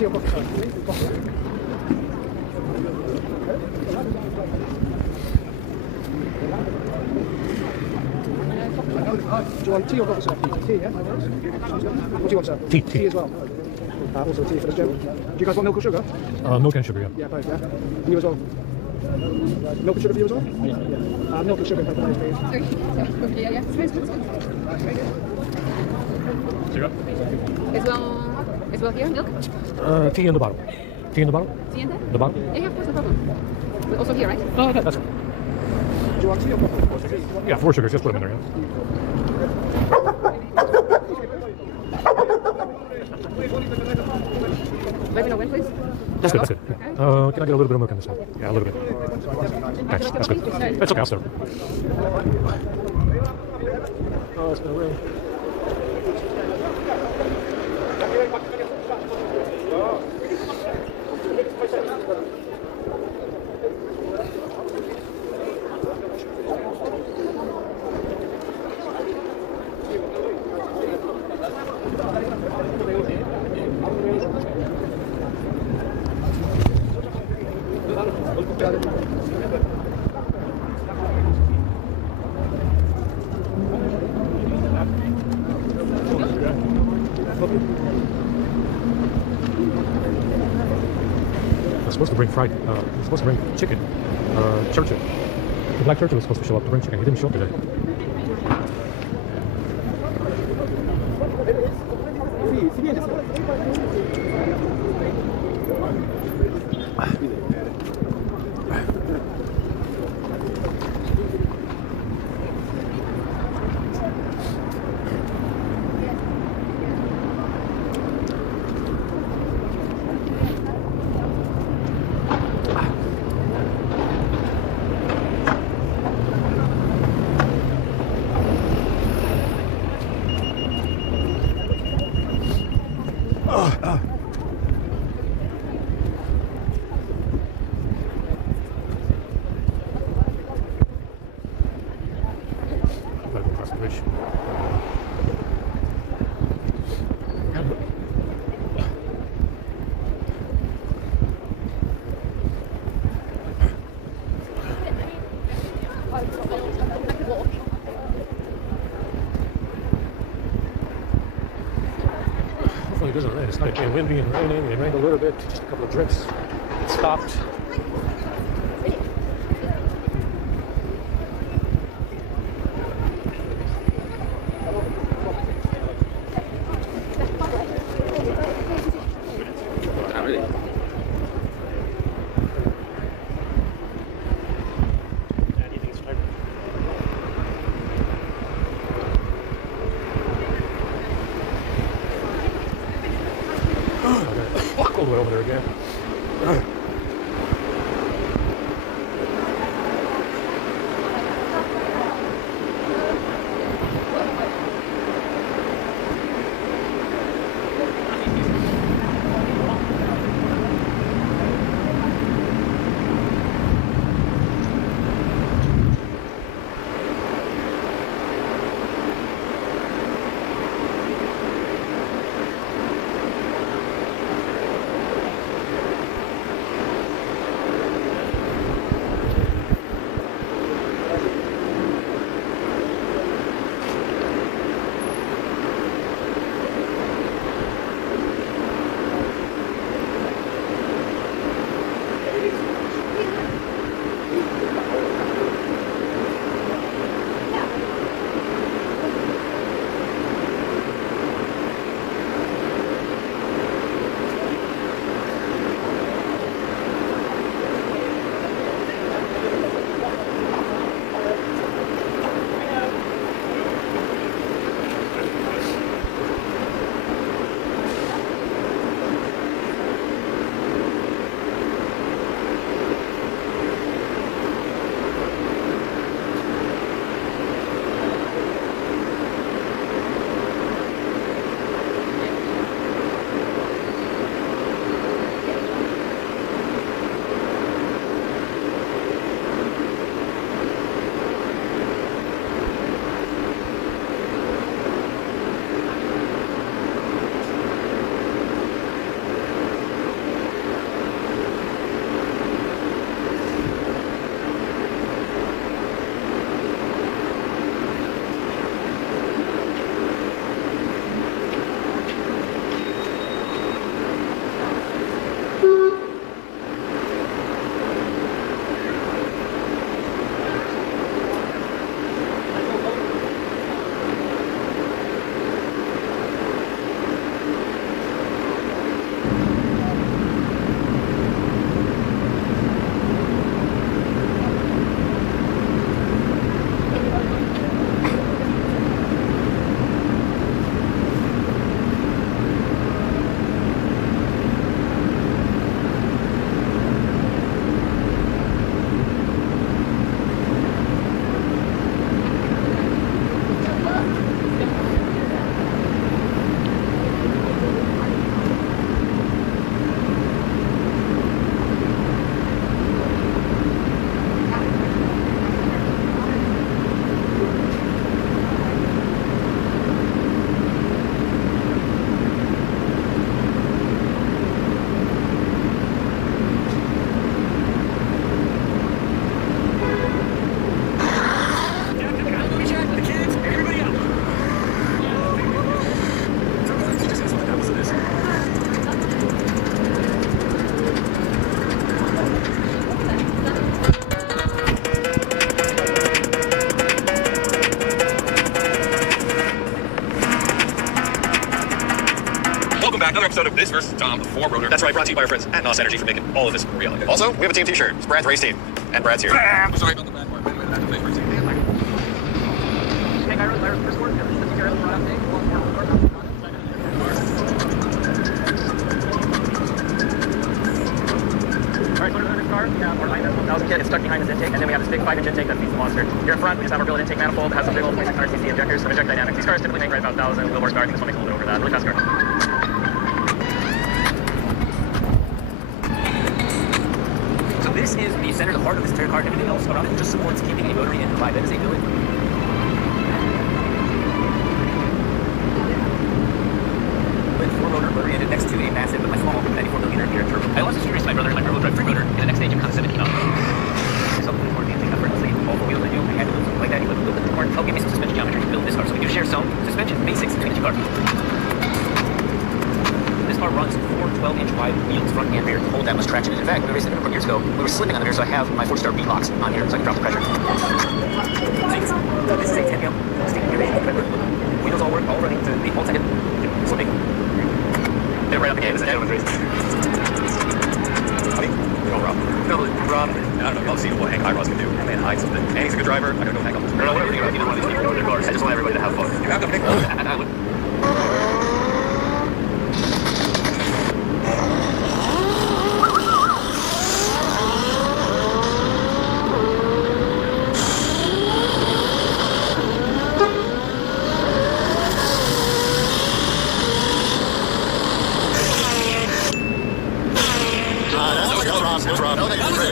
tea or coffee? Coffee. Do you want tea or coffee, sir? Tea, yeah? What do you want, sir? Tea. Tea as well. Also tea for this gentleman. Do you guys want milk or sugar? Milk and sugar, yeah. Yeah, both, yeah. And you as well? Milk and sugar for you as well? Yeah. Milk and sugar for both, please. Sugar? As well here, milk? Tea in the bottle. Tea in the bottle? Tea in there? The bottle? Yeah, of course, no problem. Also here, right? Oh, that's it. Do you want tea or coffee? Yeah, 4 sugars. Just put them in there, yeah. Let me know when, please. That's good, that's good. Yeah. Can I get a little bit of milk on this one? Yeah, a little bit. Thanks, that's good. It's okay, I'll serve. Oh, it's gonna rain. I'm supposed to bring I'm supposed to bring chicken. Churchill. The Black Churchill was supposed to show up to bring chicken. He didn't show up today. Gotta go across the bridge. Hopefully it doesn't rain. It started getting windy and raining. It rained a little bit, just a couple of drips. It stopped. Walk all the way over there again. Another episode of This versus Tom, the 4-rotor. That's right, brought to you by our friends at NOS Energy for making all of this a reality. Also, we have a team t-shirt. It's Brad's race team. And Brad's here. I'm sorry about the bad part. Anyway, that's the first team. Alright, so there's car. We have our IMS 1000 kit. It's stuck behind this intake. And then we have this big 5-inch intake that feeds the monster. Here in front, we just have our built intake manifold. It has some big old 2600cc injectors. Some inject dynamics. These cars typically make right about 1,000 wheel horsepower. I think this one makes a little bit over that. Really fast car. This is the center, the heart of this entire car. Everything else around it just supports keeping a motor in the vibe that is a villain. With 4-rotor motor unit next to a massive, but my small 94mm gear turbo. I also race my brother in my rear-wheel drive 3-rotor in the next stage of kind of 70 knots. Something more dancing effortlessly. All 4 wheels I do, I handle it like that. You look a little bit more. Help give me some suspension geometry to build this car. So we do share some suspension basics between the two cars. 12-inch wide wheels, front and rear, to hold that much traction. And in fact, when we raced it a couple years ago, we were slipping on the mirror, so I have my 4-star B-locks on here, so I can drop the pressure. This is a 10 steering wheel. Wheels all work, all running to 8 volts second. Slipping. They're right up the game. This is a gentleman's race. Honey? You know Rob. No, Rob. I don't know. I'll see what Hank Hyros can do. Man, hide something. And he's a good driver. I gotta go Hank up. No, whatever you think about either one of these people with their cars. I just want everybody to have fun. You have to pick one. I would.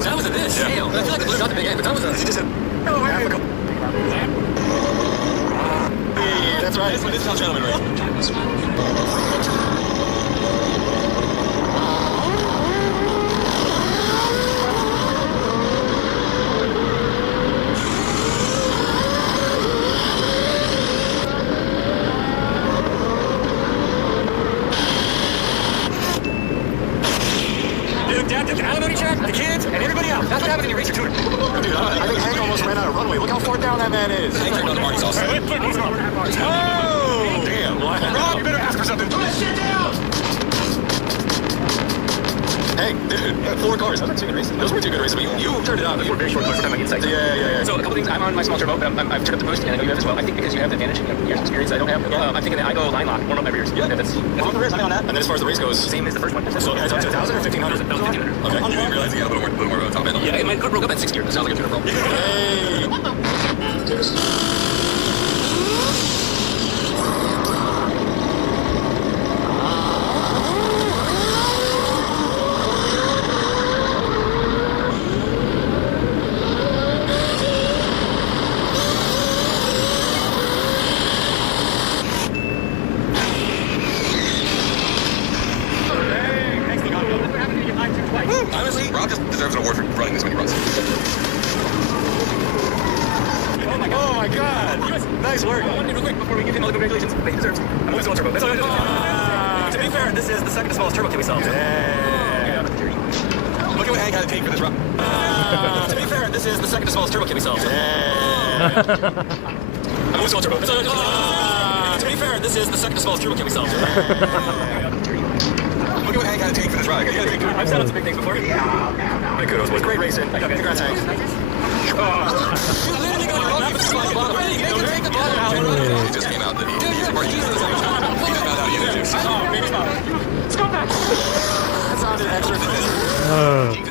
That was a bitch. Yeah. I feel like it blew out the big end, but that was a... He just said... Oh, hey, that's right. This is how gentlemen race. The alimony check, the kids, and everybody else. That's what happens when you race your tutor. Dude, I think Hank almost ran out of runway. Look how far down that man is. Hank turned on the Marty's also. Oh, damn. Rob, you better ask for something. Sit down. Hank, dude, 4 cars. Those were 2 good races. You turned it on. You were very short for time on insight. Yeah. So a couple things. I'm on my small turbo. I've turned up the boost, and I know you have as well. I think because you have the advantage, years of experience I don't have. I'm thinking that I go line lock, warm up every year. Yeah, that's on the race. I'm on that. And then as far as the race goes, same as the first one. So it's up to 1,000 or 1,500? That was 1,500. Okay. You didn't realize you got a little more top end. Yeah, my car broke up at 6 gear. That sounds like a tuner problem. Hey. Honestly, Rob just deserves an award for running this many runs. Oh my god! Nice work. Real quick before we give him all the congratulations, he deserves. I'm always on turbo. To be fair, this is the second smallest turbo kit we saw. Yeah. Look at what Hank had to take for this run. To be fair, this is the second smallest turbo kit we saw. Yeah. I'm always on turbo. To be fair, this is the second smallest turbo kit we saw. Look at what Hank had to take for this ride. I've said on some big things before. My kudos, boys. Great racing. Congrats, Hank. You literally got your own spot bottom. You take the bottom out. It just came out that he used more juice. He found out he had juice. Oh, baby spot. Let's go back. That sounded extra good.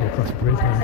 go across the bridge now.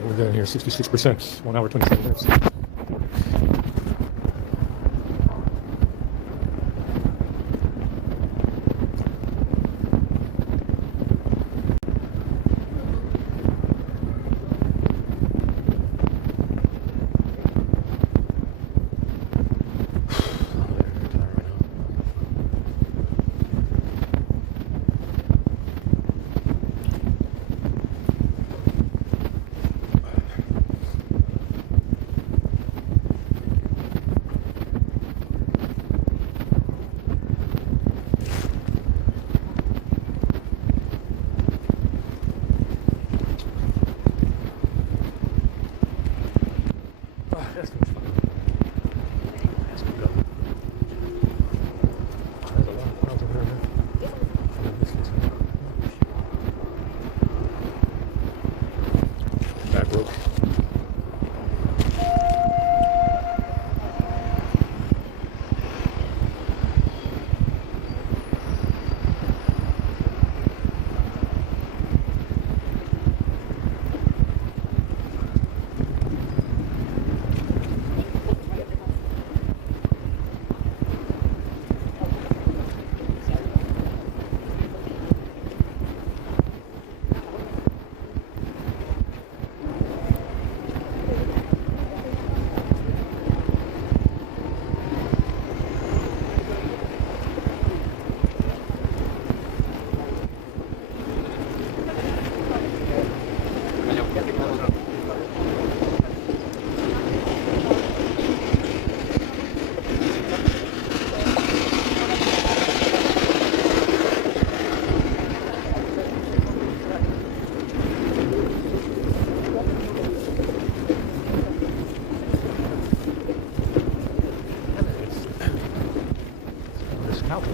We're down here 66%, 1 hour 27 minutes.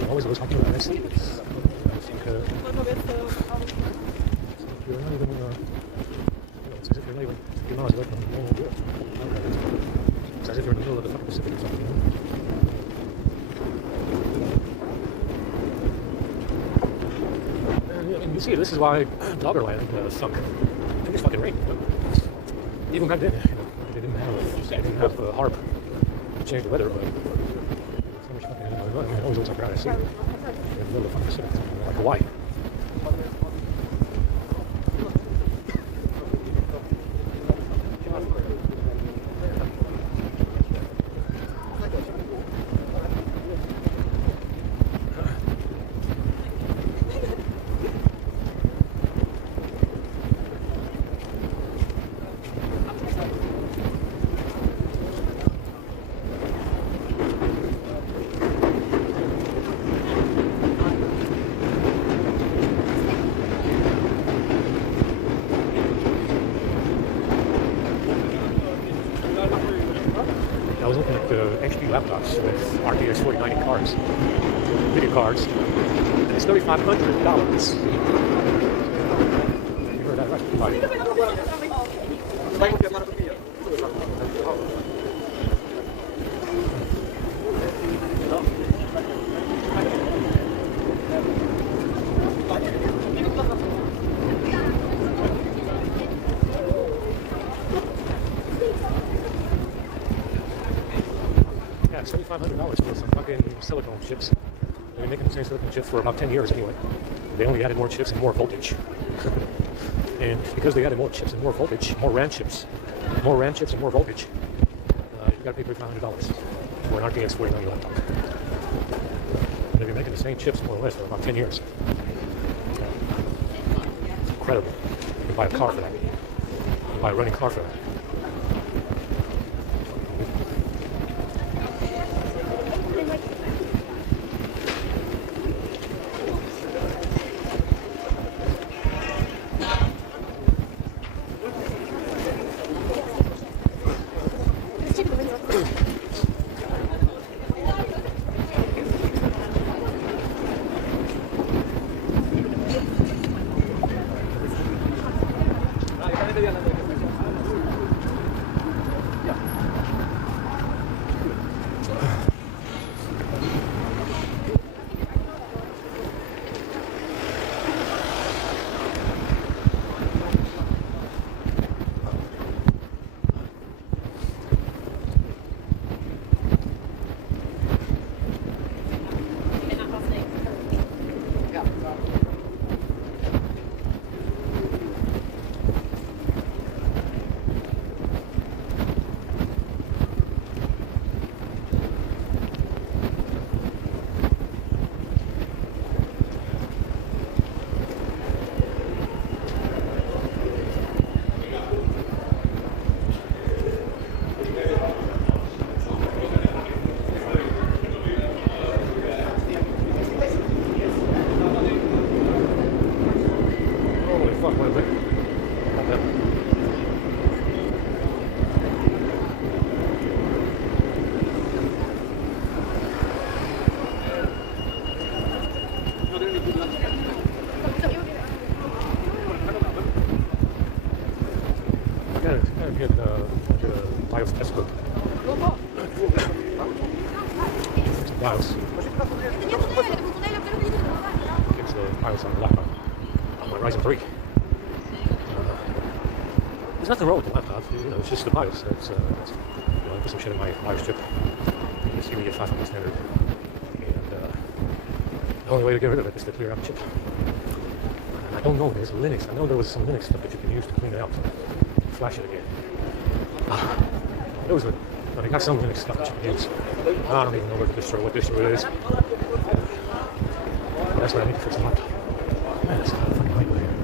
Always was talking about this. I think you're not even, it's as if you're not even 50 miles away from the normal world. It's as if you're in the middle of the fucking Pacific or something, And you see, this is why Doggerland sunk. I think it's fucking rain. Even back then, they didn't have a harp to change the weather, but so much fucking, it always looks like we're out of sea. In the middle of fucking Pacific, like Hawaii. I was looking at the HP laptops with RTX 4090 cards, video cards, and it's $3,500. You heard that right? Yeah, $7,500 for some fucking silicone chips. They've been making the same silicone chips for about 10 years anyway. They only added more chips and more voltage. And because they added more chips and more voltage, more RAM chips and more voltage, you gotta pay $3,500 for an RTX 4090 laptop. And they've been making the same chips more or less for about 10 years. incredible. You can buy a car for that. You can buy a running car for that. Bios. It's the Bios on the laptop. On my Ryzen 3. There's nothing wrong with the laptop, it's just the BIOS. It's, I put some shit in my BIOS chip. It's really a 500 standard. And the only way to get rid of it is to clear out the chip. I don't know, there's Linux. I know there was some Linux stuff that you can use to clean it out. Flash it again. Those are, but I got some Linux stuff that you can use. I don't even know what distro it is. That's what I need to fix the laptop. Man, it's fucking light here.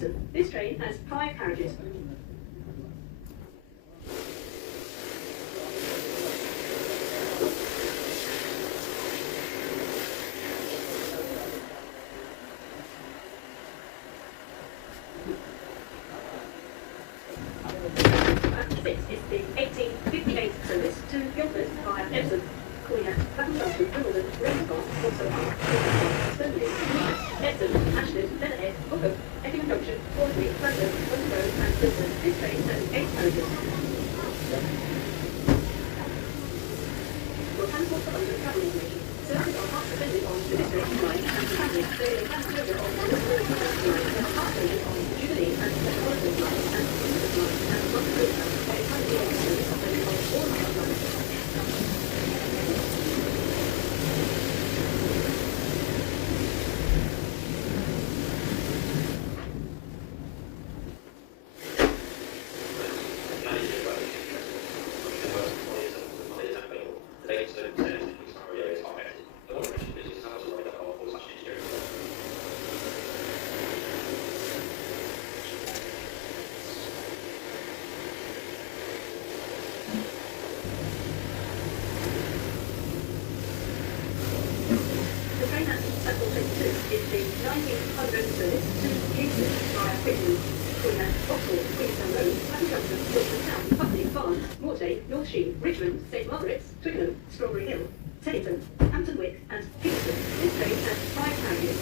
Folkestone. This train has 5 carriages. This is the 1858 service to Guildford via Epsom, Queen, Clapham Junction, Wimbledon, Ravensbourne, Walsall, Stoneleigh, Epsom, Ashton, Leatherhead, Bookham, Effingham Junction, Hornsey, London, London Road, and Wilton. This train has 8 carriages. For transport for London travel information, services are part dependent on the district line and transit. There is a passenger on the Liverpool line, and a part service on Jubilee and Metropolitan line, and Elizabeth line, and London Road line. There is currently a service operating on all of these lines. The train at Central 22 is the 1900 service to Kingston via Quickly, Queen, Oxford, Queenstown Road, Clapham Junction, Wilton Town, Putney, Barnes, Mortay, North Sheen, Richmond, St Margaret's, Twickenham, Strawberry Hill, Teddington, Hampton Wick, and Kingston. This train has 5 carriages.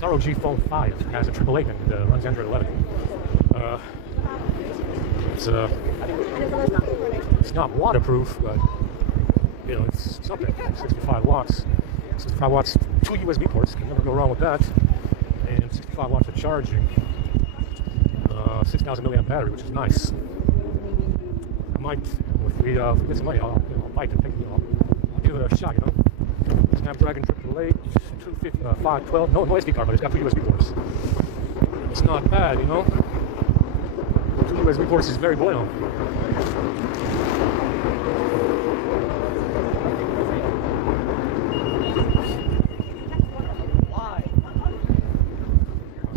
This ROG Phone 5 has a AAA and runs Android 11. It's not waterproof, but you know, it's something. 65 watts. 65 watts, 2 USB ports. Can never go wrong with that. And 65 watts of charging. 6,000 milliamp battery, which is nice. I might, if we get some money, I'll bite it. I'll give it a shot, you know. Snapdragon 888, 512. No SD card, but it's got 2 USB ports. It's not bad, you know. 2 USB ports is very bueno.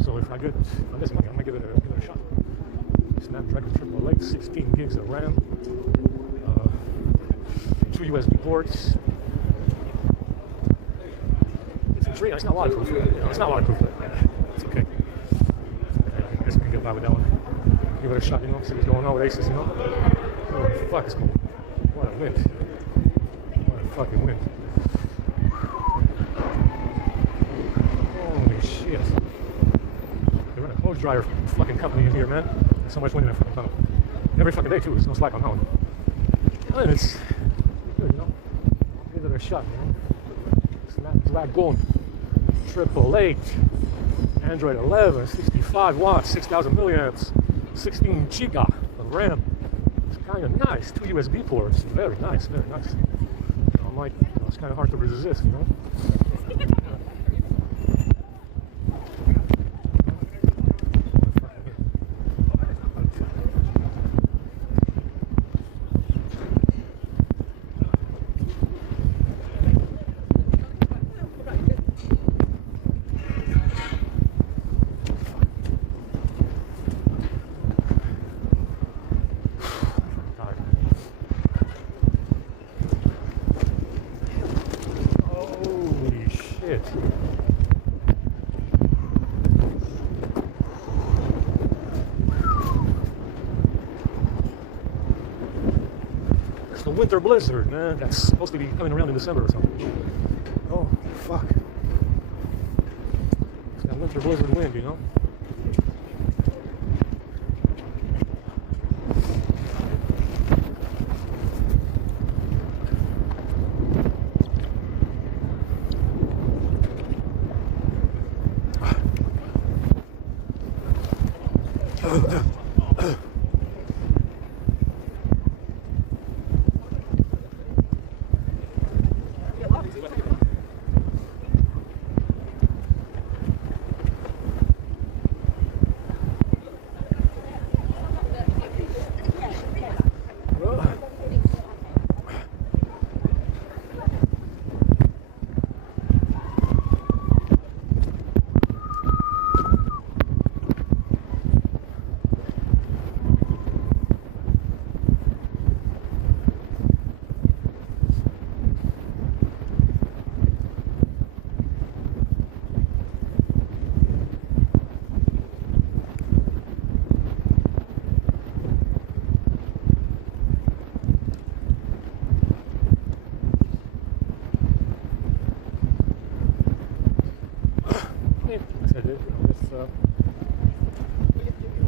So if I get this money, I'm gonna give it a shot. Snapdragon 888, 16 gigs of RAM, 2 USB ports. It's not waterproof. You know, it's not waterproof, but it's okay. I guess we can get by with that one. Give it a shot, you know, see what's going on with Asus, you know. Oh, fuck, it's cool. What a wind. What a fucking wind. Holy shit. They run a clothes dryer fucking company in here, man. There's so much wind in that fucking tunnel. Every fucking day, too. There's no slack on that one. And it's good, you know. I'll give it a shot, you know. Snapdragon 888, Android 11, 65 watts, 6,000 milliamps, 16 giga of RAM. It's kind of nice. 2 USB ports. Very nice, very nice. I'm like, you know, it's kind of hard to resist, you know. It's the winter blizzard, man. That's supposed to be coming around in December or something. Oh, fuck. It's that winter blizzard wind, you know?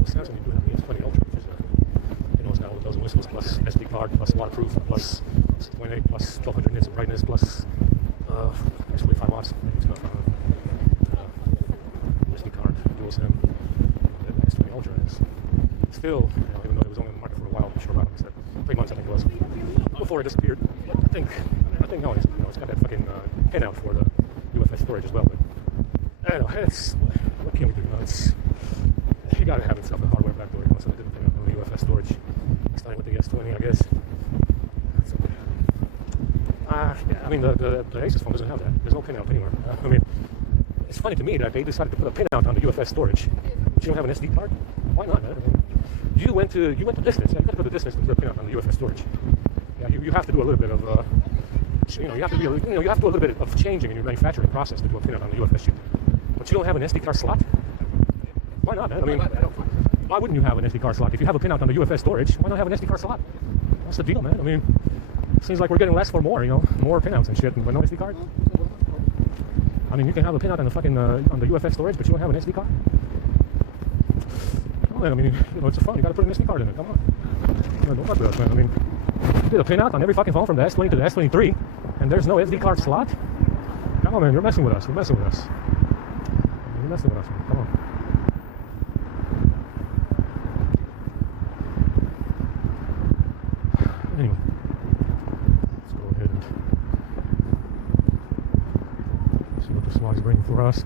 Samsung, you do have the S20 Ultra, which is, you know, it's got all the bells and whistles, plus SD card, plus waterproof, plus 6.8, plus 1200 nits of brightness, plus 45 watts. It's got SD card, dual SIM. The S20 Ultra is still, you know, even though it was only on the market for a while, I'm sure about it, 3 months I think it was, before it disappeared. I think no, it's, you know, it's got that fucking pinout for the UFS storage as well. But I don't know, it's, what can we do? You know, it's, you gotta have itself a hardware backdoor, you know, so it didn't pin out on the UFS storage. Starting with the S20, I guess. That's okay. Yeah, I mean, the Asus phone doesn't have that. There's no pinout anywhere. I mean, it's funny to me that they decided to put a pinout on the UFS storage, but you don't have an SD card. Why not, man? I mean, you went to distance. Yeah, you gotta go the distance to put a pinout on the UFS storage. Yeah, you have to do a little bit of, you know, you have to do a little bit of changing in your manufacturing process to do a pinout on the UFS chip. But you don't have an SD card slot. Why not, man? I mean, why wouldn't you have an SD card slot? If you have a pinout on the UFS storage, why not have an SD card slot? What's the deal, man? I mean, it seems like we're getting less for more, you know, more pinouts and shit, but no SD card. I mean, you can have a pinout on the fucking on the UFS storage, but you don't have an SD card. Oh, man, I mean, you know, it's a phone. You got to put an SD card in it. Come on. Man, don't fuck with us, man. I mean, you did a pinout on every fucking phone from the S20 to the S23, and there's no SD card slot. Come on, man. You're messing with us. You're messing with us. You're messing with us, man. Come on. Anyway, let's go ahead and see what the SWAT's bringing for us.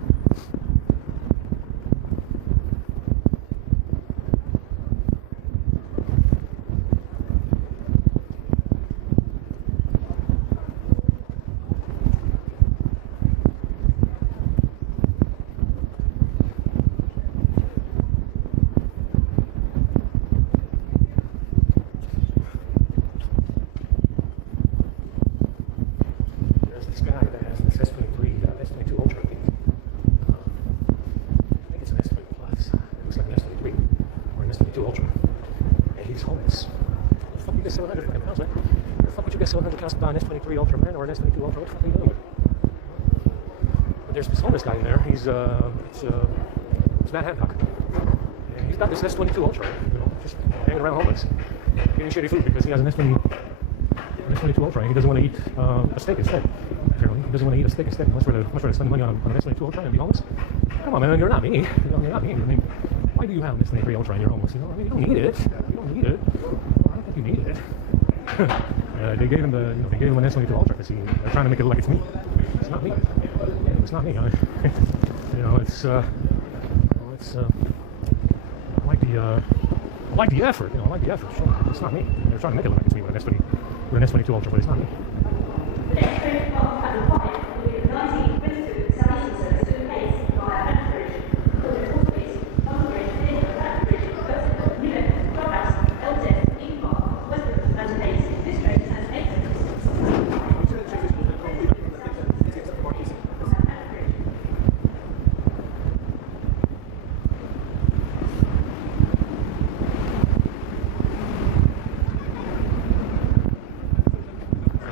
An S23 Ultra Man or an S22 Ultra, what the fuck are you doing? But there's this homeless guy in there. He's it's Matt Hancock. And he's got this S22 Ultra, you know, just hanging around homeless, eating shitty food because he has an S22 Ultra. And he doesn't want to eat a steak instead. Apparently, he doesn't want to eat a steak instead. Much rather spend money on an S22 Ultra and be homeless. Come on, man, you're not me. You know, you're not me. I mean, why do you have an S23 Ultra and you're homeless? You know, I mean, you don't need it. You don't need it. I don't think you need it. They gave him an S22 Ultra because they're trying to make it look like it's me. It's not me. It's not me. You know, it's I like the effort. You know, I like the effort. Sure. It's not me. They're trying to make it look like it's me with an S22 Ultra, but it's not me.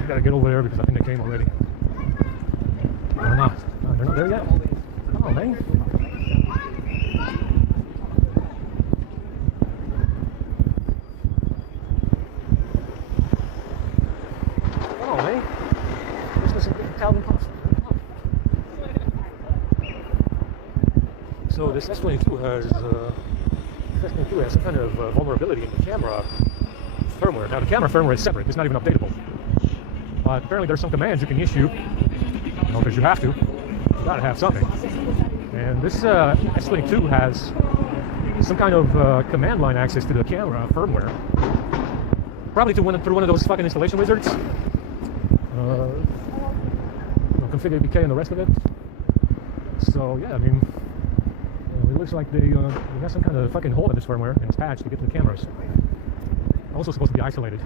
Gotta get over there because I think they came already. They're not. No, they're not there yet. Come on, man. Come on, man. Let's listen to Calvin Cost. So this S22 has some kind of vulnerability in the camera firmware. Now the camera firmware is separate. It's not even updatable. But apparently there's some commands you can issue, you know, because you have to. You gotta have something. And this S22 has some kind of command line access to the camera firmware. Probably through one of those fucking installation wizards. Configure BK and the rest of it. So yeah, I mean, it looks like they got some kind of fucking hole in this firmware and it's patched to get to the cameras. Also supposed to be isolated.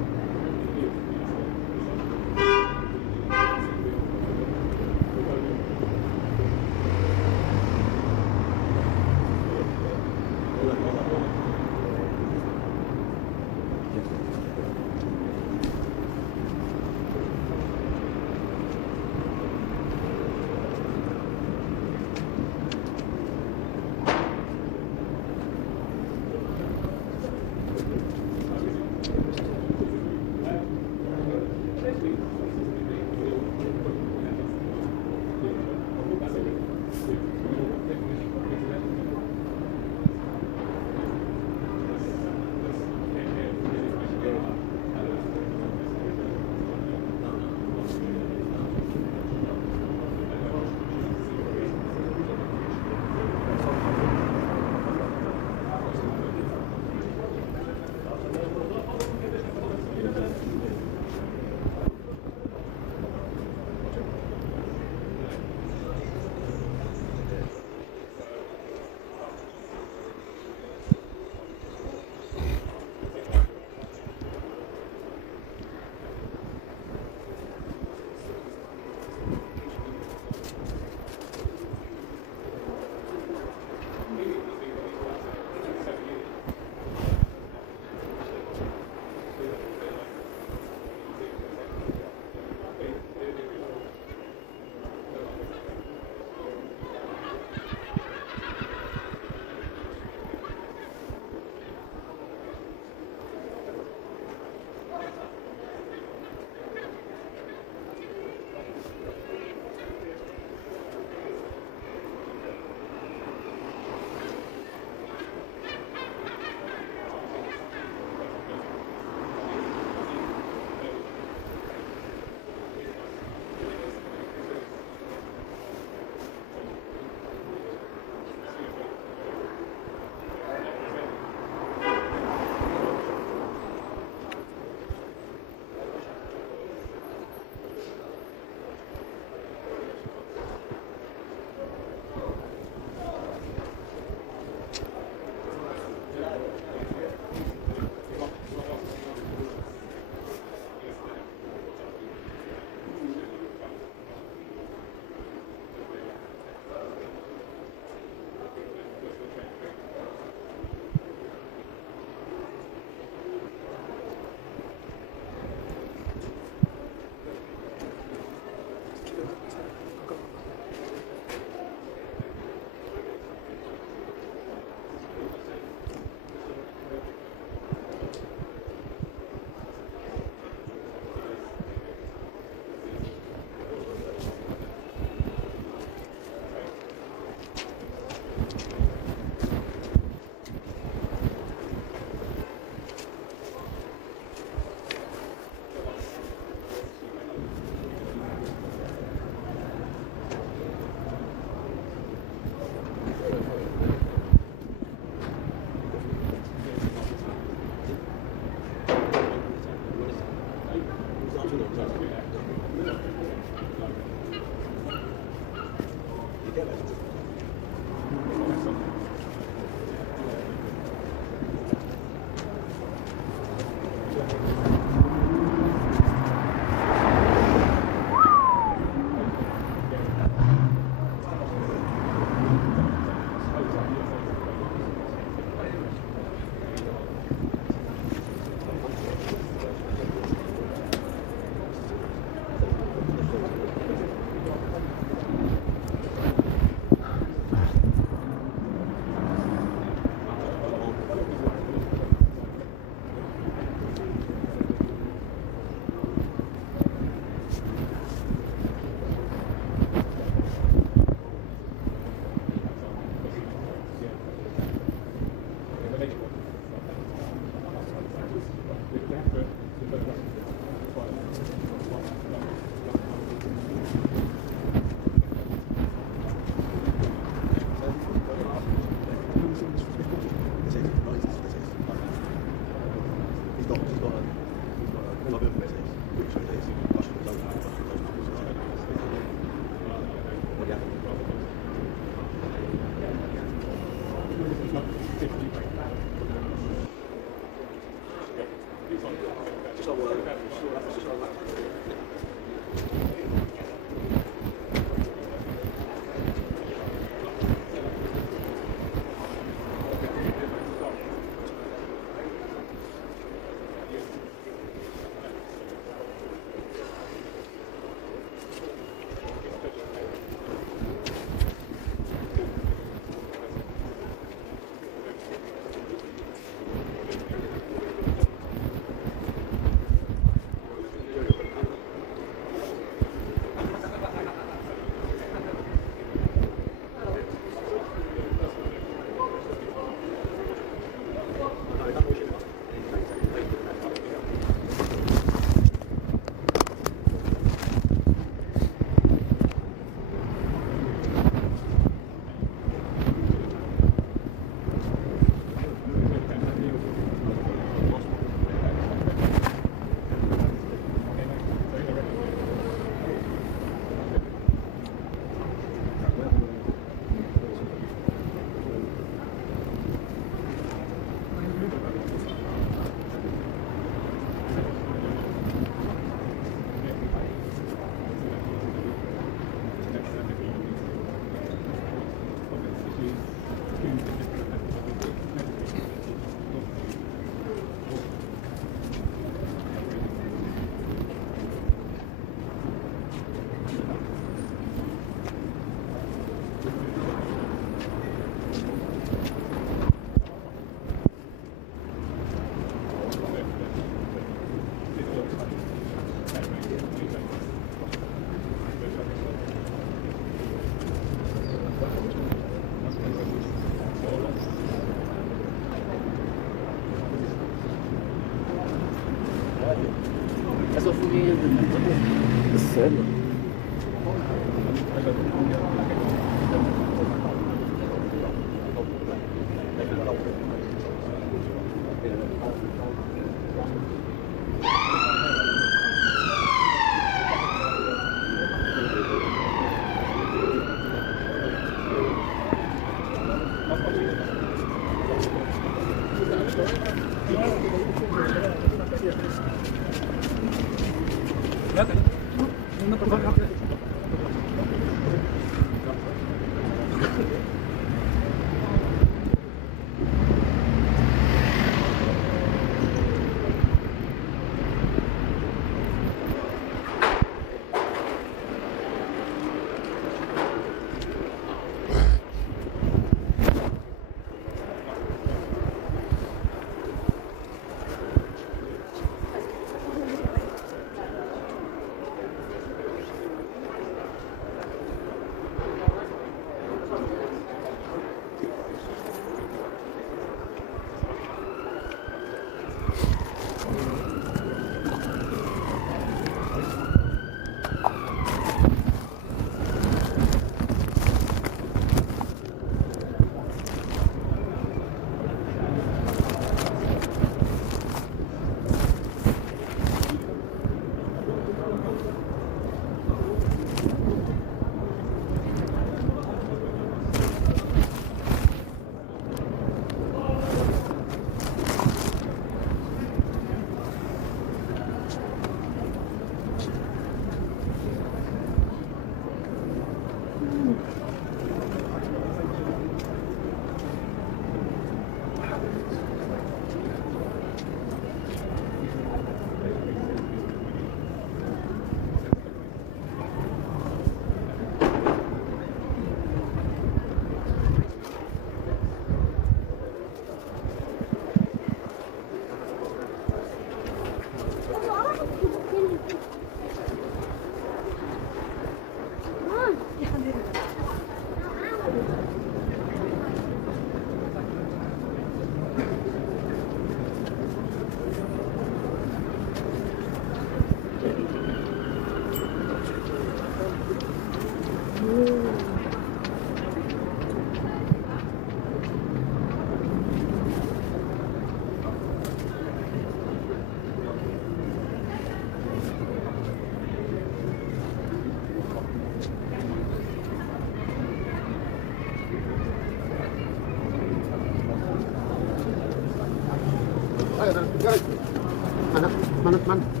Man.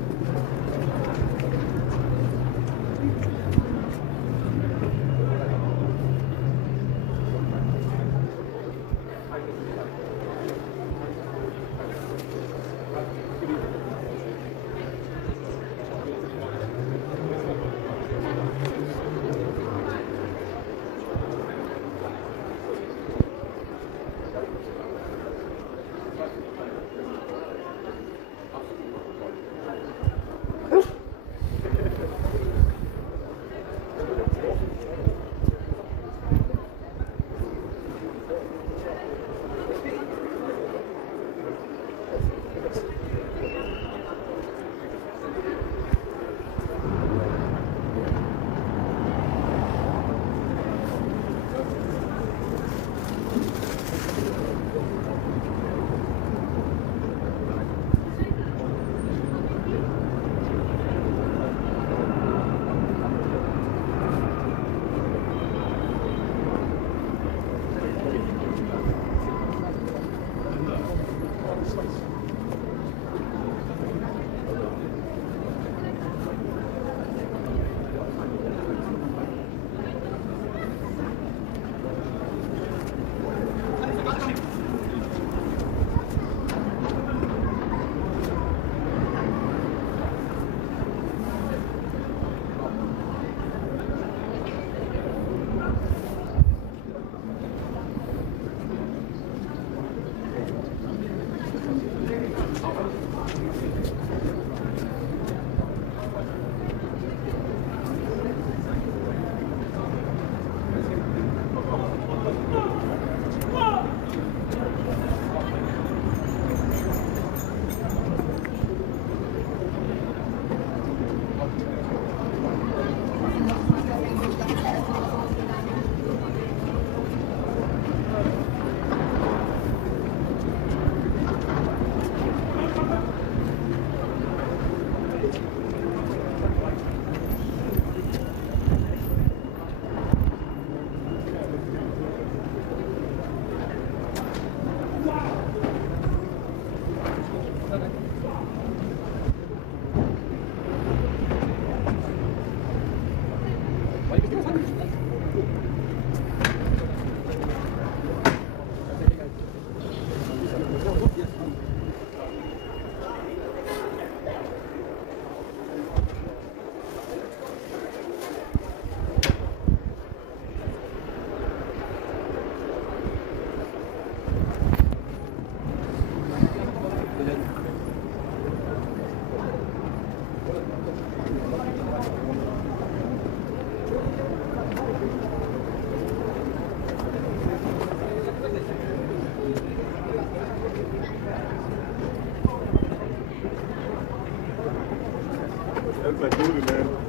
That's like moving, man.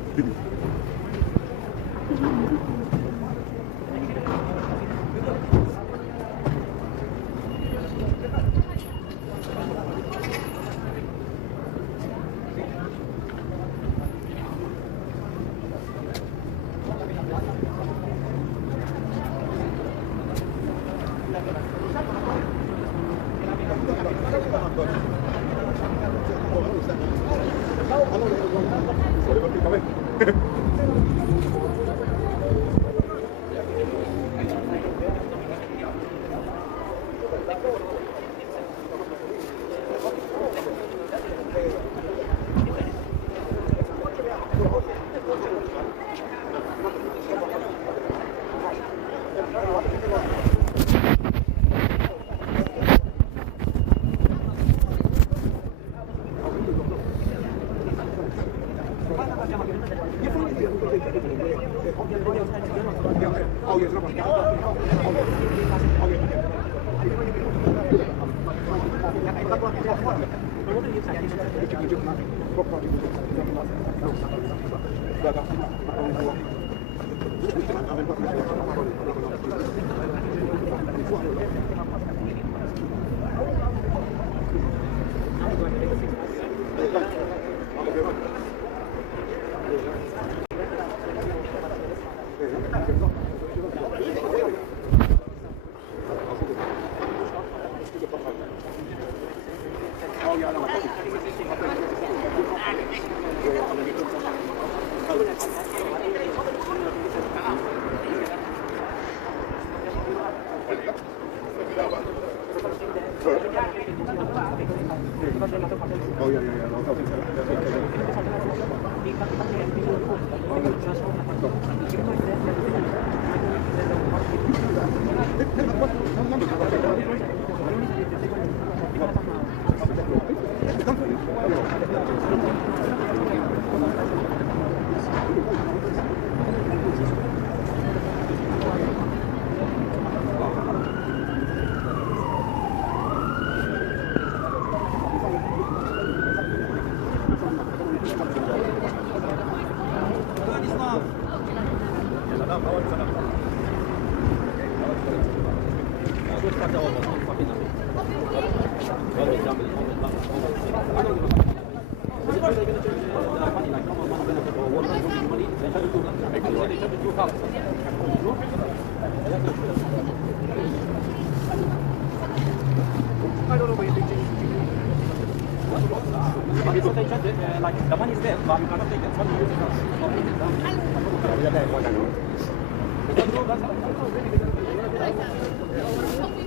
Like the money is there, but you cannot take it.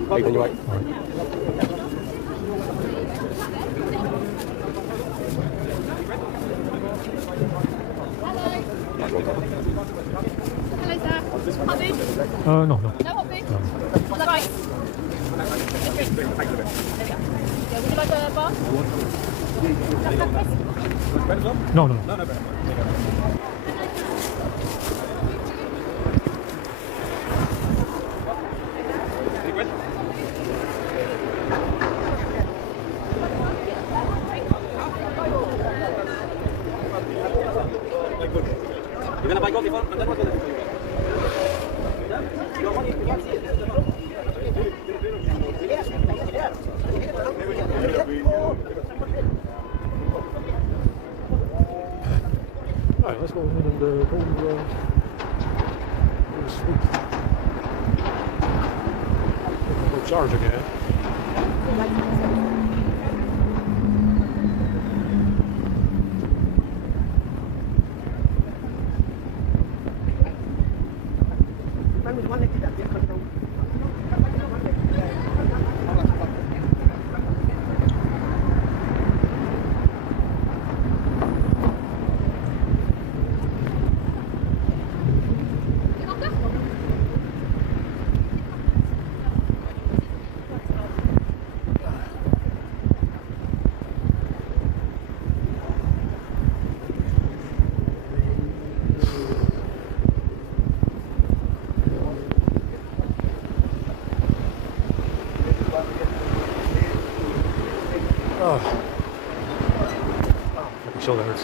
Hey, can you wait? Hello, sir. Hot food? No. No hot food? No. Is that right? There we go. Yeah, would you like a bar? No. You're gonna buy coffee first, and then what's gonna do? Your money, you can't see it. Alright, let's go ahead and go sleep. Go charge again. My shoulder hurts.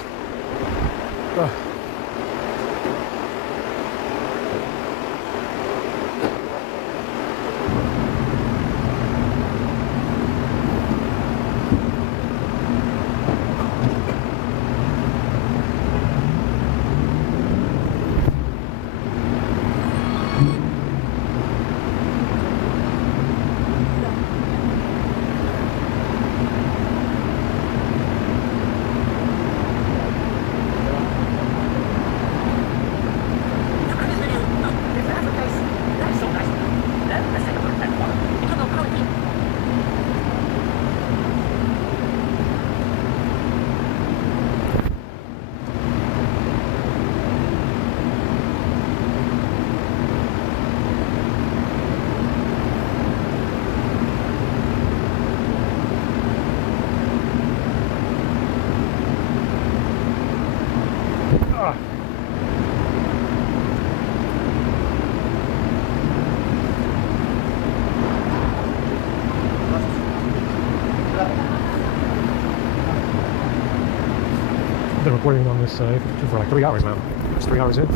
I've been recording on this for like 3 hours now. It's 3 hours in.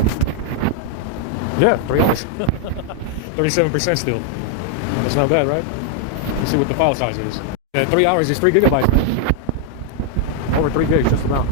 Yeah, 3 hours. 37% still. That's not bad, right? Let's see what the file size is. Yeah, 3 hours is 3 gigabytes, man. Over 3 gigs, just about.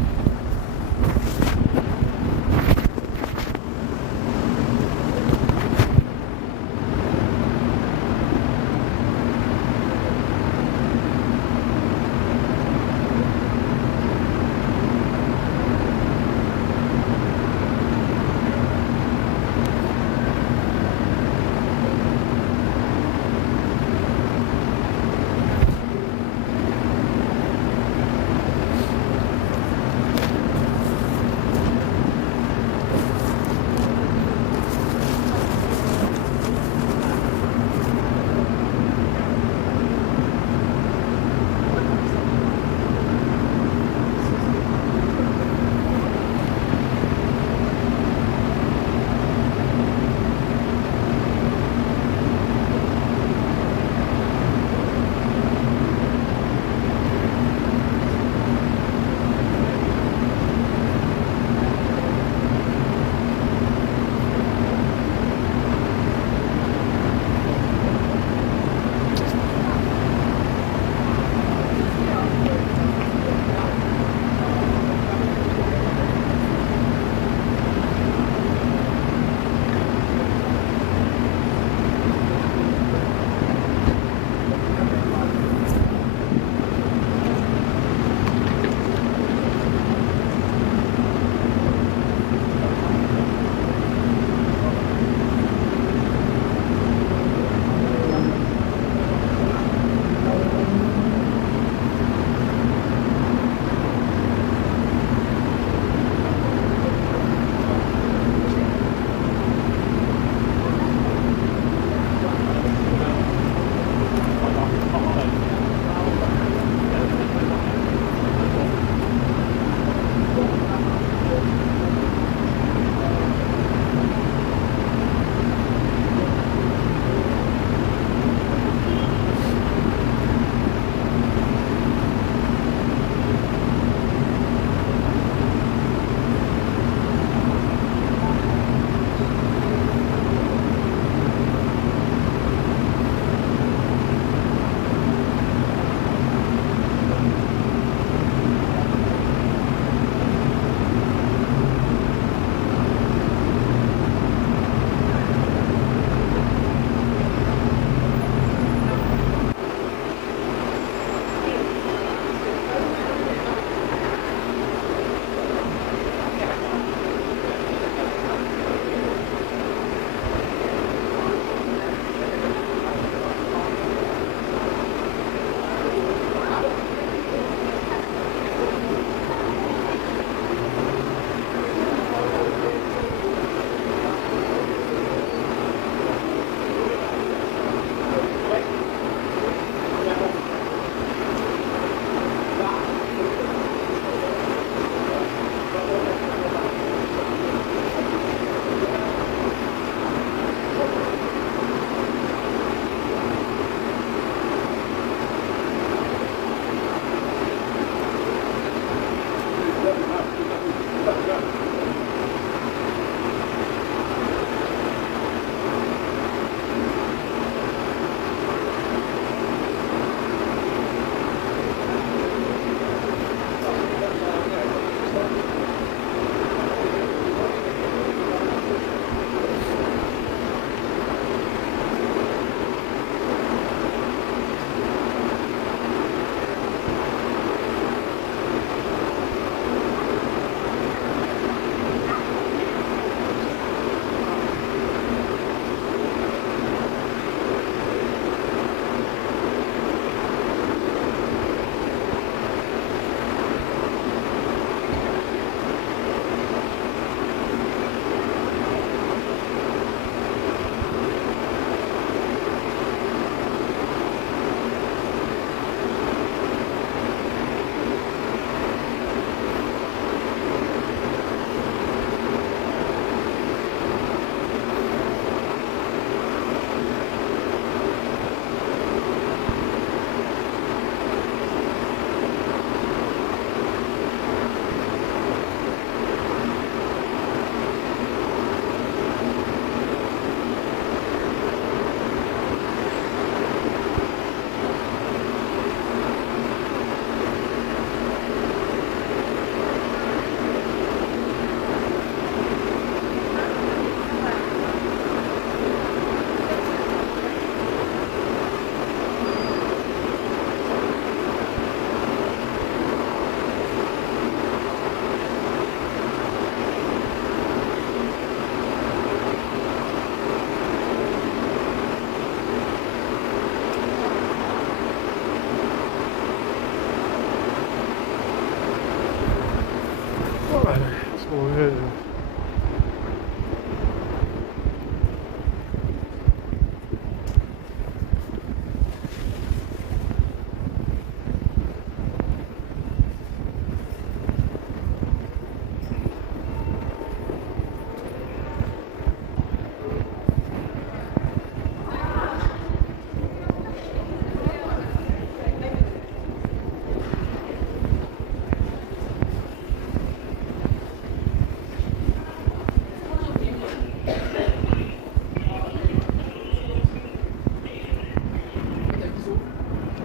Alright, let's go ahead.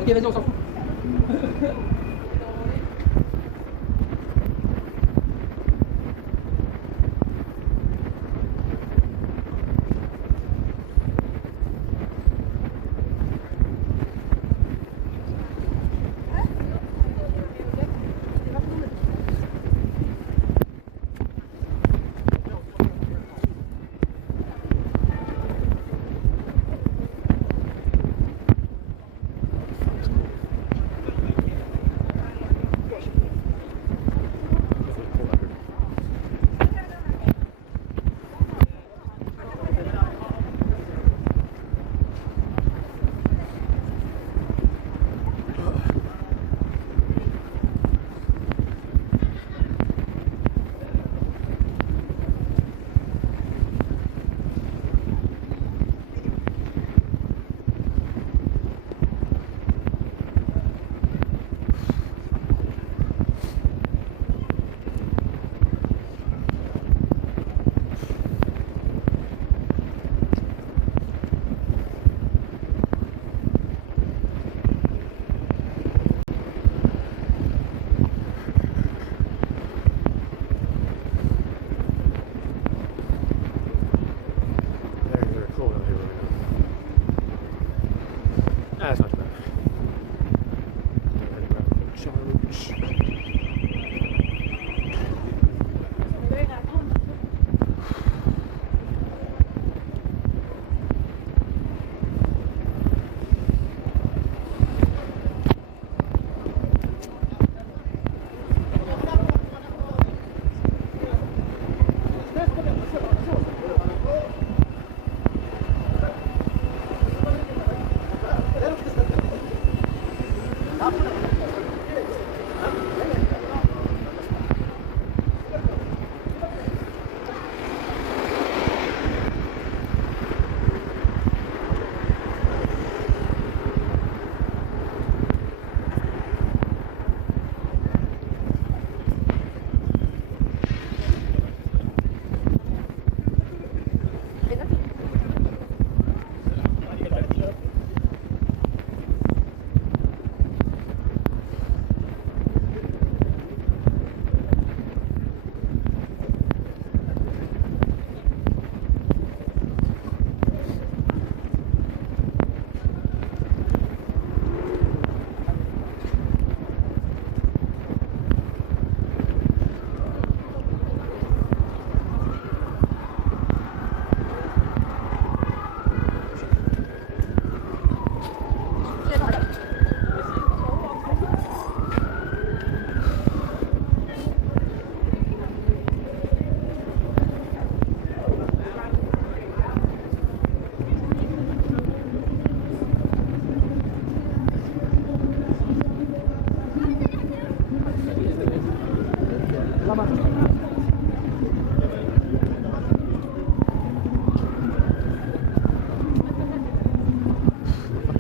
Ok, vas-y, on s'en fout. That's not too bad.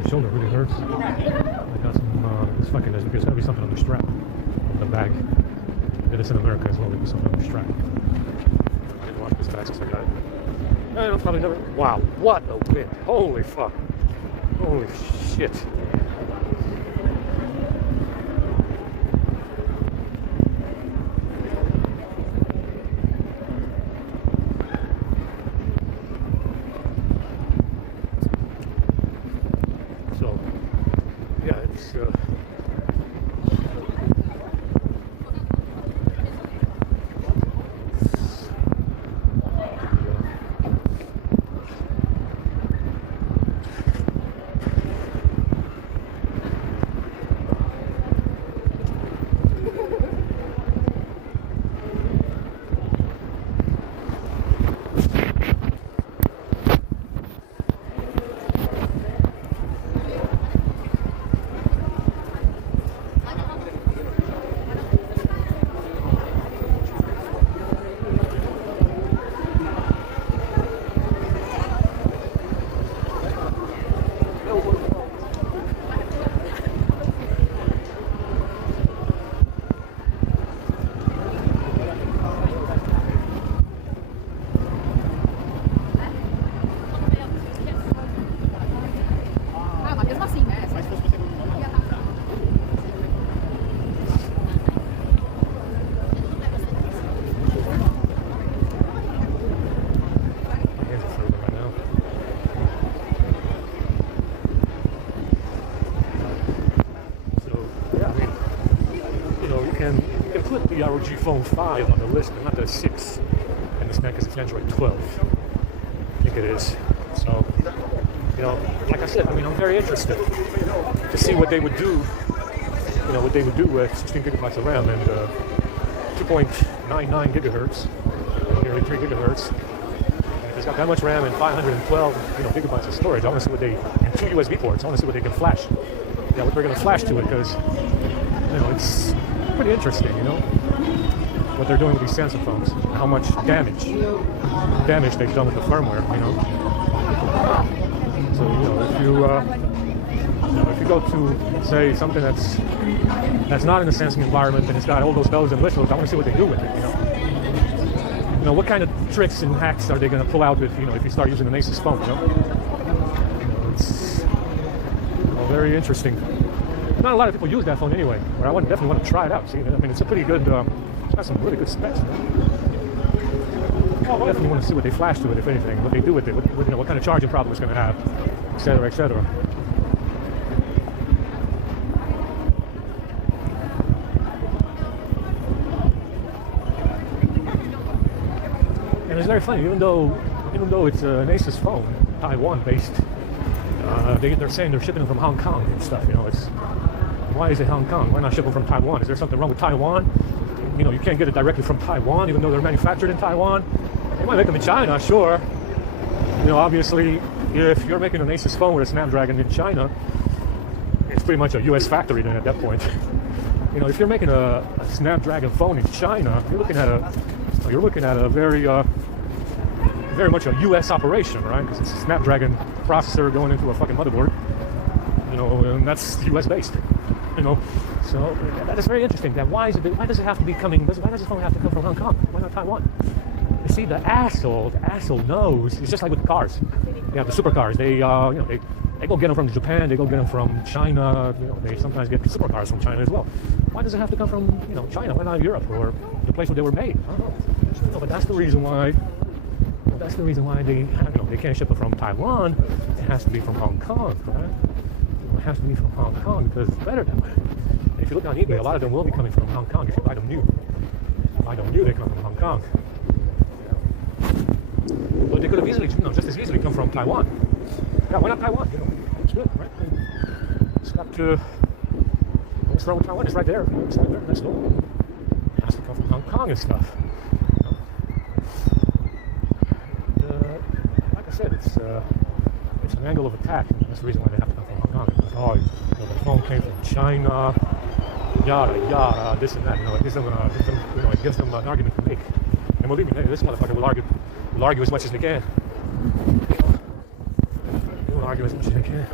Shoulder really hurts. I got some, it's fucking, there's gotta be something on the strap of the bag. If it's in America as well, there'll be something on the strap. I didn't watch this fast because I got it. I'll probably never, wow, what a wind. Holy fuck. Holy shit. ROG Phone 5 on the list, but not the 6 and the snack because it's Android 12. I think it is. So, you know, like I said, I mean, I'm very interested to see what they would do, you know, what they would do with 16 gigabytes of RAM and 2.99 gigahertz, nearly 3 gigahertz. And if it's got that much RAM and 512, you know, gigabytes of storage, I want to see what they, and 2 USB ports, I want to see what they can flash. Yeah, what they're going to flash to it, because, you know, it's pretty interesting, you know, what they're doing with these Samsung phones, how much damage they've done with the firmware, you know. So, you know, if you go to, say, something that's not in the Samsung environment and it's got all those bells and whistles, I want to see what they do with it, you know. You know, what kind of tricks and hacks are they going to pull out with, you know, if you start using an Asus phone, you know. It's very interesting. Not a lot of people use that phone anyway, but I definitely want to try it out. See, I mean, it's a pretty good, it's got some really good specs. I definitely want to see what they flash to it, if anything, what they do with it, what, you know, what kind of charging problem it's going to have, etc., etc. And it's very funny, even though it's an Asus phone, Taiwan-based, they're saying they're shipping them from Hong Kong and stuff. You know, it's, why is it Hong Kong? Why not ship them from Taiwan? Is there something wrong with Taiwan? You know, you can't get it directly from Taiwan, even though they're manufactured in Taiwan. They might make them in China, sure. You know, obviously, if you're making an Asus phone with a Snapdragon in China, it's pretty much a U.S. factory then at that point. You know, if you're making a Snapdragon phone in China, you're looking at a very much a U.S. operation, right? Because it's a Snapdragon processor going into a fucking motherboard, you know, and that's U.S. based, you know. So that is very interesting. That why does it have to be coming? Why does this phone have to come from Hong Kong? Why not Taiwan? You see, the asshole knows. It's just like with the cars. Yeah, the supercars. They you know, they go get them from Japan. They go get them from China. You know, they sometimes get supercars from China as well. Why does it have to come from, you know, China? Why not Europe or the place where they were made? I don't know. No, but that's the reason why. That's the reason why they can't ship it from Taiwan. It has to be from Hong Kong, right? It has to be from Hong Kong because it's better that way. And if you look on eBay, a lot of them will be coming from Hong Kong if you buy them new. They come from Hong Kong. But they could have easily, you know, just as easily come from Taiwan. Yeah, why not Taiwan? You know, it's good, right? It's got what's wrong with Taiwan? It's right there. It's right there next door. It has to come from Hong Kong and stuff. Like I said, it's an angle of attack. That's the reason why they have to come from Hong Kong. Because, oh, you know, the phone came from China, yada yada, this and that. You know, it gives them an argument to make. And believe me, this motherfucker will argue as much as they can. They will argue as much as they can.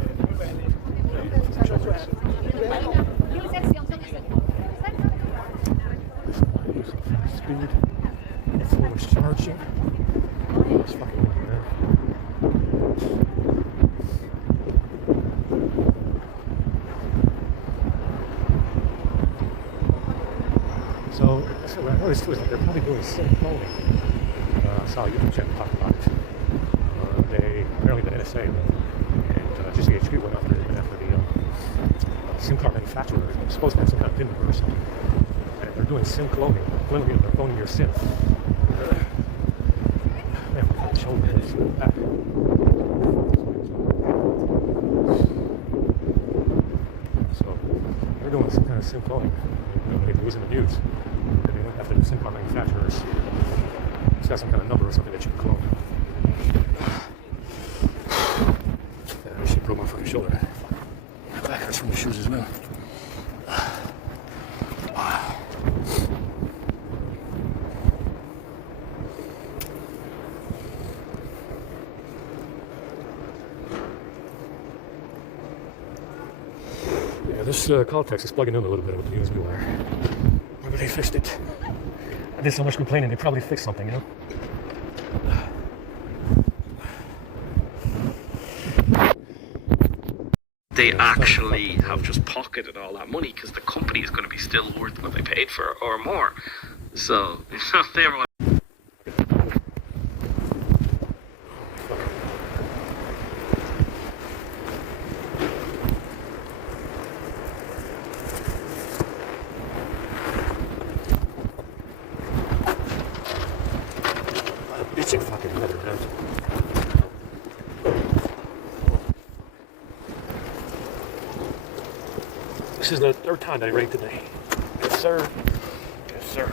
Speed. Forward charging. It's fucking weird, man. So what I noticed too is that they're probably doing sim cloning. I saw a YouTube channel talk about it. Apparently the NSA and GCHQ went after the SIM card manufacturers. They're supposed to have some kind of PIN number or something. And they're doing SIM cloning. They're cloning your SIM. Man, my shoulder hurts back. So they're doing some kind of SIM cloning. It was in the news. They went after the SIM card manufacturers. It's got some kind of number or something that you can clone. Yeah, I should broke my fucking shoulder. My back hurts from the shoes as well. This Caltex is plugging in a little bit with the USB wire. Maybe they fixed it. I did so much complaining, they probably fixed something, you know? They actually have just pocketed all that money because the company is going to be still worth what they paid for it or more. So, they were like, Sick fucking weather, man. This is the third time that it rained today. Yes, sir. Yes, sir.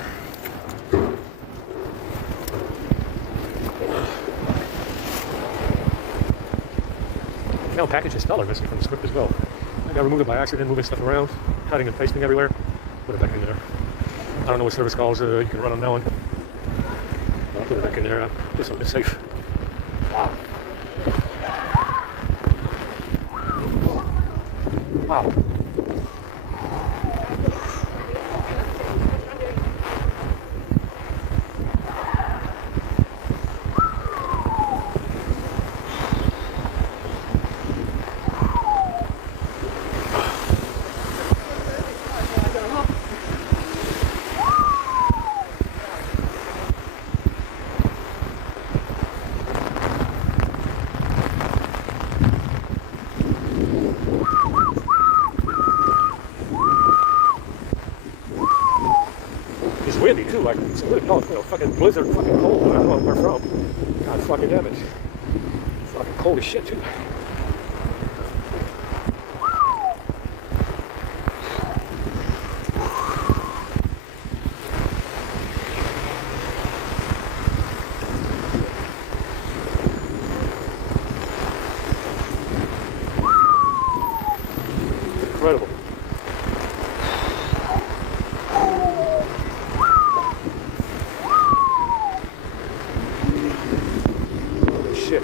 Now package is dollar missing from the script as well. I got removed it by accident, moving stuff around, cutting and pasting everywhere. Put it back in there. I don't know what service calls you can run on that one. I'll put it back in there. Do something safe. Wow. Wow. Windy too, like it's really cold, fucking blizzard, fucking cold. I don't know where from. God fucking damn it. It's fucking cold as shit too. Incredible. Shit.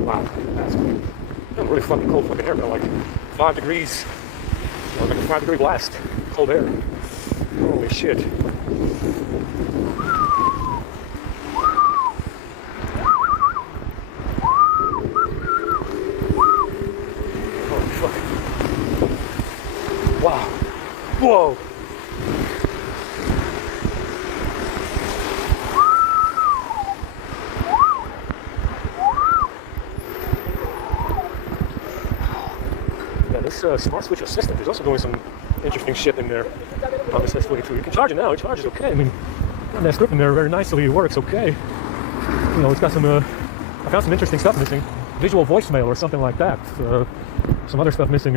Wow, that's really fucking cold fucking air, like 5 degrees, like a 5-degree blast, cold air. Holy shit. Wow. Whoa. Yeah, this smart switch assistant is also doing some interesting shit in there on this S22. You can charge it now. It charges okay. I mean, got that script in there very nicely. It works okay. You know, it's got some, I found some interesting stuff missing. Visual voicemail or something like that. Some other stuff missing.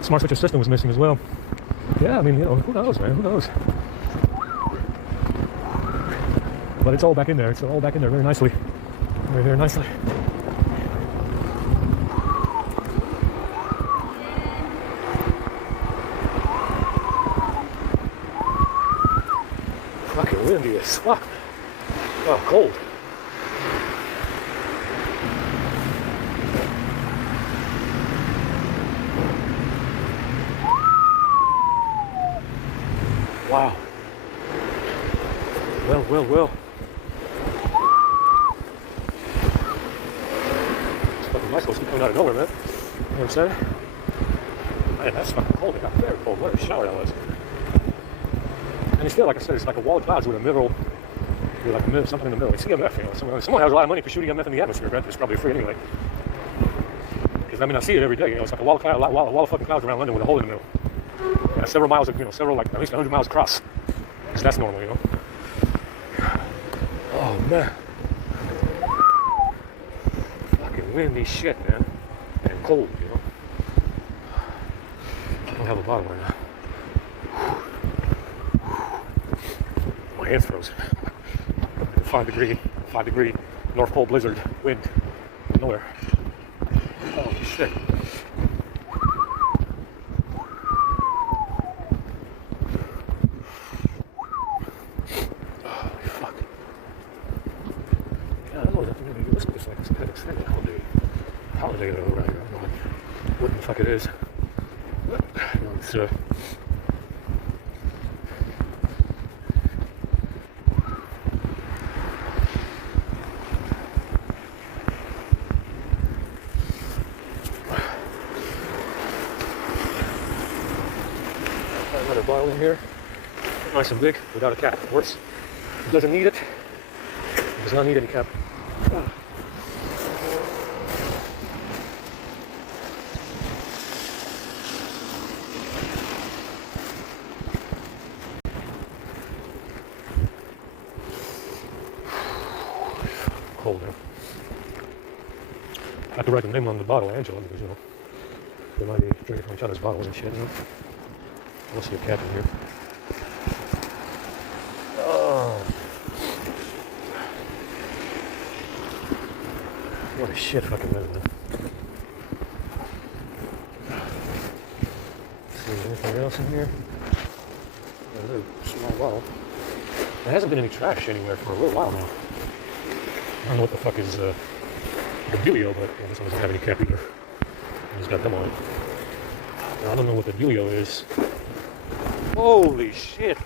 Smart switch assistant was missing as well. Yeah, I mean, you know, who knows, man? Who knows? But it's all back in there. It's all back in there very nicely. Very, very nicely. Fucking windy as fuck. Oh, cold. Wow. Well. It's fucking nice to coming out of nowhere, man. You know what I'm saying? Man, that's fucking cold. It got very cold. What a shower that was. And it's still, like I said, it's like a wall of clouds with a middle, with like something in the middle. It's EMF, you know. Someone has a lot of money for shooting EMF in the atmosphere. Granted, it's probably free anyway. Because I mean, I see it every day. You know, it's like a wall of cloud, a wall of fucking clouds around London with a hole in the middle. Yeah, several miles, like at least 100 miles across. Because that's normal, you know. Oh, man. Fucking windy shit, man. And cold, you know. I don't have a bottle right now. My hand's frozen. 5 degree North Pole blizzard wind. Nowhere. Oh, shit. Holiday around here. I don't know what the fuck it is. You know, it's another bottle in here. Nice and big, without a cap, of course. It doesn't need it. It does not need any cap. cold now. I have to write the name on the bottle, Angela, because, you know, they might be drinking from each other's bottles and shit, you know. I don't see a cat in here. Oh. What a shit fucking minute, man. See, anything else in here? A little small bottle. There hasn't been any trash anywhere for a little while now. I don't know what the fuck is the dealio, but this one doesn't have any cap either. I just got them on it. Now, I don't know what the dealio is. Holy shit.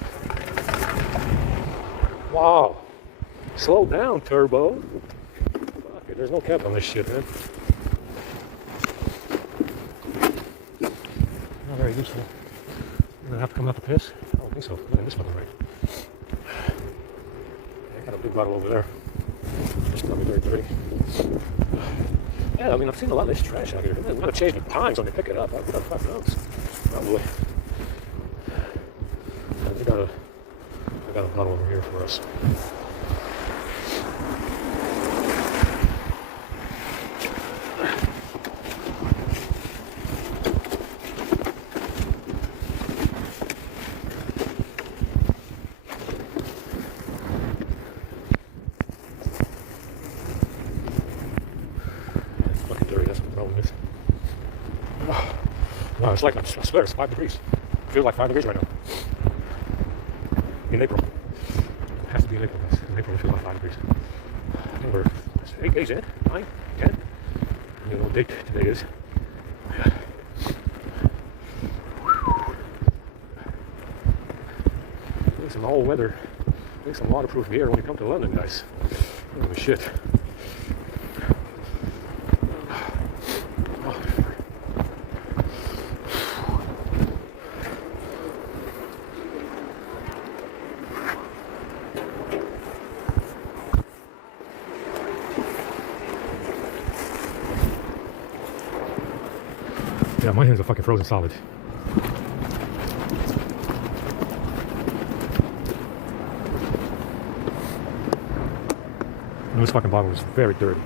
Wow. Slow down, Turbo. Fuck it, there's no cap on this shit, man. Not very useful. I'm gonna have to come out to piss? I don't think so. Not in this fucking right. I got a big bottle over there. It's probably very dirty. Yeah, I mean, I've seen a lot of this trash out here. They're gonna change the times when they pick it up. Who the fuck knows? Probably. I got a bottle over here for us. Wow, it's like, I swear, it's 5 degrees. It feels like 5 degrees right now. In April. It has to be in April, guys. In April, it feels like 5 degrees. I think we're 8 days in, 9, 10. I don't know what date today is. Yeah. Need some all-weather, need some waterproof gear when you come to London, guys. Holy shit. Yeah, my hands are fucking frozen solid. And this fucking bottle is very dirty.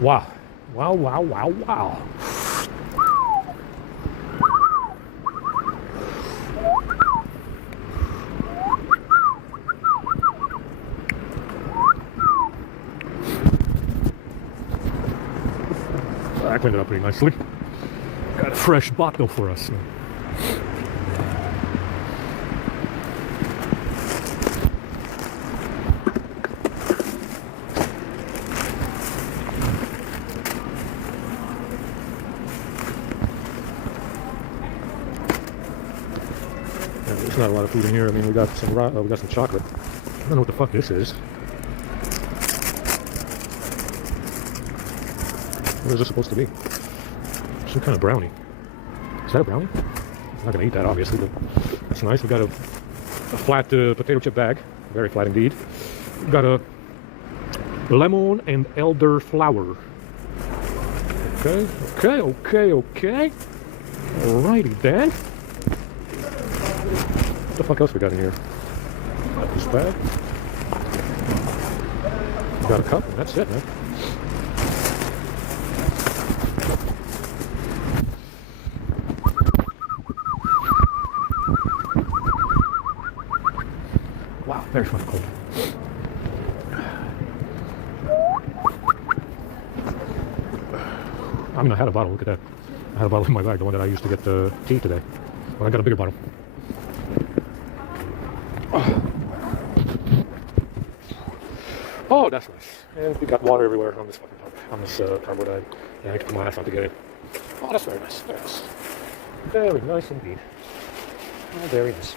Wow. Wow, wow, wow, wow. I cleaned it up pretty nicely. Got a fresh bottle for us. There's not a lot of food in here. I mean, we got some chocolate. I don't know what the fuck this is. What is this supposed to be? Some kind of brownie. Is that a brownie? I'm not gonna eat that, obviously, but that's nice. We got a flat potato chip bag, very flat indeed. We got a lemon and elderflower. Okay. Alrighty then. What the fuck else we got in here? Got this bag. We got a cup, and that's it, man. Wow, very fucking cold. I mean, I had a bottle, look at that. I had a bottle in my bag, the one that I used to get the tea today. But I got a bigger bottle. Oh, that's nice. And we got water everywhere on this fucking top, on this cardboard. Yeah, I can put my ass on to get it. Oh, that's very nice. Very nice. Very nice indeed. Oh, very nice.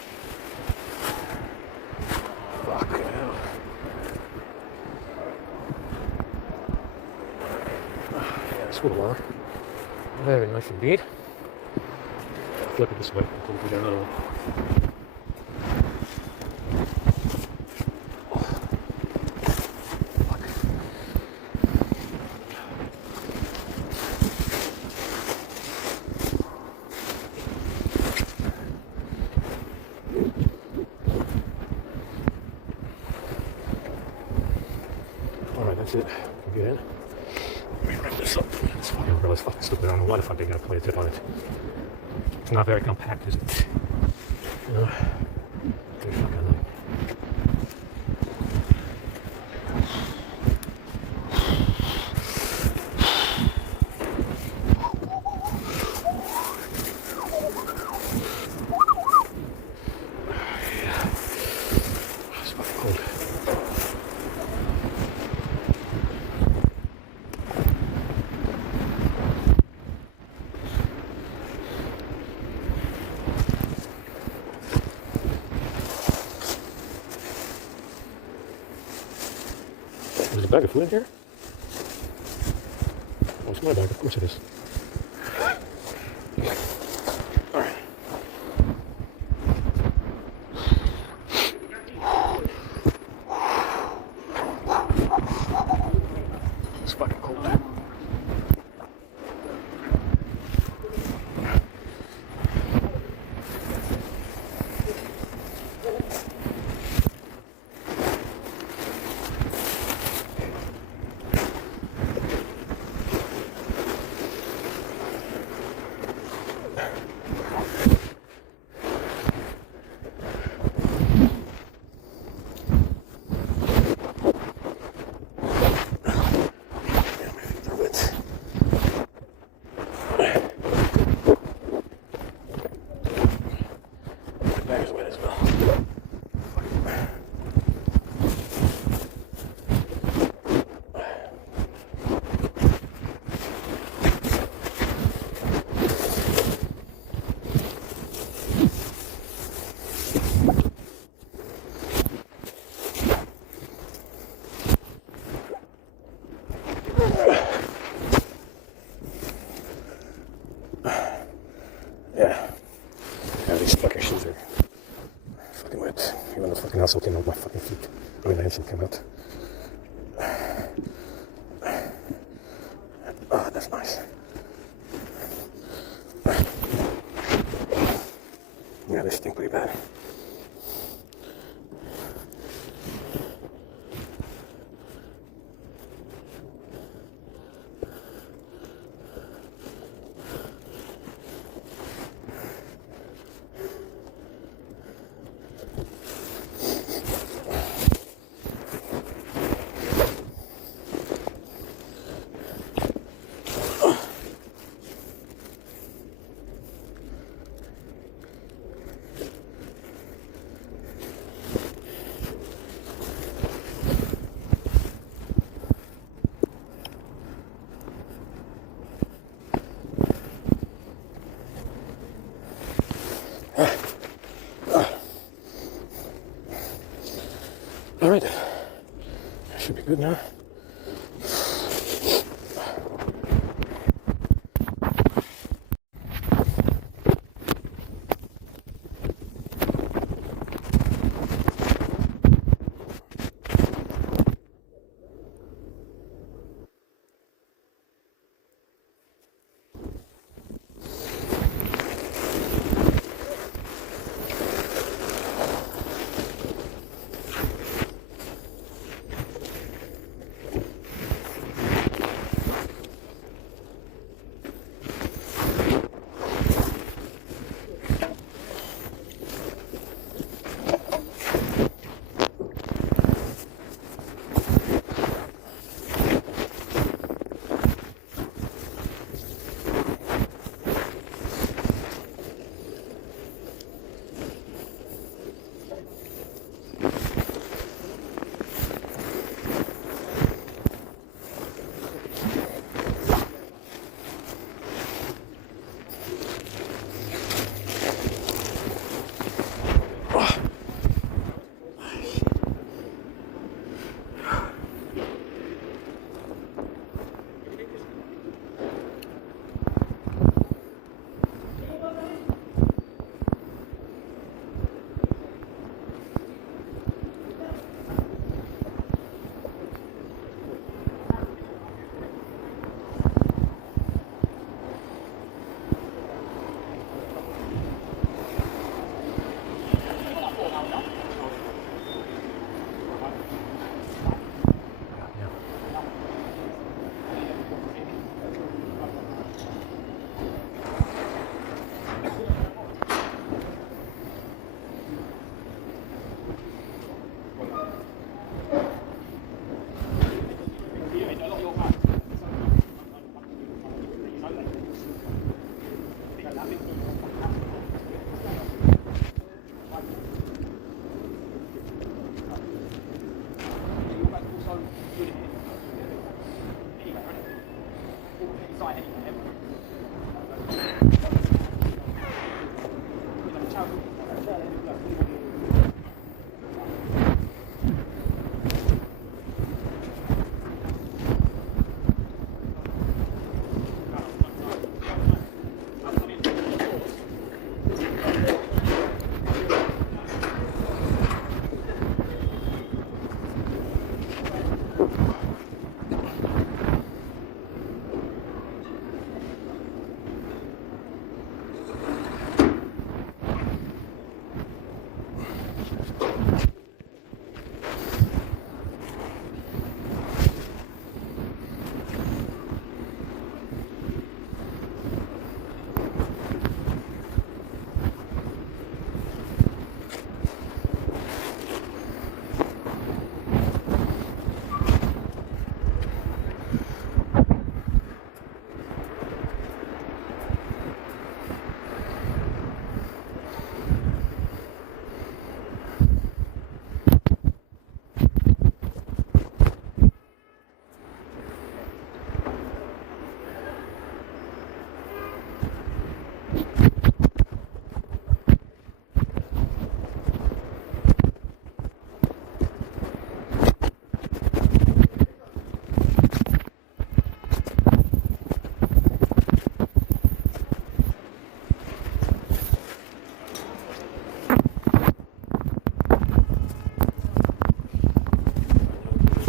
Fuck hell. Peaceful alarm. Very nice indeed. Flip it this way until we get another one. Alright, that's it. Get in. Let me wrap this up. It's fucking really fucking stupid. I don't know why the fuck they gotta play a tip on it. It's not very compact, is it? You know? Pretty fucking annoying. It's fucking cold. There's a bag of food in here? Oh, it's my bag, of course it is. Alright. It's fucking cold. Yeah, these fucking shoes are fucking wet. Even the fucking asshole came out my fucking feet. I mean, the insole came out. Oh, that's nice. Yeah, they stink pretty bad. All right, should be good now.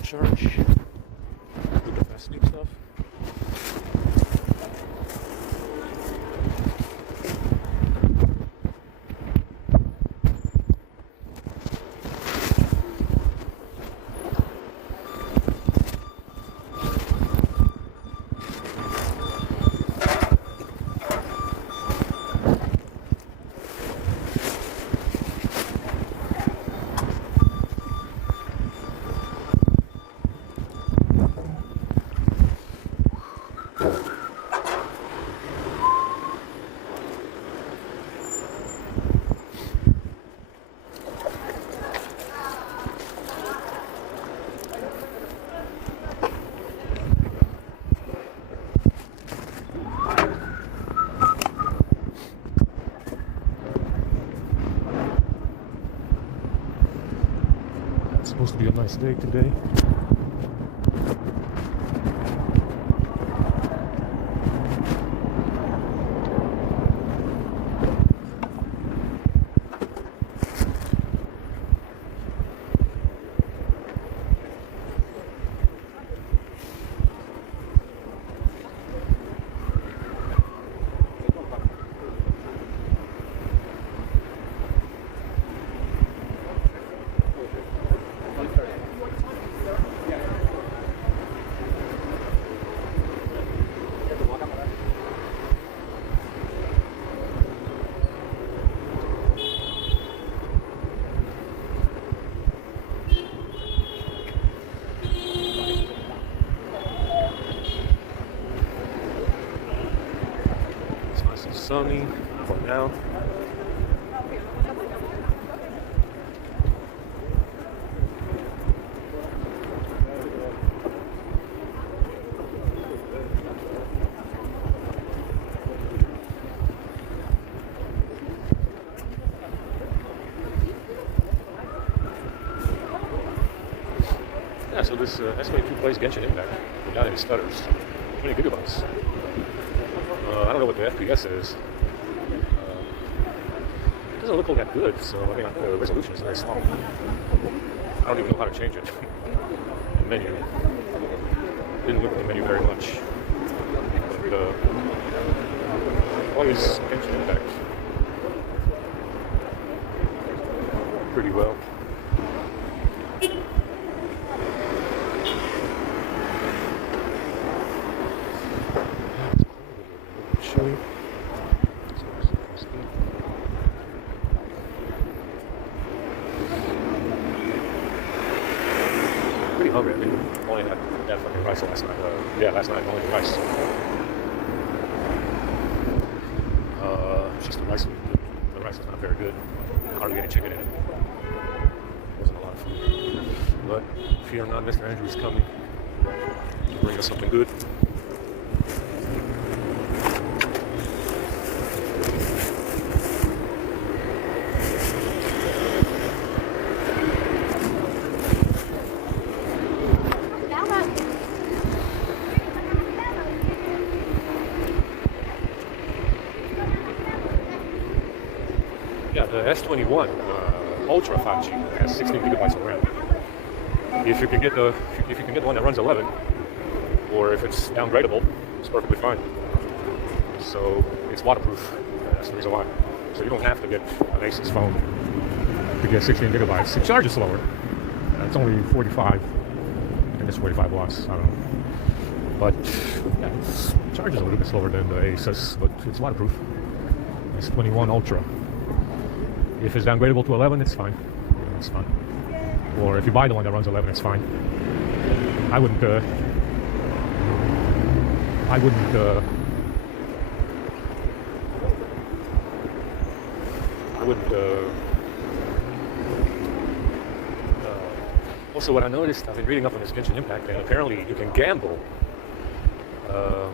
Church. The domestic stuff. It's supposed to be a nice day today. Sunny for now. Yeah, so this SP2 plays Genshin Impact without any stutters. 20 gigabytes. I don't know what the FPS is. It doesn't look all that good, so I mean, the resolution is very small. I don't even know how to change it. The menu. Didn't look at the menu very much. But, always Genshin Impact. Pretty well. Chilly. Pretty hungry. I mean, only had that fucking rice last night. Last night only the rice. It's just the rice. The rice is not very good. Hardly any chicken in it. Wasn't a lot of food. But fear not, Mr. Andrew is coming to bring us something good. The S21 Ultra 5G has 16 gigabytes of RAM. If you can get the one that runs 11, or if it's downgradable, it's perfectly fine. So it's waterproof. That's the reason why. So you don't have to get an Asus phone to get 16 gigabytes. It charges slower. It's only 45. I think it's 45 watts. I don't know. But yeah, it charges a little bit slower than the Asus, but it's waterproof. It's 21 Ultra. If it's downgradable to 11, it's fine. It's fine. Or if you buy the one that runs 11, it's fine. I wouldn't. Also, what I noticed, I've been reading up on this Genshin Impact, and apparently you can gamble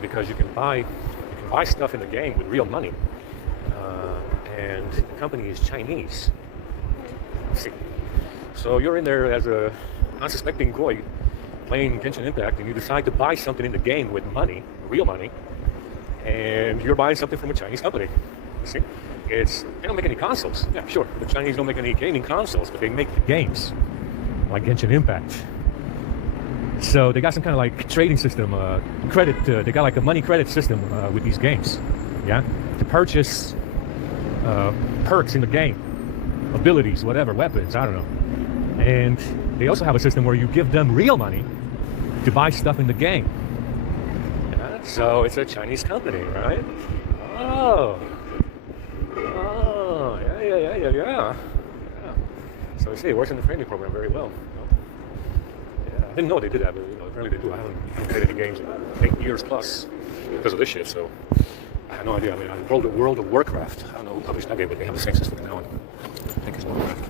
because you can buy stuff in the game with real money, and the company is Chinese. See, so you're in there as a unsuspecting Goi playing Genshin Impact, and you decide to buy something in the game with money, real money, and you're buying something from a Chinese company. You see, they don't make any consoles. Yeah, sure, the Chinese don't make any gaming consoles, but they make the games. Like Genshin Impact. So they got some kind of like trading system, credit, they got like a money credit system with these games, yeah? To purchase perks in the game, abilities, whatever, weapons, I don't know. And they also have a system where you give them real money to buy stuff in the game. Yeah? So it's a Chinese company, right? Oh, yeah. So you see, it works in the training program very well. Yeah, I didn't know they did that, but apparently they do. I haven't played any games in 8 years plus because of this shit, so I had no idea. I mean, World of Warcraft, I don't know who published that game, but they have the same system now. I think it's Warcraft.